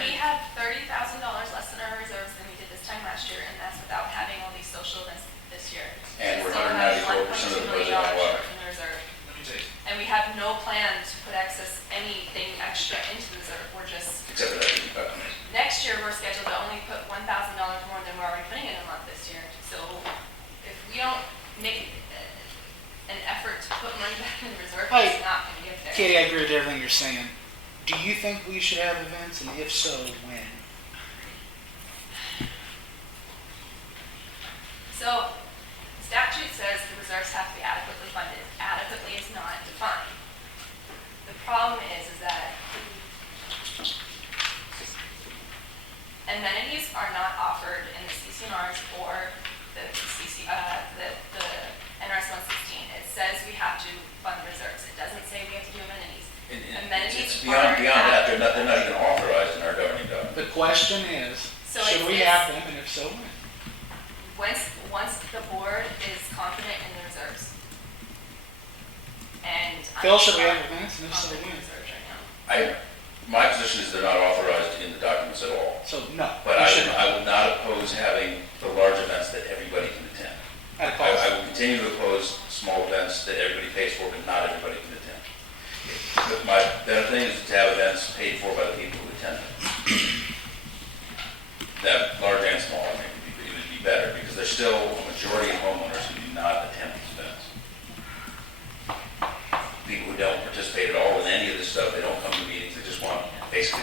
We have $30,000 less in our reserves than we did this time last year, and that's without having all these social events this year. And we're Still have 194% of the $1.2 budget million on water. short in the reserve. Let me tell you, And we have no plan to put anything extra into the reserve. We're just, Except for that, you cut. next year, we're scheduled to only put $1,000 more than we're already putting in a month this year. So if we don't make an effort to put money back in the reserve, Hey, it's not going to get there. Katie, I agree with everything you're saying. Do you think we should have events, and if so, when? So statute says the reserves have to be adequately funded. Adequately is not defined. The problem is that amenities are not offered in the CCNRs or the NRS 116. It says we have to fund reserves. It doesn't say we have to do amenities. Amenities It's beyond are that, they're not even authorized in our governing document. The question is, So should we it's- have them, and if so, when? once the board is confident in the reserves. And Phil, should we have events, and if so, confident in when? the reserves right now. My position is they're not authorized in the documents at all. So, no. But we shouldn't. I would not oppose having the large events that everybody can attend. At a cost. I will continue to oppose small events that everybody pays for, but not everybody can attend. But my better thing is to have events paid for by the people who attend them. That large and small, I think, it would be better, because there's still a majority of homeowners who do not attend these events. People who don't participate at all in any of this stuff, they don't come to meetings, they just want basically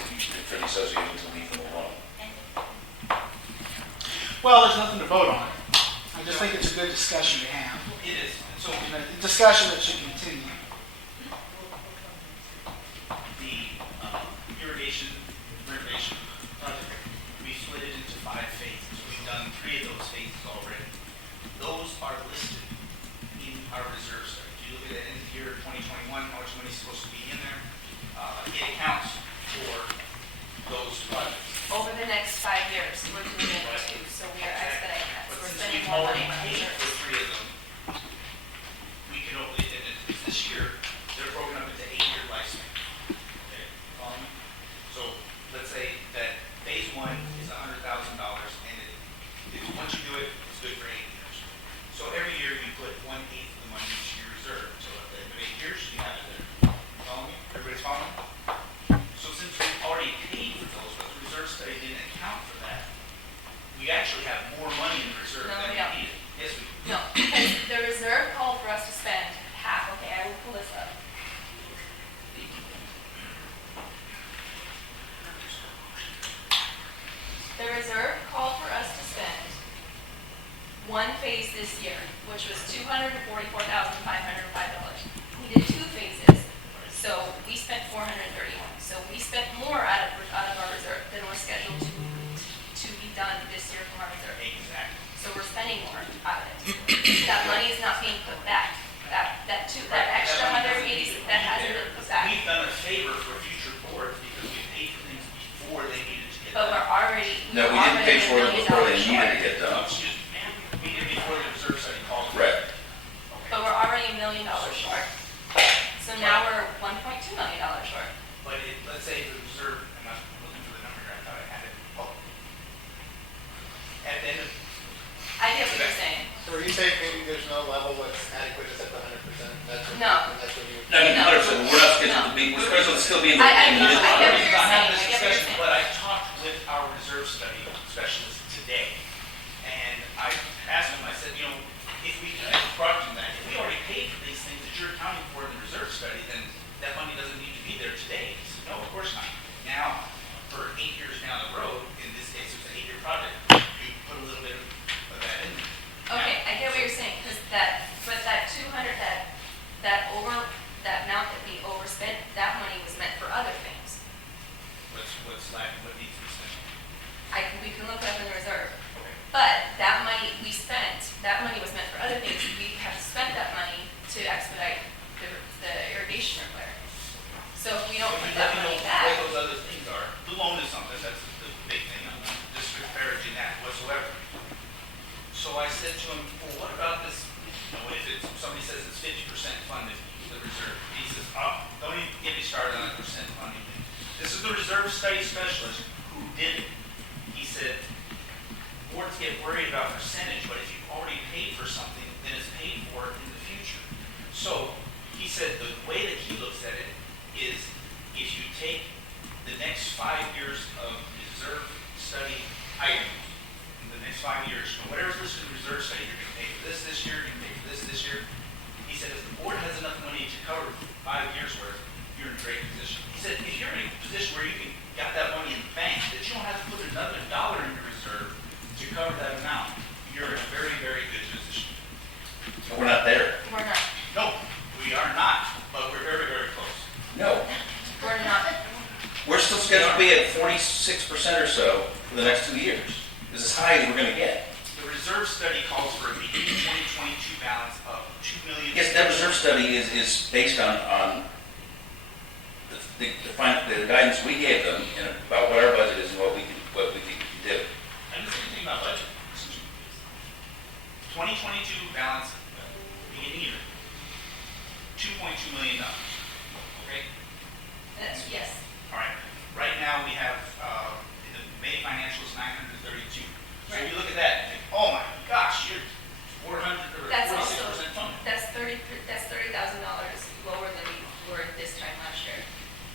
for the association to leave them alone. Well, there's nothing to vote on. I just think it's a good discussion to have. it is, and so And a discussion that should continue. the irrigation renovation project, we split it into 5 phases. We've done 3 of those phases already. Those are listed in our reserves. If you look at the end of the year 2021, how much money is supposed to be in there, it accounts for those projects. Over the next 5 years, we're doing it too, so we are expediting that. So But we're since spending we've more already money on paid reserves. for 3 of them, we can only, this year, they're broken up into 8-year lifespan. Okay, follow me? So let's say that phase 1 is $100,000, and once you do it, it's good for 8 years. So every year you put 1/8 of the money into your reserve. So at the end of 8 years, you have it there. Follow me? Everybody's following? So since we've already paid for those, but the reserve study didn't account for that, we we actually have more money in reserve No, than we we don't. needed. Yes, we do. No, because the reserve called for us to spend half, okay, I will pull this up. The reserve called for us to spend one phase this year, which was $244,505. We did two phases, so we spent $431. So we spent more out of our reserve than we're scheduled to be done this year from our reserve. Exactly. So we're spending more out of it. That money is not being put back. That extra 180, that hasn't been put back. We've done a favor for future boards because we paid for things before they needed to get But done. we're already. No, we didn't pay for it before they needed to get No, done. excuse me, ma'am, we did before the reserve study called. for it. Right. But we're already $1 million short. So now we're $1.2 million short. But let's say the reserve, I'm not looking for the number here, I thought I had it. Oh. At the end of, I get what you're saying. So are you saying maybe there's no level that's adequate to set the 100%? That's what, No. That's what you would. No, I mean, 100%, we're not scheduled to be, we're scheduled to still be in the. I in know, the- I get what you're not saying. have this I get what you're discussion, saying. but I talked with our reserve study specialist today. And I asked him, I said, you know, if we, I brought him that, if we already paid for these things that you're accounting for in the reserve study, then that money doesn't need to be there today. He said, no, of course not. Now, for 8 years down the road, in this case, it's an 8-year project, you put a little bit of that in there. Okay, I get what you're saying, because but that 200, that amount that we overspent, that money was meant for other things. What's lacking, what needs to be spent? We can look it up in the reserve. But that money we spent, that money was meant for other things. We have spent that money to expedite the irrigation repair. So if we don't put that money What back, those other things are. The loan is something, that's the big thing, I'm not disparaging that whatsoever. So I said to him, well, what about this, you know, if it's, somebody says it's 50% funded, the reserve. He says, oh, don't even get me started on the percent funding thing. This is the reserve study specialist who did it. He said, boards get worried about percentage, but if you've already paid for something, then it's paid for in the future. So he said the way that he looks at it is if you take the next 5 years of reserve study items, in the next 5 years, so whatever's listed in reserve study, you're going to pay for this year, you're going to pay for this year. He said if the board has enough money to cover 5 years worth, you're in a great position. He said if you're in a position where you can got that money in the bank, that you don't have to put another dollar in your reserve to cover that amount, you're in a very, very good position. We're not there. we're not. No, we are not, but we're very, very close. No. We're not. We're still scheduled to be at 46% or so for the next 2 years. This is as high as we're gonna get. The reserve study calls for a beginning 2022 balance of $2 million. Yes, that reserve study is based on the guidance we gave them and about what our budget is and what we think we can do. I didn't say anything about budget. 2022 balance, beginning year, $2.2 million. Okay? Yes. All right. Right now, we have, in the May financials, 932. So you look at that and think, oh my gosh, you're 400 or That's also, 46% funded. that's $30,000 lower than we were this time last year.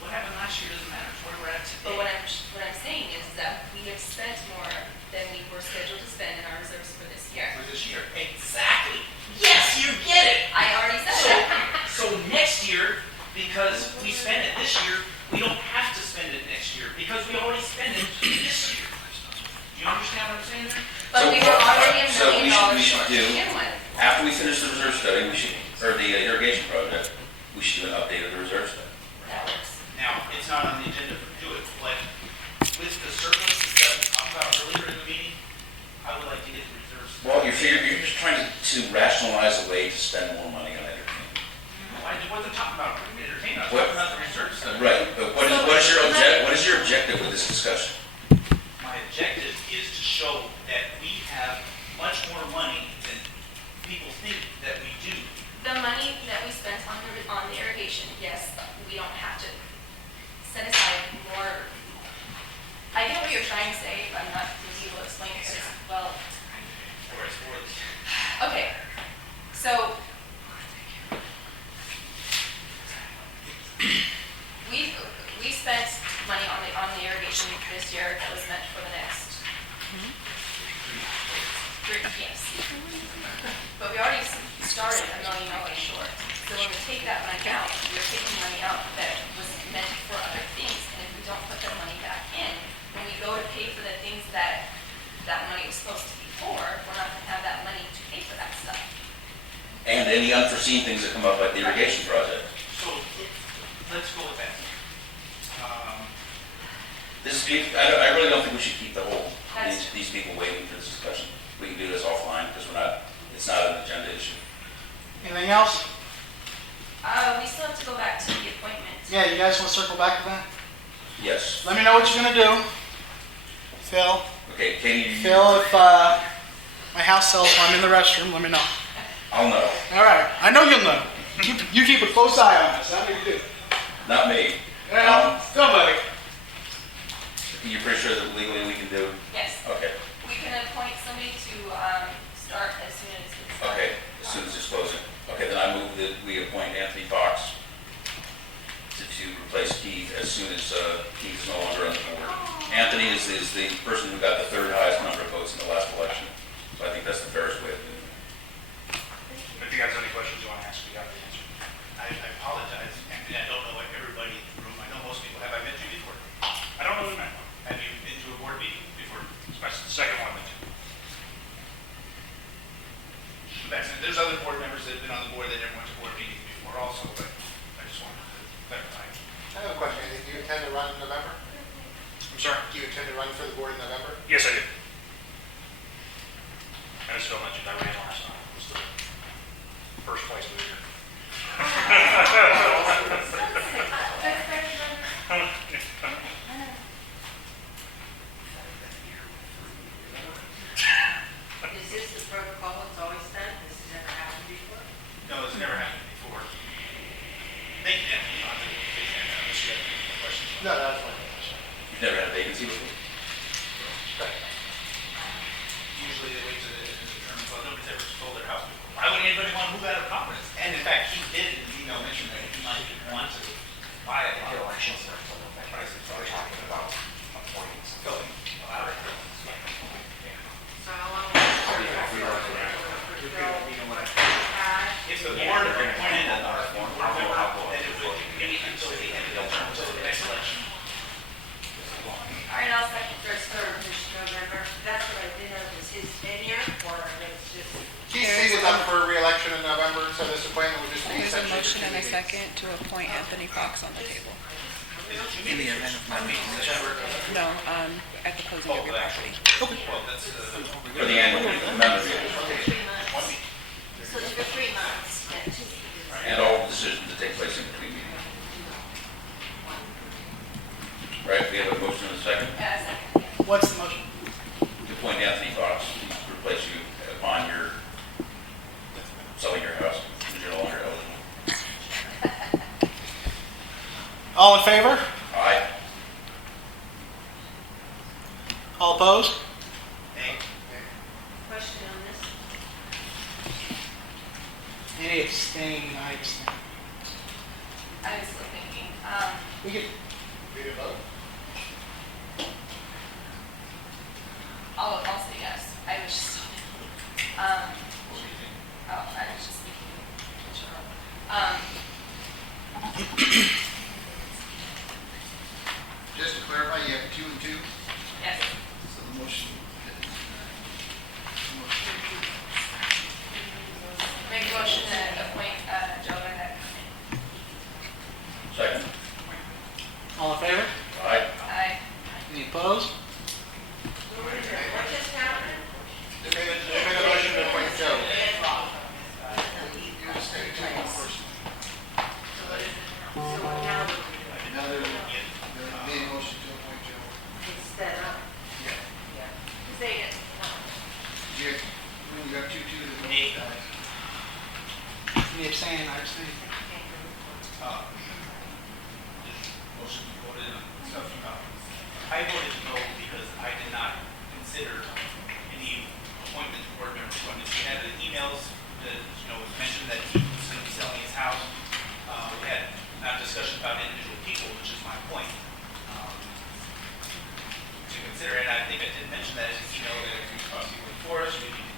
What happened last year doesn't matter. It's where we're at today. But what I'm saying is that we have spent more than we were scheduled to spend in our reserves for this year. For this year. Exactly. Yes, you get it. I already said So, that. so next year, because we spend it this year, we don't have to spend it next year because we already spent it this year. Do you understand what I'm saying there? But we were already $1 So million we should short to do, begin with. after we finish the reserve study, or the irrigation project, we should do an update of the reserve study. That works. Now, it's not on the agenda to do it, but with the surpluses that we talked about earlier in the meeting, I would like to get the reserves. Well, you're just trying to rationalize a way to spend more money on entertainment. I wasn't talking about entertainment, I was What? talking about the reserve study. Right, but what is your objective with this discussion? My objective is to show that we have much more money than people think that we do. The money that we spent on the irrigation, yes, we don't have to set aside more. I get what you're trying to say, but I'm not able to explain it as well. Okay, so we spent money on the irrigation this year that was meant for the next that money out, we're taking money out that was meant for other things. And if we don't put the money back in, when we go to pay for the things that that money was supposed to be for, we're not gonna have that money to pay for that stuff. And any unforeseen things that come up like the irrigation project. So, let's go with that. I really don't think we should keep That's- these people waiting for this discussion. We can do this offline because it's not an agenda issue. Anything else? We still have to go back to the appointment. Yeah, you guys want to circle back to that? Yes. Let me know what you're gonna do. Phil, Okay, Katie, Phil, if my house sells while I'm in the restroom, let me know. I'll know. All right, I know you'll know. You keep a close eye on this. That's what you do. Not me. Somebody. You're pretty sure that legally we can do? Yes. Okay. We can appoint somebody to start as soon as it's. Okay, as soon as it's closing. Okay, then I move that we appoint Anthony Fox to replace Keith as soon as Keith is no longer on the board. Anthony is the person who got the third highest number of votes in the last election. So I think that's the fairest way of doing it. If you guys have any questions you want to ask, we got the answer. I apologize, Anthony, I don't know everybody in the room. I know most people. Have I met you before? I don't know who met. Have you been to a board meeting before? It's my second one with you. There's other board members that have been on the board that never went to board meetings before also, but I just wanted to clarify. I have a question. Do you intend to run in November? I'm sorry? Do you intend to run for the board in November? Yes, I did. I just don't mention I ran last time. It was the first place of the year. Is this the protocol it's always done? This has never happened before? No, it's never happened before. Thank you, Anthony. I think you take that. Unless you have any questions. No, that's fine. You've never had a vacancy before? Usually they wait to the term, but nobody's ever sold their house before. Why would anybody want to move out of Providence? And in fact, he did in his email mention that he might want to buy it. Prices are talking about filling a lot of So how long? If the board appointed a board member, then it would be until the end of the term, until the next election. All right, I'll second first, third, November. That's what I did know, was his tenure, or it's just. Keith seated up for re-election in November, so this appointment would just be There's a essentially. motion and a second to appoint Anthony Fox on the table. In the event of my meeting, No, at the closing of your property. well, that's, For the annual member meeting. So it's for 3 months. And all decisions that take place in between meetings. Right, we have a motion and a second. What's the motion? To appoint Anthony Fox to replace you upon your selling your house, because you're no longer eligible. All in favor? Aye. All opposed? Question on this? Any abstaining? I abstain. I was still thinking, We could, Need a vote? I'll say yes. I was just, I was just thinking, Just to clarify, you have 2 and 2, yes. so the motion. Make a motion to appoint Joe Beck. Second. all in favor? Aye. Aye. Any opposed? What just happened? Just made a motion to appoint Joe. You abstained 2 on first. So now Now they're made a motion to appoint Joe. instead of. Yeah. Say it. You got 2-2 to the Me. Any abstaining? I abstain. Motion to vote in stuff. I voted no because I did not consider any appointment to board member appointments. We had the emails that, was mentioned that he was going to be selling his house. We had not discussion about individual people, which is my point. To consider, and I think I did mention that in his email that it was possibly before us.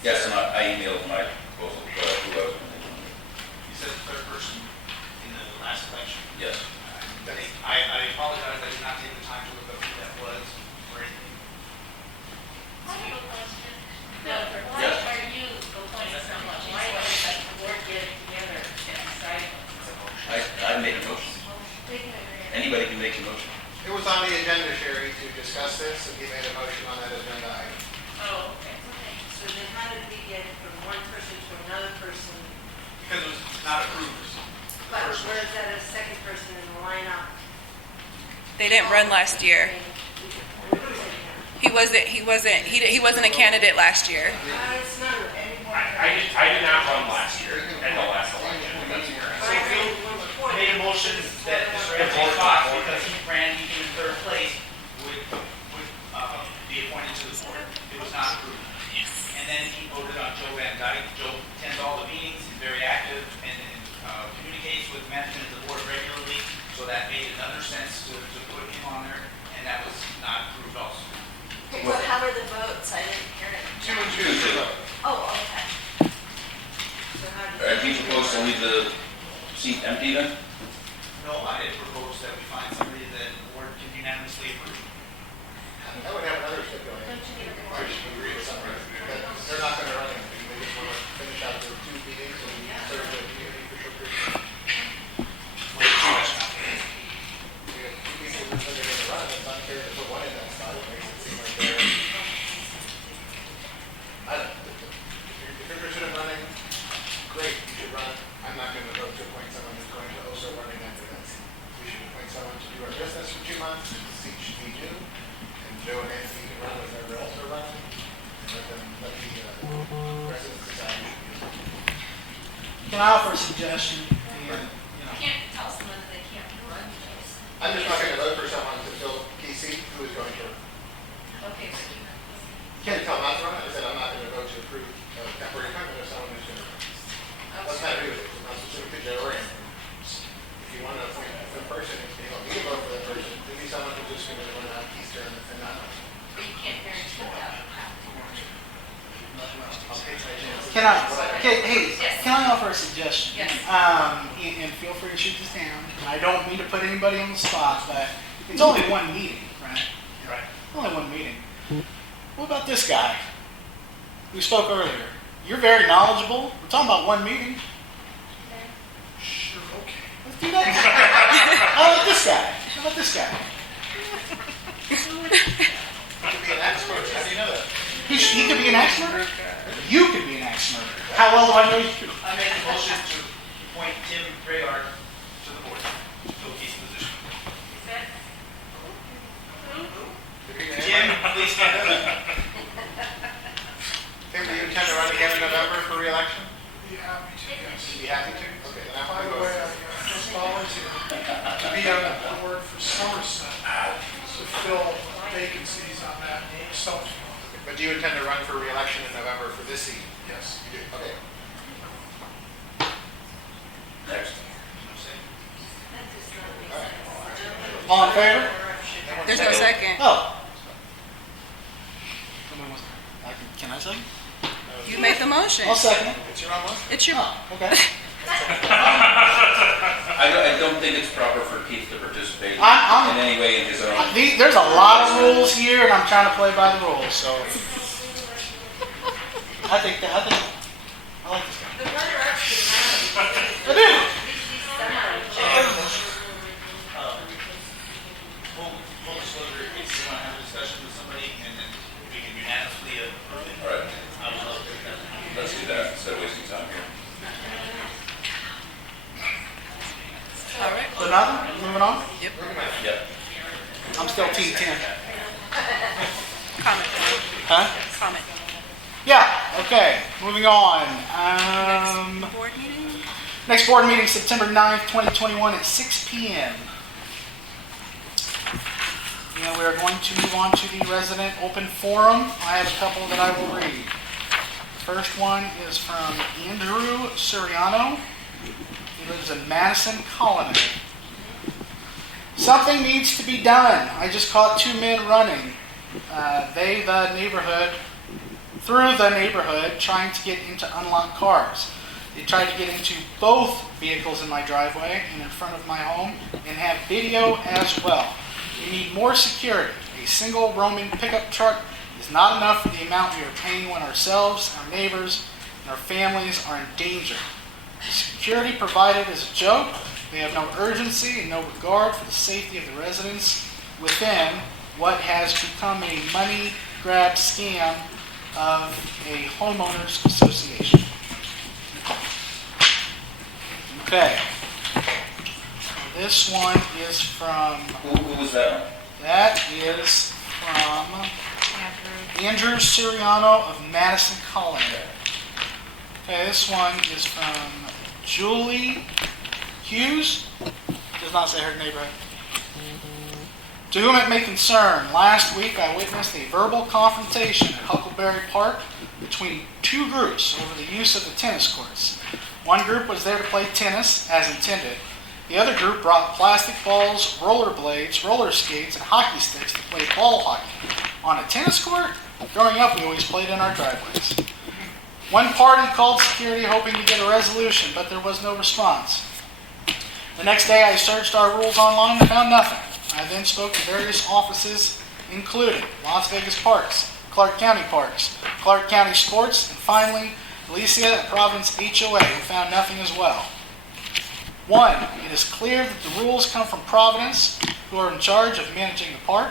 Yes, and I emailed my proposal, who I was going to do. You said the third person. on the agenda, Sherry, to discuss this, and he made a motion on that agenda item. Oh, okay. So then how did we get from one person to another person? Because it was not approved. But where's that a second person in the lineup? They didn't run last year. He wasn't a candidate last year. It's not anymore. I did not run last year at the last election. So Phil made a motion that Mr. A.J. Fox, because he ran, he came in third place, would be appointed to the board. It was not approved. And then he voted on Joe Van Dyke. Joe attends all the meetings, he's very active, and communicates with management of the board regularly, so that made another sense to put him on there, and that was not approved also. Okay, so how were the votes? I didn't hear it. 2-2. Oh, okay. So how did Do you propose to leave the seat empty then? No, I did propose that we find somebody that the board can unanimously approve. I would have another stipulation. I should agree with something. That they're not going to run anything. They just want to finish out their 2 meetings and serve the community for sure. We have 2 people that are going to run. It's unfair to put one in that spot. It makes it seem like they're. If you're interested in running, great, you should run. I'm not going to vote to appoint someone who's going to also running after this. We should appoint someone to do our business for 2 months. The seat should be new. And Joe and Anthony can run with whoever else are running. And let the residents decide. Can I offer a suggestion? And, You can't tell someone that they can't run, Joyce. I'm just not going to vote for someone to fill key seat who is going to run. Okay, so Can't tell not to run. I said I'm not going to vote to approve a temporary appointment of someone who's going to run. Doesn't matter who it is. It's not specific to Joe or Anthony. If you want to appoint a person, you don't need to vote for that person. Give me someone who's just going to run out Easter and not run. but you can't guarantee that. Can I offer a suggestion? Yes. And feel free to shoot this down. I don't mean to put anybody on the spot, but it's only one meeting, right? Right. Only one meeting. What about this guy who spoke earlier? You're very knowledgeable. We're talking about one meeting. Sure, okay. Let's do that. How about this guy? How about this guy? You could be an expert. How do you know that? He could be an axe murderer. You could be an axe murderer. How well do I know you? I make a motion to appoint Tim Grayard to the board, to fill Keith's position. Tim, please stand up. Tim, do you intend to run again in November for re-election? Be happy to, yes. You'd be happy to? Okay, then I'm By going to the way, vote. I just volunteered to be on the board for Somerset to fill vacancies on that self. But do you intend to run for re-election in November for this seat? Yes. You do? Okay. Next. All in favor? There's no second. Oh. Can I second? You made the motion. I'll second it. It's your own motion? It's your. Oh, okay. I don't think it's proper for Keith to participate I'm- in any way in his own. There's a lot of rules here, and I'm trying to play by the rules. So I like this guy. The runner-up should I do. Full disclosure, if you want to have a discussion with somebody, and then we can unanimously approve it. All right, I would love to do that. let's do that instead of wasting time here. All right. So nothing? Moving on? Yep. Yep. I'm still Team 10. Comment. Huh? Comment. Yeah, okay. Moving on. Board meeting? Next board meeting, September 9th, 2021 at 6 p.m. And we are going to move on to the resident open forum. I have a couple that I will read. The first one is from Andrew Suriano. He lives in Madison Colony. Something needs to be done. I just caught 2 men running. Through the neighborhood, trying to get into unlocked cars. They tried to get into both vehicles in my driveway and in front of my home, and have video as well. We need more security. A single roaming pickup truck is not enough for the amount we are paying when ourselves, our neighbors, and our families are in danger. The security provided is a joke. They have no urgency and no regard for the safety of the residents. within what has become a money grab scam of a homeowners association. Okay. This one is from... Who was that? That is from Andrew Siriano of Madison Colony. Okay, this one is from Julie Hughes. Does not say her neighborhood. To whom it may concern, last week I witnessed a verbal confrontation at Huckleberry Park between two groups over the use of the tennis courts. One group was there to play tennis, as intended. The other group brought plastic balls, roller blades, roller skates, and hockey sticks to play ball hockey. On a tennis court? Growing up, we always played in our driveways. One party called security hoping to get a resolution, but there was no response. The next day, I searched our rules online and found nothing. I then spoke to various offices, including Las Vegas Parks, Clark County Parks, Clark County Sports, and finally, Alicia at Providence HOA, who found nothing as well. 1, it is clear that the rules come from Providence, who are in charge of managing the park.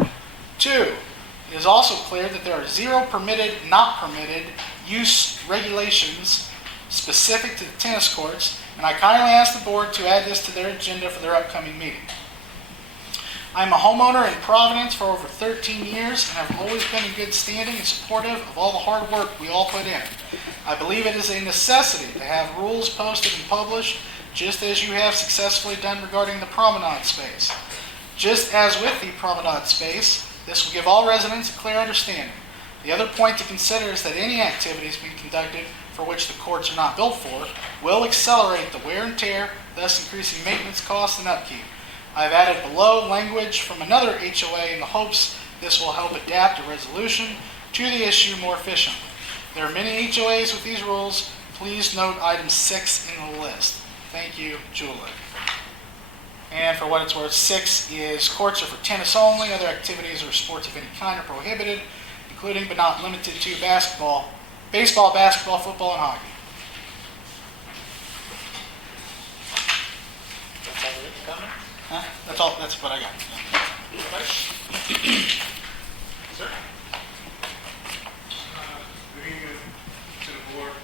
2, it is also clear that there are 0 permitted, not permitted use regulations specific to the tennis courts, and I kindly ask the board to add this to their agenda for their upcoming meeting. I'm a homeowner in Providence for over 13 years and have always been in good standing and supportive of all the hard work we all put in. I believe it is a necessity to have rules posted and published, just as you have successfully done regarding the promenade space. Just as with the promenade space, this will give all residents a clear understanding. The other point to consider is that any activities being conducted for which the courts are not built for will accelerate the wear and tear, thus increasing maintenance costs and upkeep. I've added below language from another HOA in the hopes this will help adapt a resolution to the issue more efficiently. There are many HOAs with these rules. Please note item 6 in the list. Thank you, Julie. And for what it's worth, 6 is courts are for tennis only. Other activities or sports of any kind are prohibited, including but not limited to baseball, basketball, football, and hockey. That's all there is, comment? Huh? That's all. That's what I got. Sir? Good evening to the board.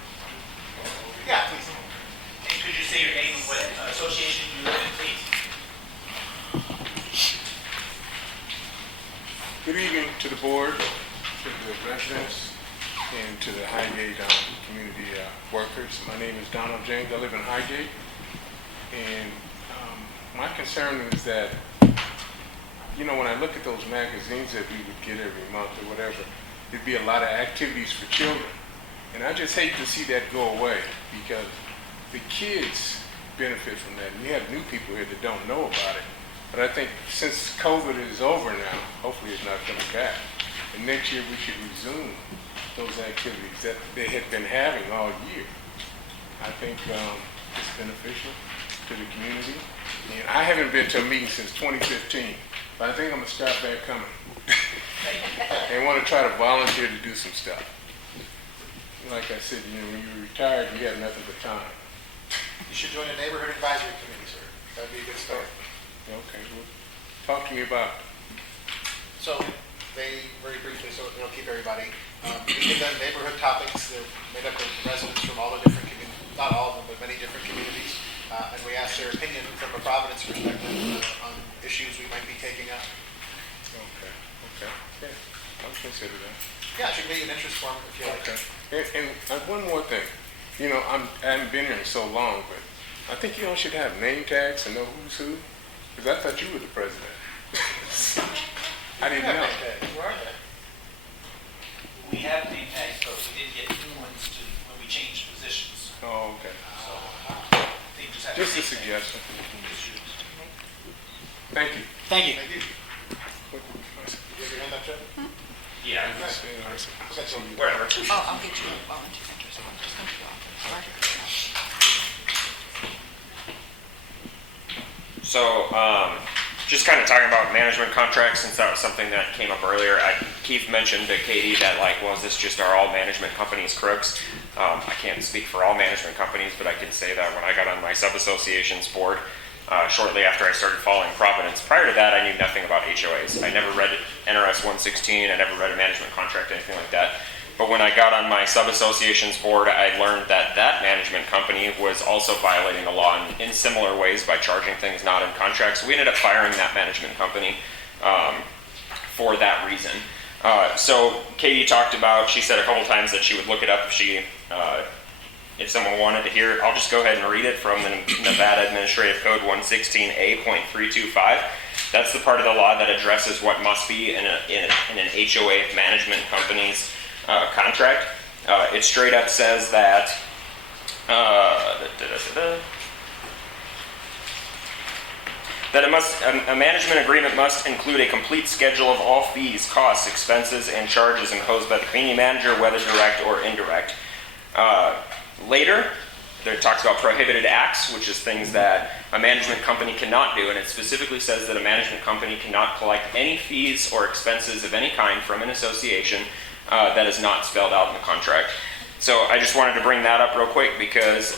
Yeah, please. And could you say your name and what association you live in, please? Good evening to the board, to the residents, and to the Highgate community workers. My name is Donald James. I live in Highgate, and my concern is that, you know, when I look at those magazines that we would get every month or whatever, there'd be a lot of activities for children. And I just hate to see that go away because the kids benefit from that. And we have new people here that don't know about it. But I think since COVID is over now, hopefully it's not coming back, and next year we should resume those activities that they had been having all year. I think it's beneficial to the community. And I haven't been to a meeting since 2015, but I think I'm gonna start back coming. And want to try to volunteer to do some stuff. Like I said, you know, when you're retired, you have nothing but time. You should join a neighborhood advisory committee, sir. That'd be a good start. Okay, well, talk to me about it. So, they, very briefly, so it'll keep everybody, we give them neighborhood topics. They're made up of residents from all the different communities, not all of them, but many different communities. And we ask their opinion from a Providence perspective on issues we might be taking up. Okay, yeah, I'll consider that. Yeah, it should be an interest form if you like. Okay, and one more thing. You know, I haven't been here in so long, but I think you all should have name tags and know who's who. Because I thought you were the president. I didn't know. Who are they? We have name tags, but we did get new ones when we changed positions. Oh, okay. They just have Just a name tags. suggestion. Thank you. Thank you. Thank you. You have your hand up, Joe? Yeah. Okay, so Wherever. I'll get you a volunteer interest. I'll just come to your office. So, just kind of talking about management contracts, since that was something that came up earlier. Keith mentioned to Katie that, like, well, is this just are all management companies crooks? I can't speak for all management companies, but I can say that when I got on my sub-associations board, shortly after I started following Providence. Prior to that, I knew nothing about HOAs. I never read NRS 116, I never read a management contract, anything like that. But when I got on my sub-association's board, I learned that that management company was also violating the law in similar ways by charging things not in contracts. We ended up firing that management company for that reason. So Katie talked about, she said a couple times that she would look it up if someone wanted to hear it. I'll just go ahead and read it from the Nevada Administrative Code 116A.325. That's the part of the law that addresses what must be in an HOA management company's contract. It straight up says that a management agreement must include a complete schedule of all fees, costs, expenses, and charges imposed by the community manager, whether direct or indirect. Later, it talks about prohibited acts, which is things that a management company cannot do, and it specifically says that a management company cannot collect any fees or expenses of any kind from an association that is not spelled out in the contract. So I just wanted to bring that up real quick because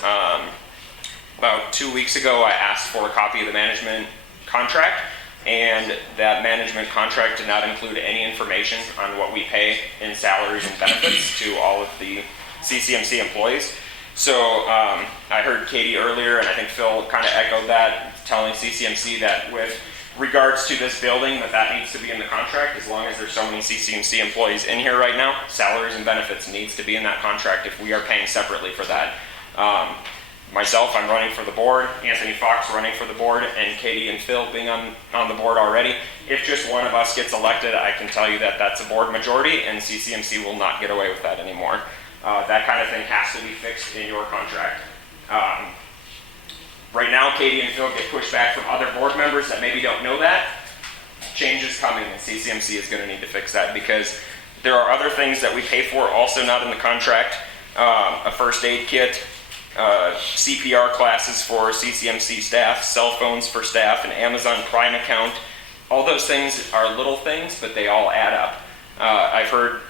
about 2 weeks ago I asked for a copy of the management contract, and that management contract did not include any information on what we pay in salaries and benefits to all of the CCMC employees. So I heard Katie earlier, and I think Phil kind of echoed that, telling CCMC that with regards to this building, that needs to be in the contract. As long as there's so many CCMC employees in here right now, salaries and benefits needs to be in that contract if we are paying separately for that. Myself, I'm running for the board, Anthony Fox running for the board, and Katie and Phil being on the board already. If just one of us gets elected, I can tell you that that's a board majority, and CCMC will not get away with that anymore. That kind of thing has to be fixed in your contract. Right now, Katie and Phil get pushback from other board members that maybe don't know that. Change is coming, and CCMC is going to need to fix that because there are other things that we pay for also not in the contract. A first aid kit, CPR classes for CCMC staff, cell phones for staff, an Amazon Prime account. All those things are little things, but they all add up. I've heard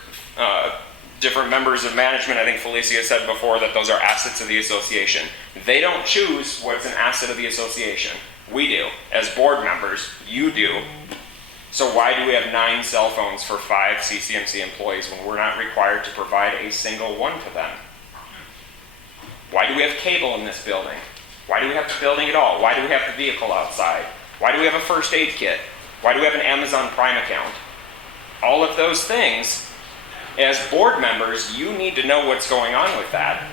different members of management, I think Felicia said before, that those are assets of the association. They don't choose what's an asset of the association. We do. As board members, you do. So why do we have 9 cell phones for 5 CCMC employees when we're not required to provide a single one to them? Why do we have cable in this building? Why do we have the building at all? Why do we have the vehicle outside? Why do we have a first aid kit? Why do we have an Amazon Prime account? All of those things, as board members, you need to know what's going on with that.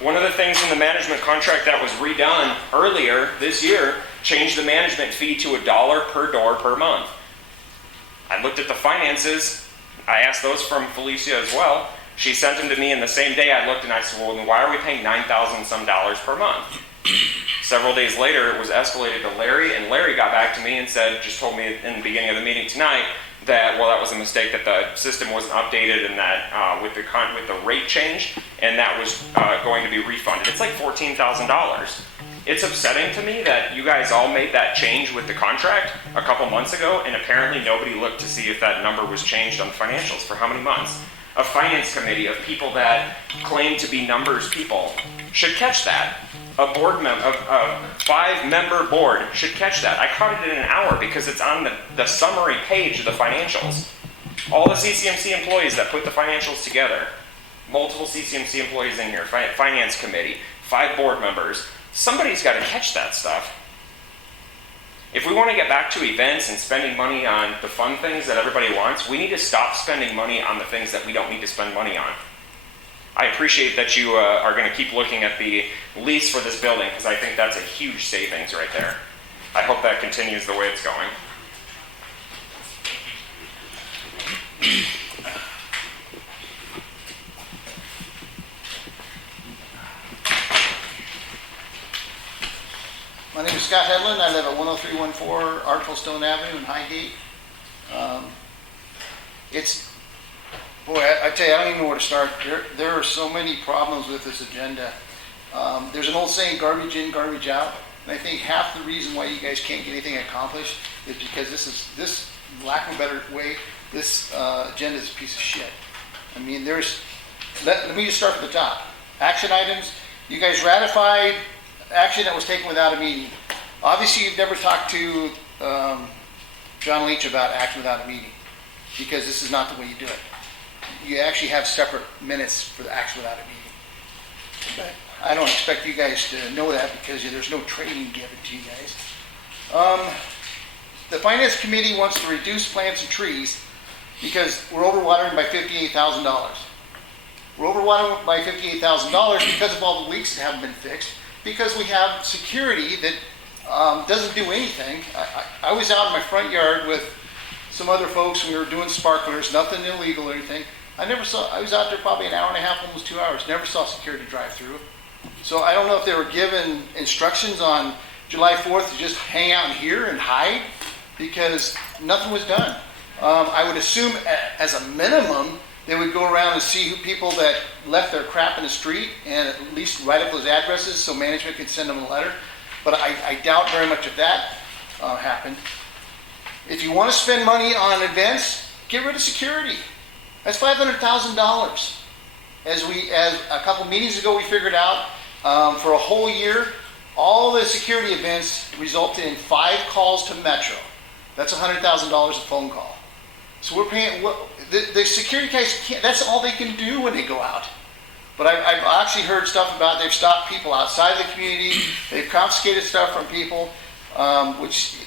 One of the things in the management contract that was redone earlier this year changed the management fee to $1 per door per month. I looked at the finances. I asked those from Felicia as well. She sent them to me, and the same day I looked and I said, well, then why are we paying $9,000 some per month? Several days later, it was escalated to Larry, and Larry got back to me and said, just told me in the beginning of the meeting tonight, that, well, that was a mistake, that the system wasn't updated, and that with the rate change, and that was going to be refunded. It's like $14,000. It's upsetting to me that you guys all made that change with the contract a couple months ago, and apparently nobody looked to see if that number was changed on the financials for how many months. A finance committee of people that claim to be numbers people should catch that. A board member, a 5-member board should catch that. I caught it in an hour because it's on the summary page of the financials. All the CCMC employees that put the financials together, multiple CCMC employees in here, finance committee, 5 board members, somebody's got to catch that stuff. If we want to get back to events and spending money on the fun things that everybody wants, we need to stop spending money on the things that we don't need to spend money on. I appreciate that you are going to keep looking at the lease for this building because I think that's a huge savings right there. I hope that continues the way it's going. My name is Scott Hedlund. I live at 10314 Artful Stone Avenue in Highgate. Boy, I tell you, I don't even know where to start. There are so many problems with this agenda. There's an old saying, garbage in, garbage out. And I think half the reason why you guys can't get anything accomplished is because this, lack of a better way, this agenda is a piece of shit. I mean, let me just start from the top. Action items, you guys ratified action that was taken without a meeting. Obviously, you've never talked to John Leach about action without a meeting, because this is not the way you do it. You actually have separate minutes for the action without a meeting. But I don't expect you guys to know that because there's no training given to you guys. The Finance Committee wants to reduce plants and trees because we're overwatering by $58,000. We're overwatering by $58,000 because of all the leaks that haven't been fixed, because we have security that doesn't do anything. I was out in my front yard with some other folks and we were doing sparklers, nothing illegal or anything. I was out there probably an hour and a half, almost 2 hours, never saw security drive through. So I don't know if they were given instructions on July 4th to just hang out in here and hide, because nothing was done. I would assume as a minimum, they would go around and see who people that left their crap in the street and at least write up those addresses so management could send them a letter. But I doubt very much if that happened. If you want to spend money on events, get rid of security. That's $500,000. As a couple meetings ago we figured out, for a whole year, all the security events resulted in 5 calls to Metro. That's $100,000 a phone call. So we're paying, the security guys can't, that's all they can do when they go out. But I've actually heard stuff about they've stopped people outside the community, they've confiscated stuff from people, which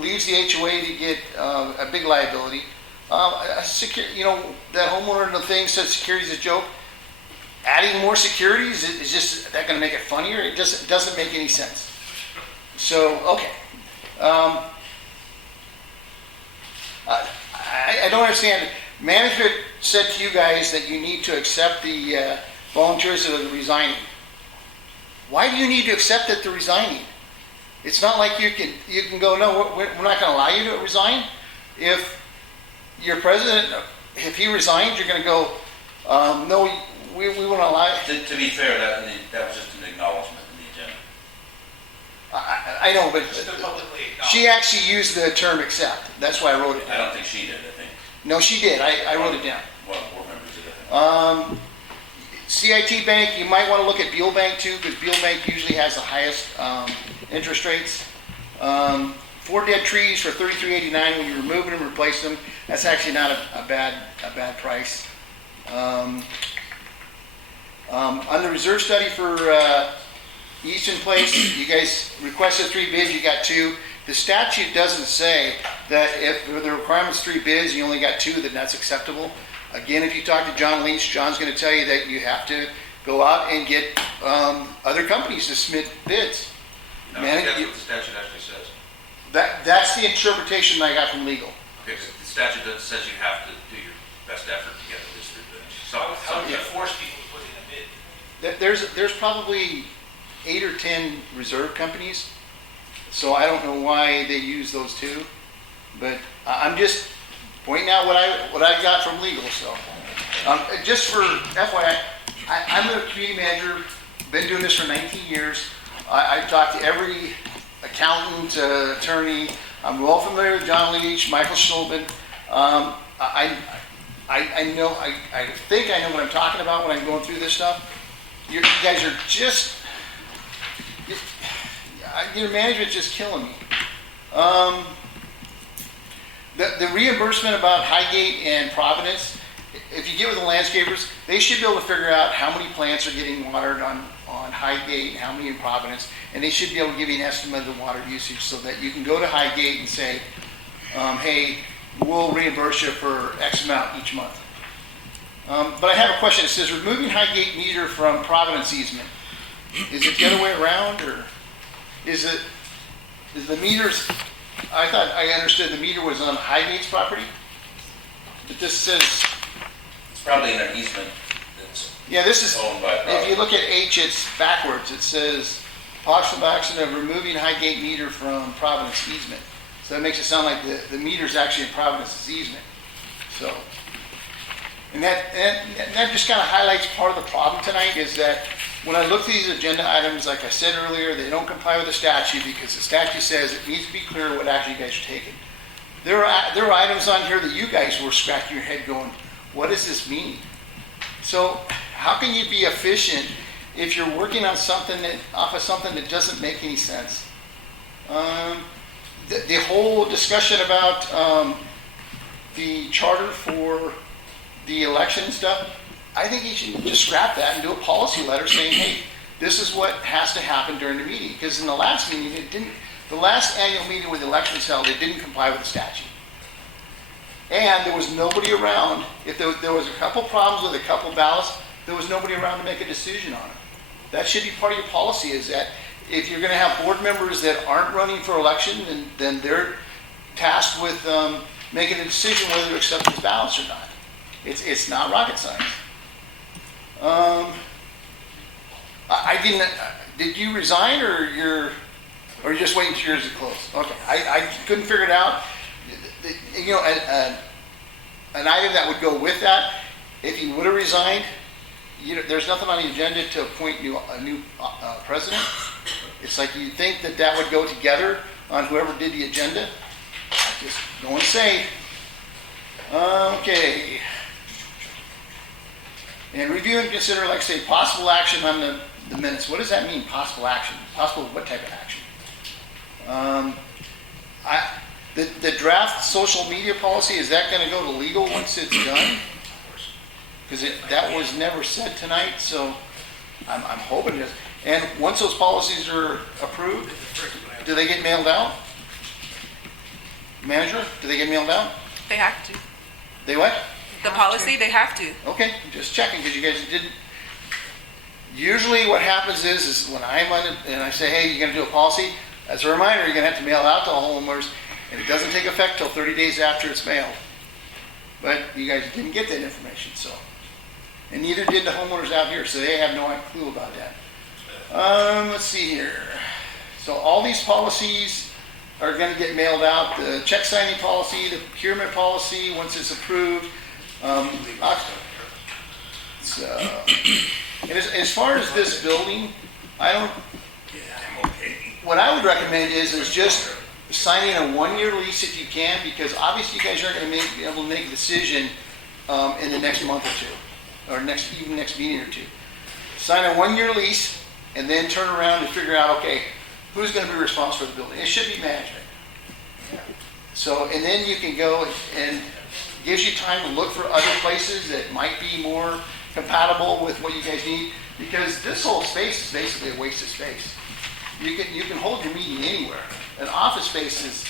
leaves the HOA to get a big liability. That homeowner in the thing said security is a joke. Adding more security is just that going to make it funnier? It doesn't make any sense. So, okay. I don't understand. Management said to you guys that you need to accept the volunteers that are resigning. Why do you need to accept that they're resigning? It's not like you can go, no, we're not going to allow you to resign. If your president, if he resigns, you're going to go, no, we won't allow it. To be fair, that was just an acknowledgement in the agenda. I know, but she actually used the term accept. That's why I wrote it down. I don't think she did, I think. No, she did. I wrote it down. Well, board members did, I think. CIT Bank, you might want to look at Beal Bank too, because Beal Bank usually has the highest interest rates. 4 dead trees for $33.89 when you remove them and replace them. That's actually not a bad price. On the reserve study for Easton Place, you guys requested 3 bids, you got 2. The statute doesn't say that if the requirement's 3 bids, you only got 2, then that's acceptable. Again, if you talk to John Leach, John's going to tell you that you have to go out and get other companies to submit bids. No, I think that's what the statute actually says. That's the interpretation I got from legal. Okay, so the statute says you have to do your best effort to get this through bids. How would you force people to put in a bid? There's probably 8 or 10 reserve companies, so I don't know why they use those 2, but I'm just pointing out what I got from legal. So just for FYI, I'm a community manager, been doing this for 19 years. I've talked to every accountant, attorney. I'm well familiar with John Leach, Michael Schulman. I know, I think I know what I'm talking about when I'm going through this stuff. You guys are just, your management's just killing me. The reimbursement about Highgate and Providence, if you get with the landscapers, they should be able to figure out how many plants are getting watered on Highgate and how many in Providence, and they should be able to give you an estimate of the water usage so that you can go to Highgate and say, hey, we'll reimburse you for X amount each month. But I have a question. It says removing Highgate meter from Providence easement. Is it the other way around, or is the meters? I thought I understood the meter was on Highgate's property, but this says it's probably in an easement that's this is owned by Providence. If you look at H, it's backwards. It says possible action of removing Highgate meter from Providence easement. So that makes it sound like the meter's actually in Providence's easement. So, and that just kind of highlights part of the problem tonight is that when I look at these agenda items, like I said earlier, they don't comply with the statute because the statute says it needs to be clear what action you guys are taking. There are items on here that you guys were scratching your head going, what does this mean? So how can you be efficient if you're working on something off of something that doesn't make any sense? The whole discussion about the charter for the election and stuff, I think you should just scrap that and do a policy letter saying, hey, this is what has to happen during the meeting. Because in the last meeting, the last annual meeting where the election was held, it didn't comply with the statute. And there was nobody around. If there was a couple problems with a couple ballots, there was nobody around to make a decision on it. That should be part of your policy, is that if you're going to have board members that aren't running for election, then they're tasked with making a decision whether to accept these ballots or not. It's not rocket science. I didn't. Did you resign, or you're just waiting till yours to close? Okay, I couldn't figure it out. You know, an item that would go with that, if you would have resigned, there's nothing on the agenda to appoint a new president. It's like you think that would go together on whoever did the agenda. I just go and say, okay. And review and consider, like say, possible action on the minutes. What does that mean, possible action? Possible what type of action? The draft social media policy, is that going to go to legal once it's done? Because that was never said tonight, so I'm hoping it is. And once those policies are approved, do they get mailed out? Manager, do they get mailed out? They have to. They what? The policy, they have to. Okay, just checking, because you guys didn't. Usually what happens is when I'm on it and I say, hey, you're going to do a policy, as a reminder, you're going to have to mail out to all homeowners, and it doesn't take effect till 30 days after it's mailed. But you guys didn't get that information, so. And neither did the homeowners out here, so they have no clue about that. Let's see here. So all these policies are going to get mailed out. The check signing policy, the procurement policy, once it's approved. And as far as this building, what I would recommend is just signing a 1-year lease if you can, because obviously you guys aren't going to be able to make a decision in the next month or two, or even next meeting or two. Sign a 1-year lease, and then turn around and figure out, okay, who's going to be responsible for the building? It should be management. So, and then you can go and gives you time to look for other places that might be more compatible with what you guys need, because this whole space is basically a waste of space. You can hold your meeting anywhere. An office space is,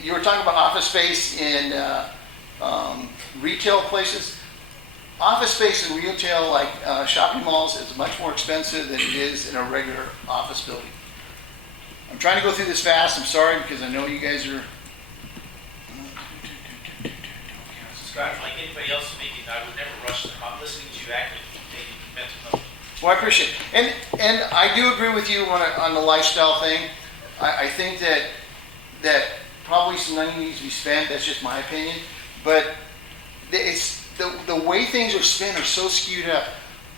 you were talking about office space in retail places. Office space in retail, like shopping malls, is much more expensive than it is in a regular office building. I'm trying to go through this fast. I'm sorry, because I know you guys are. Scott, like anybody else speaking, I would never rush them. I'm listening to you actively, taking mental notes. Well, I appreciate it. And I do agree with you on the lifestyle thing. I think that probably some money needs to be spent. That's just my opinion. But it's the way things are spent are so skewed up.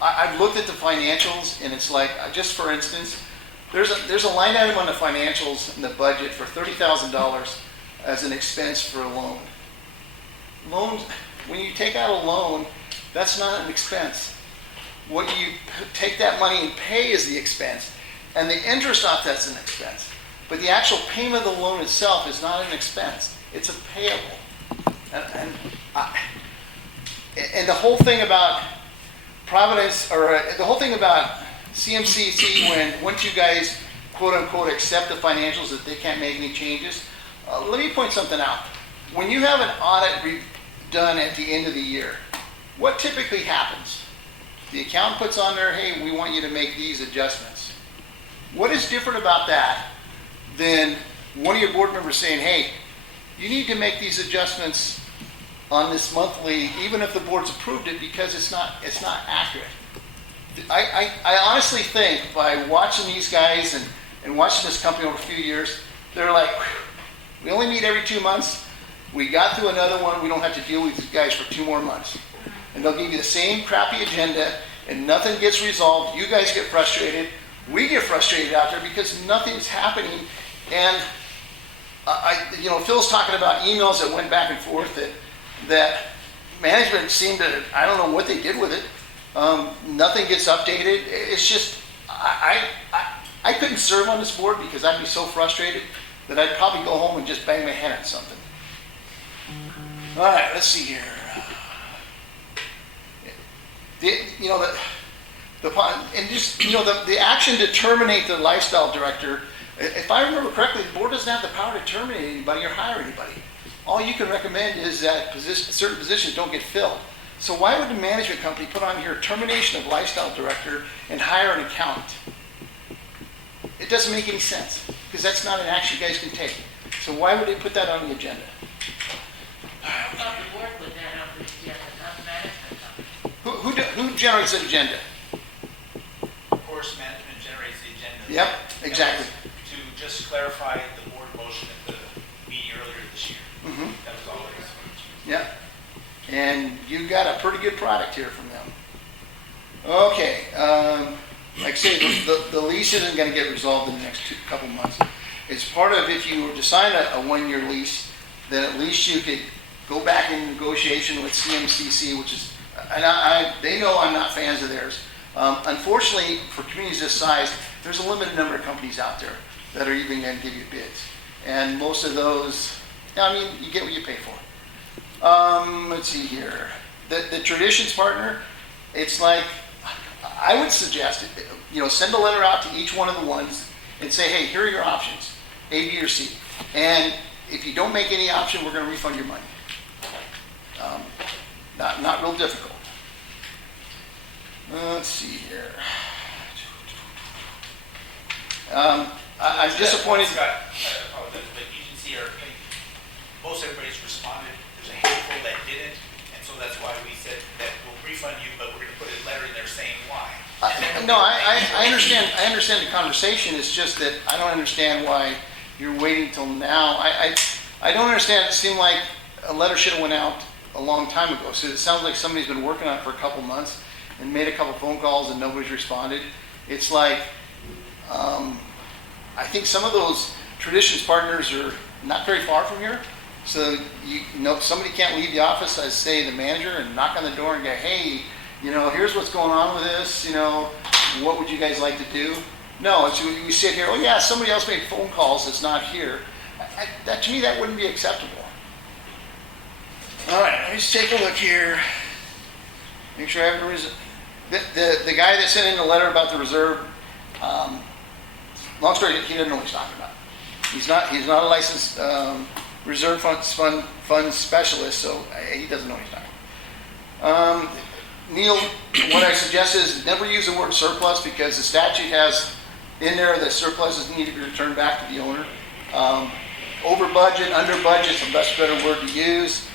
I've looked at the financials, and it's like, just for instance, there's a line item on the financials in the budget for $30,000 as an expense for a loan. Loans, when you take out a loan, that's not an expense. What you take that money and pay is the expense, and the interest off that's an expense. But the actual payment of the loan itself is not an expense; it's a payable. And the whole thing about Providence, or the whole thing about CMCC, once you guys quote unquote accept the financials that they can't make any changes, let me point something out. When you have an audit done at the end of the year, what typically happens? The accountant puts on there, hey, we want you to make these adjustments. What is different about that than one of your board members saying, hey, you need to make these adjustments on this monthly, even if the board's approved it, because it's not accurate. I honestly think by watching these guys and watching this company over a few years, they're like, we only meet every 2 months. We got through another one. We don't have to deal with these guys for 2 more months. And they'll give you the same crappy agenda, and nothing gets resolved. You guys get frustrated. We get frustrated out there because nothing's happening. And Phil's talking about emails that went back and forth that management seemed to, I don't know what they did with it. Nothing gets updated. It's just, I I couldn't serve on this board because I'd be so frustrated that I'd probably go home and just bang my head on something. All right, let's see here. The action to terminate the lifestyle director, if I remember correctly, the board doesn't have the power to terminate anybody or hire anybody. All you can recommend is that certain positions don't get filled. So why would the management company put on here termination of lifestyle director and hire an accountant? It doesn't make any sense, because that's not an action you guys can take. So why would they put that on the agenda? I thought the board put that on the agenda, not the management company. Who generates the agenda? Of course, management generates the agenda. Yep, exactly. To just clarify the board motion at the meeting earlier this year. Mm-hmm. That was all it was. Yep. And you got a pretty good product here from them. Okay, like I say, the lease isn't going to get resolved in the next couple months. It's part of, if you were to sign a one-year lease, then at least you could go back in negotiation with CMCC, which is, and they know I'm not fans of theirs. Unfortunately, for communities this size, there's a limited number of companies out there that are even going to give you bids. And most of those, I mean, you get what you pay for. Let's see here. The traditions partner, it's like, I would suggest, send a letter out to each one of the ones and say, hey, here are your options, A, B, or C. And if you don't make any option, we're going to refund your money. Not real difficult. Let's see here. I'm disappointed. Scott, I apologize, but you can see most everybody's responded. There's a handful that didn't, and so that's why we said that we'll refund you, but we're going to put a letter in there saying why. I understand. I understand the conversation. It's just that I don't understand why you're waiting till now. I don't understand. It seemed like a letter should have went out a long time ago. So it sounds like somebody's been working on it for a couple months and made a couple phone calls and nobody's responded. It's like, I think some of those traditions partners are not very far from here. So somebody can't leave the office, I say the manager, and knock on the door and go, hey, here's what's going on with this, what would you guys like to do? No, it's we sit here, oh yeah, somebody else made phone calls that's not here. To me, that wouldn't be acceptable. All right, let's take a look here. Make sure I have the reserve. The guy that sent in the letter about the reserve, long story, he doesn't know what he's talking about. He's not a licensed reserve fund specialist, so he doesn't know what he's talking about. Neil, what I suggest is never use the word surplus, because the statute has in there that surpluses need to be returned back to the owner. Over budget, under budget is a much better word to use.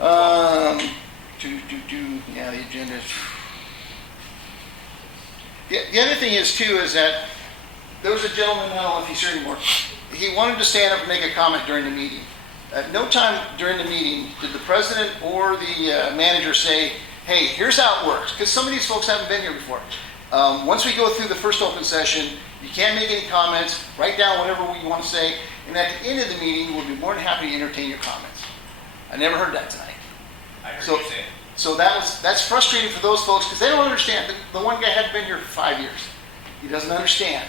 Yeah, the agenda is. The other thing is too is that there was a gentleman, I don't know if he's here anymore. He wanted to stand up and make a comment during the meeting. At no time during the meeting did the president or the manager say, hey, here's how it works, because some of these folks haven't been here before. Once we go through the first open session, you can't make any comments, write down whatever you want to say, and at the end of the meeting, we'll be more than happy to entertain your comments. I never heard that tonight. I heard you say it. So that's frustrating for those folks, because they don't understand. The one guy hadn't been here for 5 years. He doesn't understand.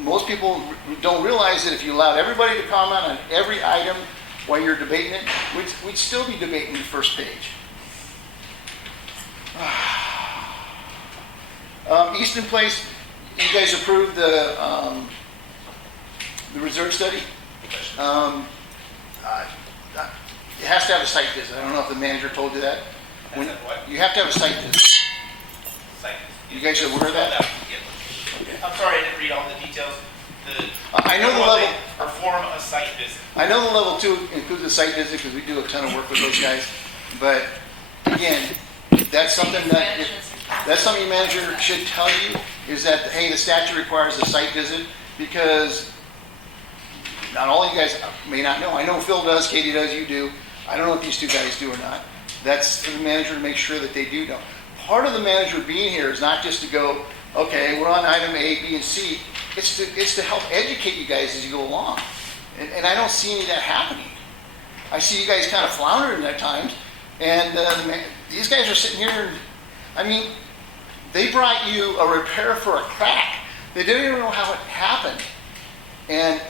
Most people don't realize that if you allowed everybody to comment on every item while you're debating it, we'd still be debating the first page. Easton Place, you guys approved the reserve study. It has to have a site visit. I don't know if the manager told you that. What? You have to have a site visit. You guys are aware of that? Okay. I'm sorry I didn't read all the details. I know the level. Perform a site visit. I know the level 2 includes a site visit because we do a ton of work with those guys. But again, that's something your manager should tell you, is that, hey, the statute requires a site visit, because not all of you guys may not know. I know Phil does, Katie does, you do. I don't know if these two guys do or not. That's for the manager to make sure that they do know. Part of the manager being here is not just to go, okay, we're on item A, B, and C. It's to help educate you guys as you go along. And I don't see any of that happening. I see you guys kind of floundering at times. And these guys are sitting here, and, I mean, they brought you a repair for a crack They didn't even know how it happened. And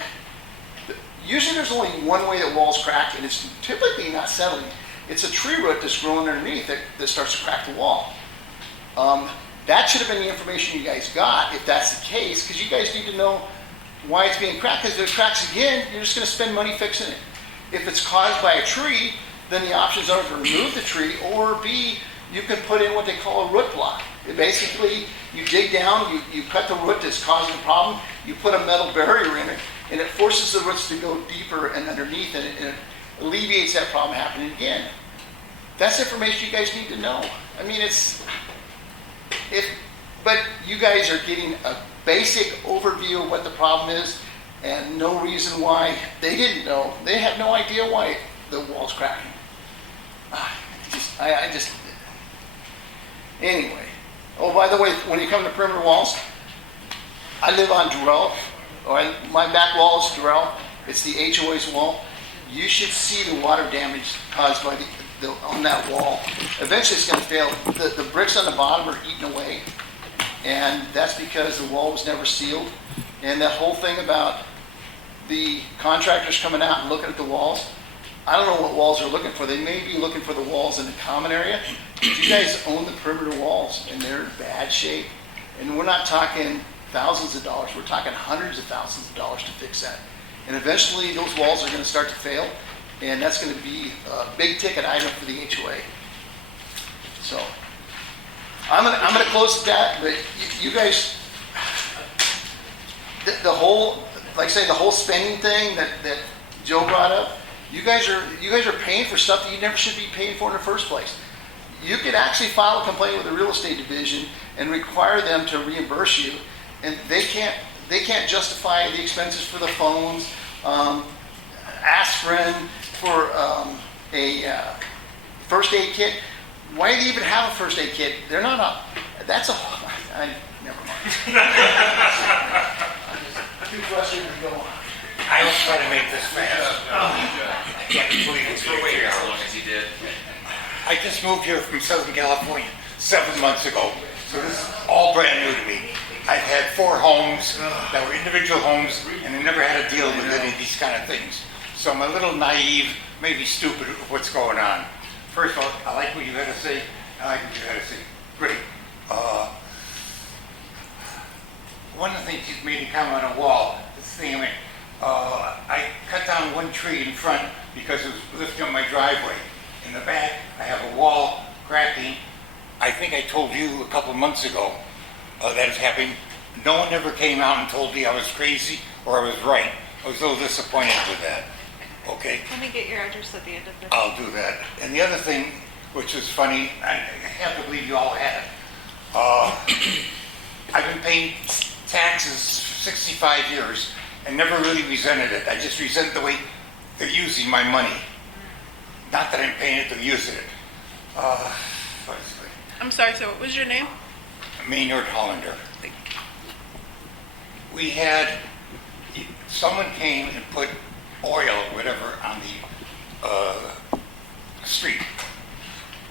usually there's only one way that walls crack, and it's typically not settling. It's a tree root that's growing underneath that starts to crack the wall. That should have been the information you guys got, if that's the case, because you guys need to know why it's being cracked. Because if it cracks again, you're just going to spend money fixing it. If it's caused by a tree, then the options are to remove the tree, or B, you can put in what they call a root block. Basically, you dig down, you cut the root that's causing the problem, you put a metal barrier in it, and it forces the roots to go deeper and underneath, and it alleviates that problem happening again. That's information you guys need to know. I mean, but you guys are getting a basic overview of what the problem is, and no reason why they didn't know. They have no idea why the wall's cracking. Anyway. Oh, by the way, when you come to perimeter walls, I live on Durrell. My back wall is Durrell. It's the HOA's wall. You should see the water damage caused by on that wall. Eventually it's going to fail. The bricks on the bottom are eaten away, and that's because the wall was never sealed. And that whole thing about the contractors coming out and looking at the walls, I don't know what walls they're looking for. They may be looking for the walls in the common area. But you guys own the perimeter walls, and they're in bad shape. And we're not talking thousands of dollars. We're talking hundreds of thousands of dollars to fix that. And eventually those walls are going to start to fail, and that's going to be a big ticket item for the HOA. So I'm going to close that, but you guys, the whole, like I say, the whole spending thing that Joe brought up, you guys are paying for stuff that you never should be paying for in the first place. You could actually file a complaint with the real estate division and require them to reimburse you, and they can't justify the expenses for the phones, aspirin, for a first aid kit. Why do they even have a first aid kit? They're not up. That's a. Never mind. I'm too frustrated to go on. I will try to make this fast. I can't believe it's For waiting as long as he did. I just moved here from Southern California 7 months ago, so this is all brand new to me. I've had 4 homes that were individual homes, and I never had to deal with any of these kind of things. So I'm a little naive, maybe stupid with what's going on. First of all, I like what you had to say. I like what you had to say. Great. One of the things you made a comment on a wall, this thing, I cut down one tree in front because it was lifting up my driveway. In the back, I have a wall cracking. I think I told you a couple of months ago that it's happening. No one ever came out and told me I was crazy or I was right. I was a little disappointed with that. Okay? Let me get your address at the end of this. I'll do that. And the other thing, which is funny, I have to believe you all had it. I've been paying taxes for 65 years and never really resented it. I just resent the way they're using my money. Not that I'm paying it, they're using it. I'm sorry, so what was your name? Maynard Hollander. We had, someone came and put oil or whatever on the street.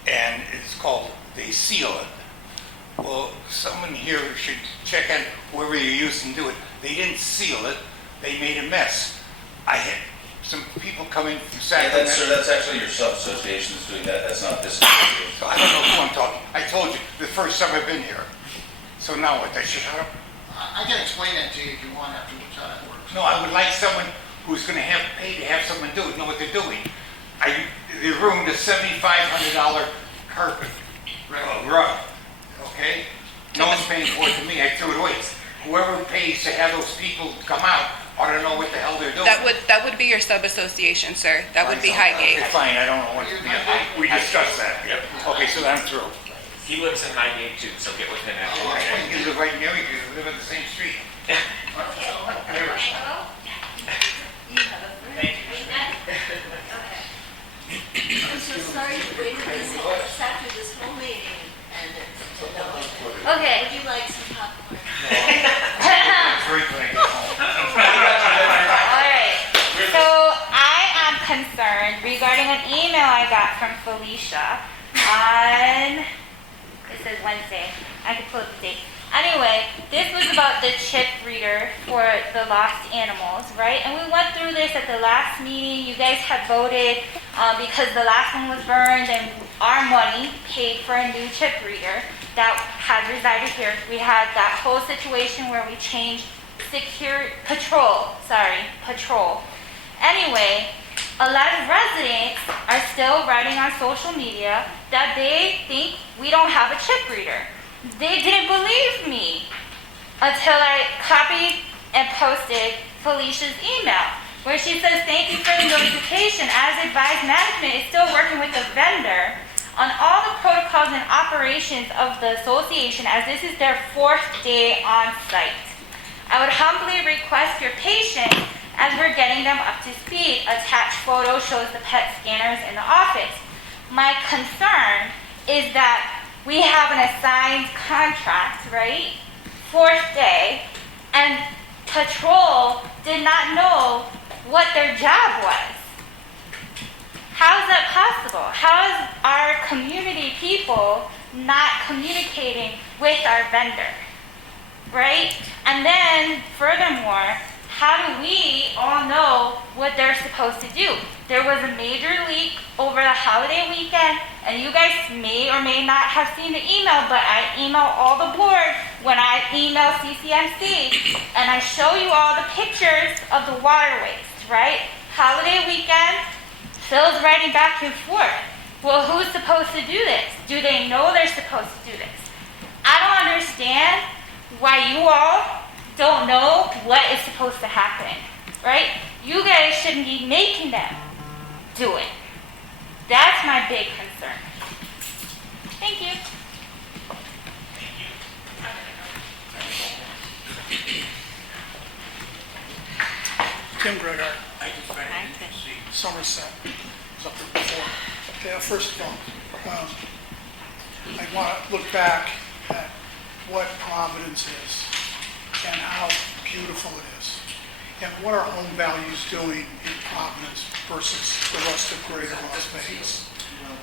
And it's called, they seal it. Well, someone here should check on whoever you're using to do it. They didn't seal it, they made a mess. I had some people coming from Sacramento. Sir, that's actually your sub-association that's doing that, that's not this. So I don't know who I'm talking. I told you, the first time I've been here. So now what, I should shut up? I can explain that to you if you want afterwards, how that works. No, I would like someone who's gonna have to pay to have someone do it, know what they're doing. The room is $7,500 carpet, rug, okay? No one's paying for it to me, I threw it away. Whoever pays to have those people come out ought to know what the hell they're doing. That would be your sub-association, sir. That would be Highgate. Okay, fine, I don't know what to be. We discussed that. Yep. Okay, so I'm through. He lives in Highgate too, so get with him after. Okay, you live right near me because we live in the same street. I'm so sorry you waited this long, sat through this whole meeting and Okay. Would you like some popcorn? Drink when I get home. All right. So I am concerned regarding an email I got from Felicia on, is says Wednesday. I could pull up the date. Anyway, this was about the chip reader for the lost animals, right? And we went through this at the last meeting. You guys had voted because the last one was burned and our money paid for a new chip reader that had resided here. We had that whole situation where we changed patrol. Anyway, a lot of residents are still writing on social media that they think we don't have a chip reader. They didn't believe me until I copied and posted Felicia's email where she says, thank you for the notification. As advised, management is still working with the vendor on all the protocols and operations of the association as this is their 4th day on site. I would humbly request your patience as we're getting them up to speed. Attached photo shows the PET scanners in the office. My concern is that we have an assigned contract, right? 4th day, and patrol did not know what their job was. How is that possible? How is our community people not communicating with our vendor, right? And then, furthermore, how do we all know what they're supposed to do? There was a major leak over the holiday weekend, and you guys may or may not have seen the email, but I email all the board when I email CCMC, and I show you all the pictures of the water waste, right? Holiday weekend, Phil's writing back and forth. Well, who's supposed to do this? Do they know they're supposed to do this? I don't understand why you all don't know what is supposed to happen, right? You guys shouldn't be making them do it. That's my big concern. Thank you. Tim Gregard, Somerset, was up there before. Okay, first of all, I want to look back at what Providence is and how beautiful it is, and what are home values doing in Providence versus the rest of greater Las Vegas.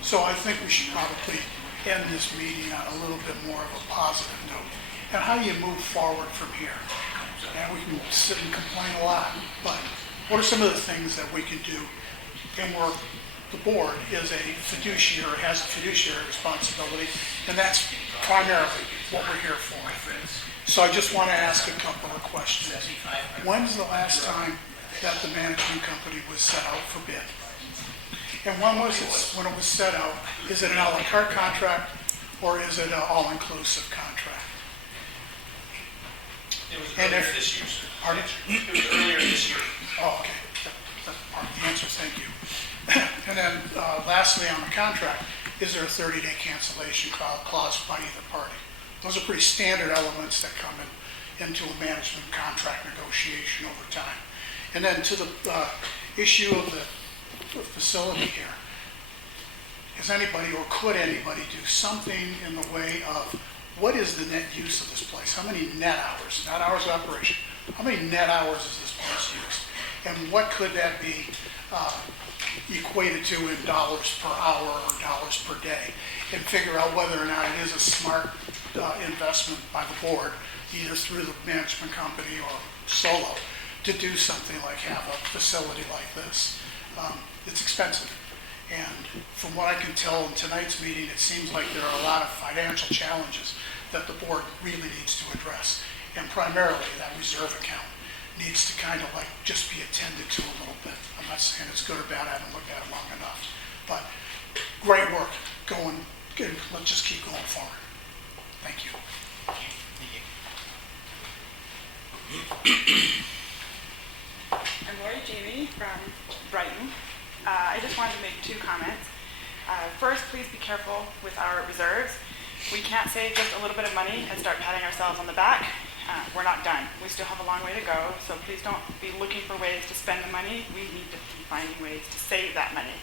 So I think we should probably end this meeting on a little bit more of a positive note. And how do you move forward from here? And we can sit and complain a lot, but what are some of the things that we can do? And where the board is a fiduciary, has a fiduciary responsibility, and that's primarily what we're here for. So I just want to ask a couple of questions. When's the last time that the management company was set out for bid? And when was it, when it was set out? Is it an a la carte contract or is it an all-inclusive contract? It was earlier this year, sir. Pardon? It was earlier this year. Oh, okay. That's part of the answer, thank you. And then lastly, on the contract, is there a 30-day cancellation clause by either party? Those are pretty standard elements that come into a management contract negotiation over time. And then to the issue of the facility here, is anybody or could anybody do something in the way of what is the net use of this place? How many net hours, not hours of operation, how many net hours is this place used? And what could that be equated to in dollars per hour or dollars per day? And figure out whether or not it is a smart investment by the board, either through the management company or solo, to do something like have a facility like this. It's expensive. And from what I can tell in tonight's meeting, it seems like there are a lot of financial challenges that the board really needs to address. And primarily that reserve account needs to kind of like just be attended to a little bit. I'm not saying it's good or bad, I haven't looked at it long enough. But great work going, let's just keep going forward. Thank you. I'm Lori Jamie from Brighton. I just wanted to make 2 comments. First, please be careful with our reserves. We can't save just a little bit of money and start patting ourselves on the back. We're not done. We still have a long way to go, so please don't be looking for ways to spend the money. We need to be finding ways to save that money.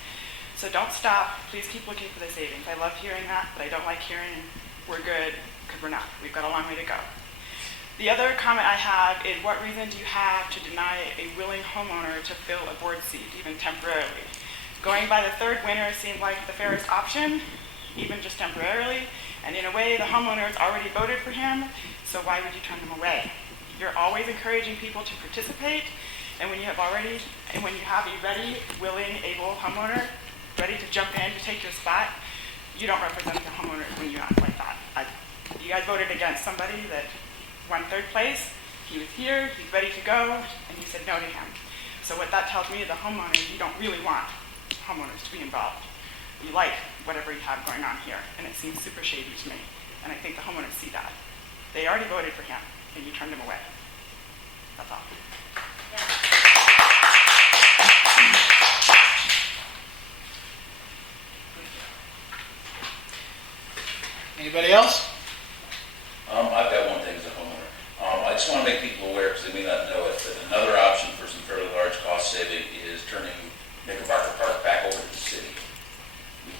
So don't stop. Please keep looking for the savings. I love hearing that, but I don't like hearing we're good, because we're not. We've got a long way to go. The other comment I have is, what reason do you have to deny a willing homeowner to fill a board seat, even temporarily? Going by the 3rd winter seemed like the fairest option, even just temporarily, And in a way, the homeowners already voted for him, so why would you turn them away? You're always encouraging people to participate, and when you have a ready, willing, able homeowner ready to jump in to take your spot, you don't represent the homeowners when you act like that. You guys voted against somebody that won third place. He was here, he's ready to go, and you said no to him. So what that tells me, the homeowners, you don't really want homeowners to be involved. You like whatever you have going on here, and it seems super shady to me. And I think the homeowners see that. They already voted for him, and you turned him away. That's all. Anybody else? I've got one thing as a homeowner. I just want to make people aware, because they may not know it, that another option for some fairly large cost saving is turning Knickerbocker Park back over to the city.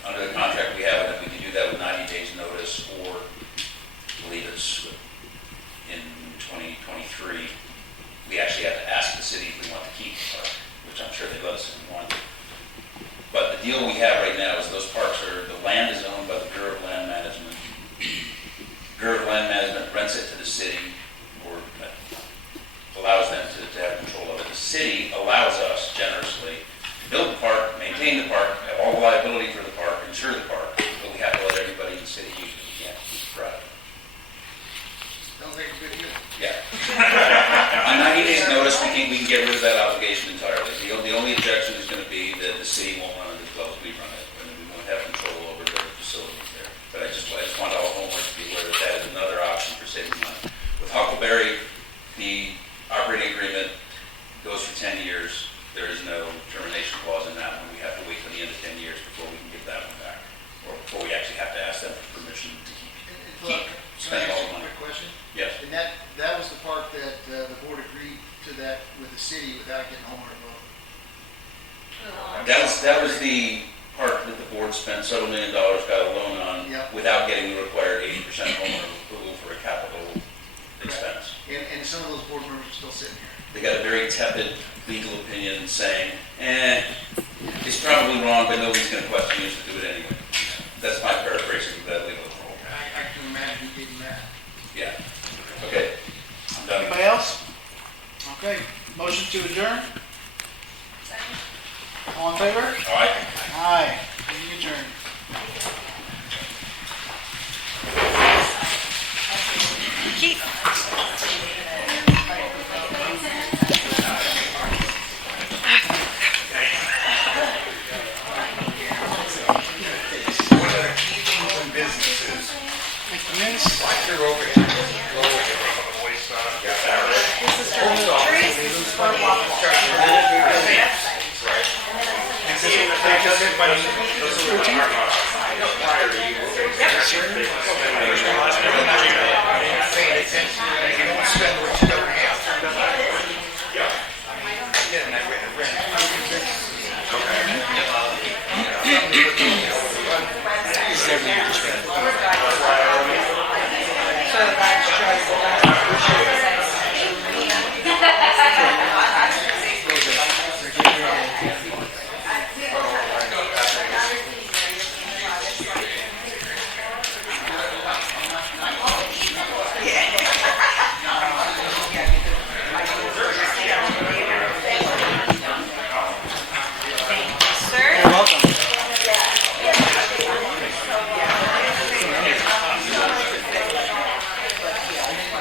Under the contract we have, we can do that with 90 days notice, or I believe it's in 2023, we actually have to ask the city if we want to keep the park, which I'm sure they let us if we want to. But the deal we have right now is those parks the land is owned by the Bureau of Land Management. Bureau of Land Management rents it to the city, or allows them to have control of it. The city allows us generously to build the park, maintain the park, have all the liability for the park, insure the park, but we have to let everybody in the city use it. We can't keep it private. Sounds like a good deal. Yeah. On 90 days notice, we can get rid of that obligation entirely. The only objection is going to be that the city won't run it as well as we run it, and we won't have control over the facilities there. But I just want all homeowners to be aware that that is another option for saving money. With Huckleberry, the operating agreement goes for 10 years. There is no termination clause in that one. We have to wait till the end of 10 years before we can give that one back, or before we actually have to ask them for permission to keep spending all the money. Quick question? Yes. And that was the part that the board agreed to that with the city without getting homeowner vote. That was the part that the board spent several $1 million, got a loan on, without getting the required 80% homeowner approval for a capital expense. And some of those board members are still sitting here. They got a very tepid legal opinion saying, it's probably wrong, but nobody's going to question you to do it anyway. That's my paraphrasing of that legal rule. I can imagine you getting mad. Yeah. Okay. I'm done. Anybody else? Okay. Motion to adjourn? All in favor? All right. Aye. Meeting adjourned.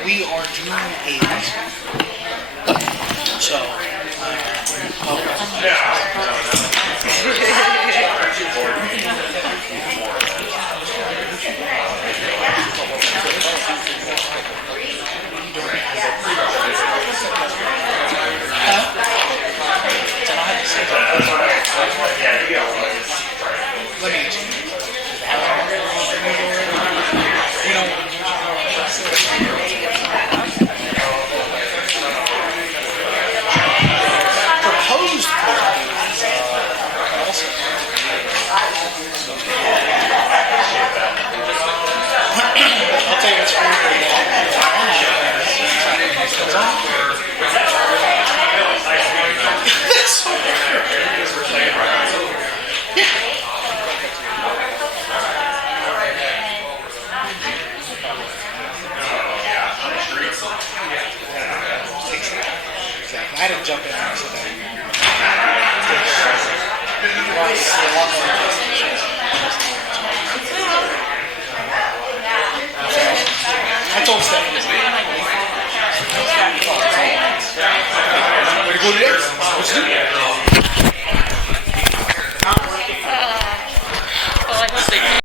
We are June 8th. So, proposed Exactly. I didn't jump in and say that. I told Stephanie. Way to go today. What's new? Well, I hope they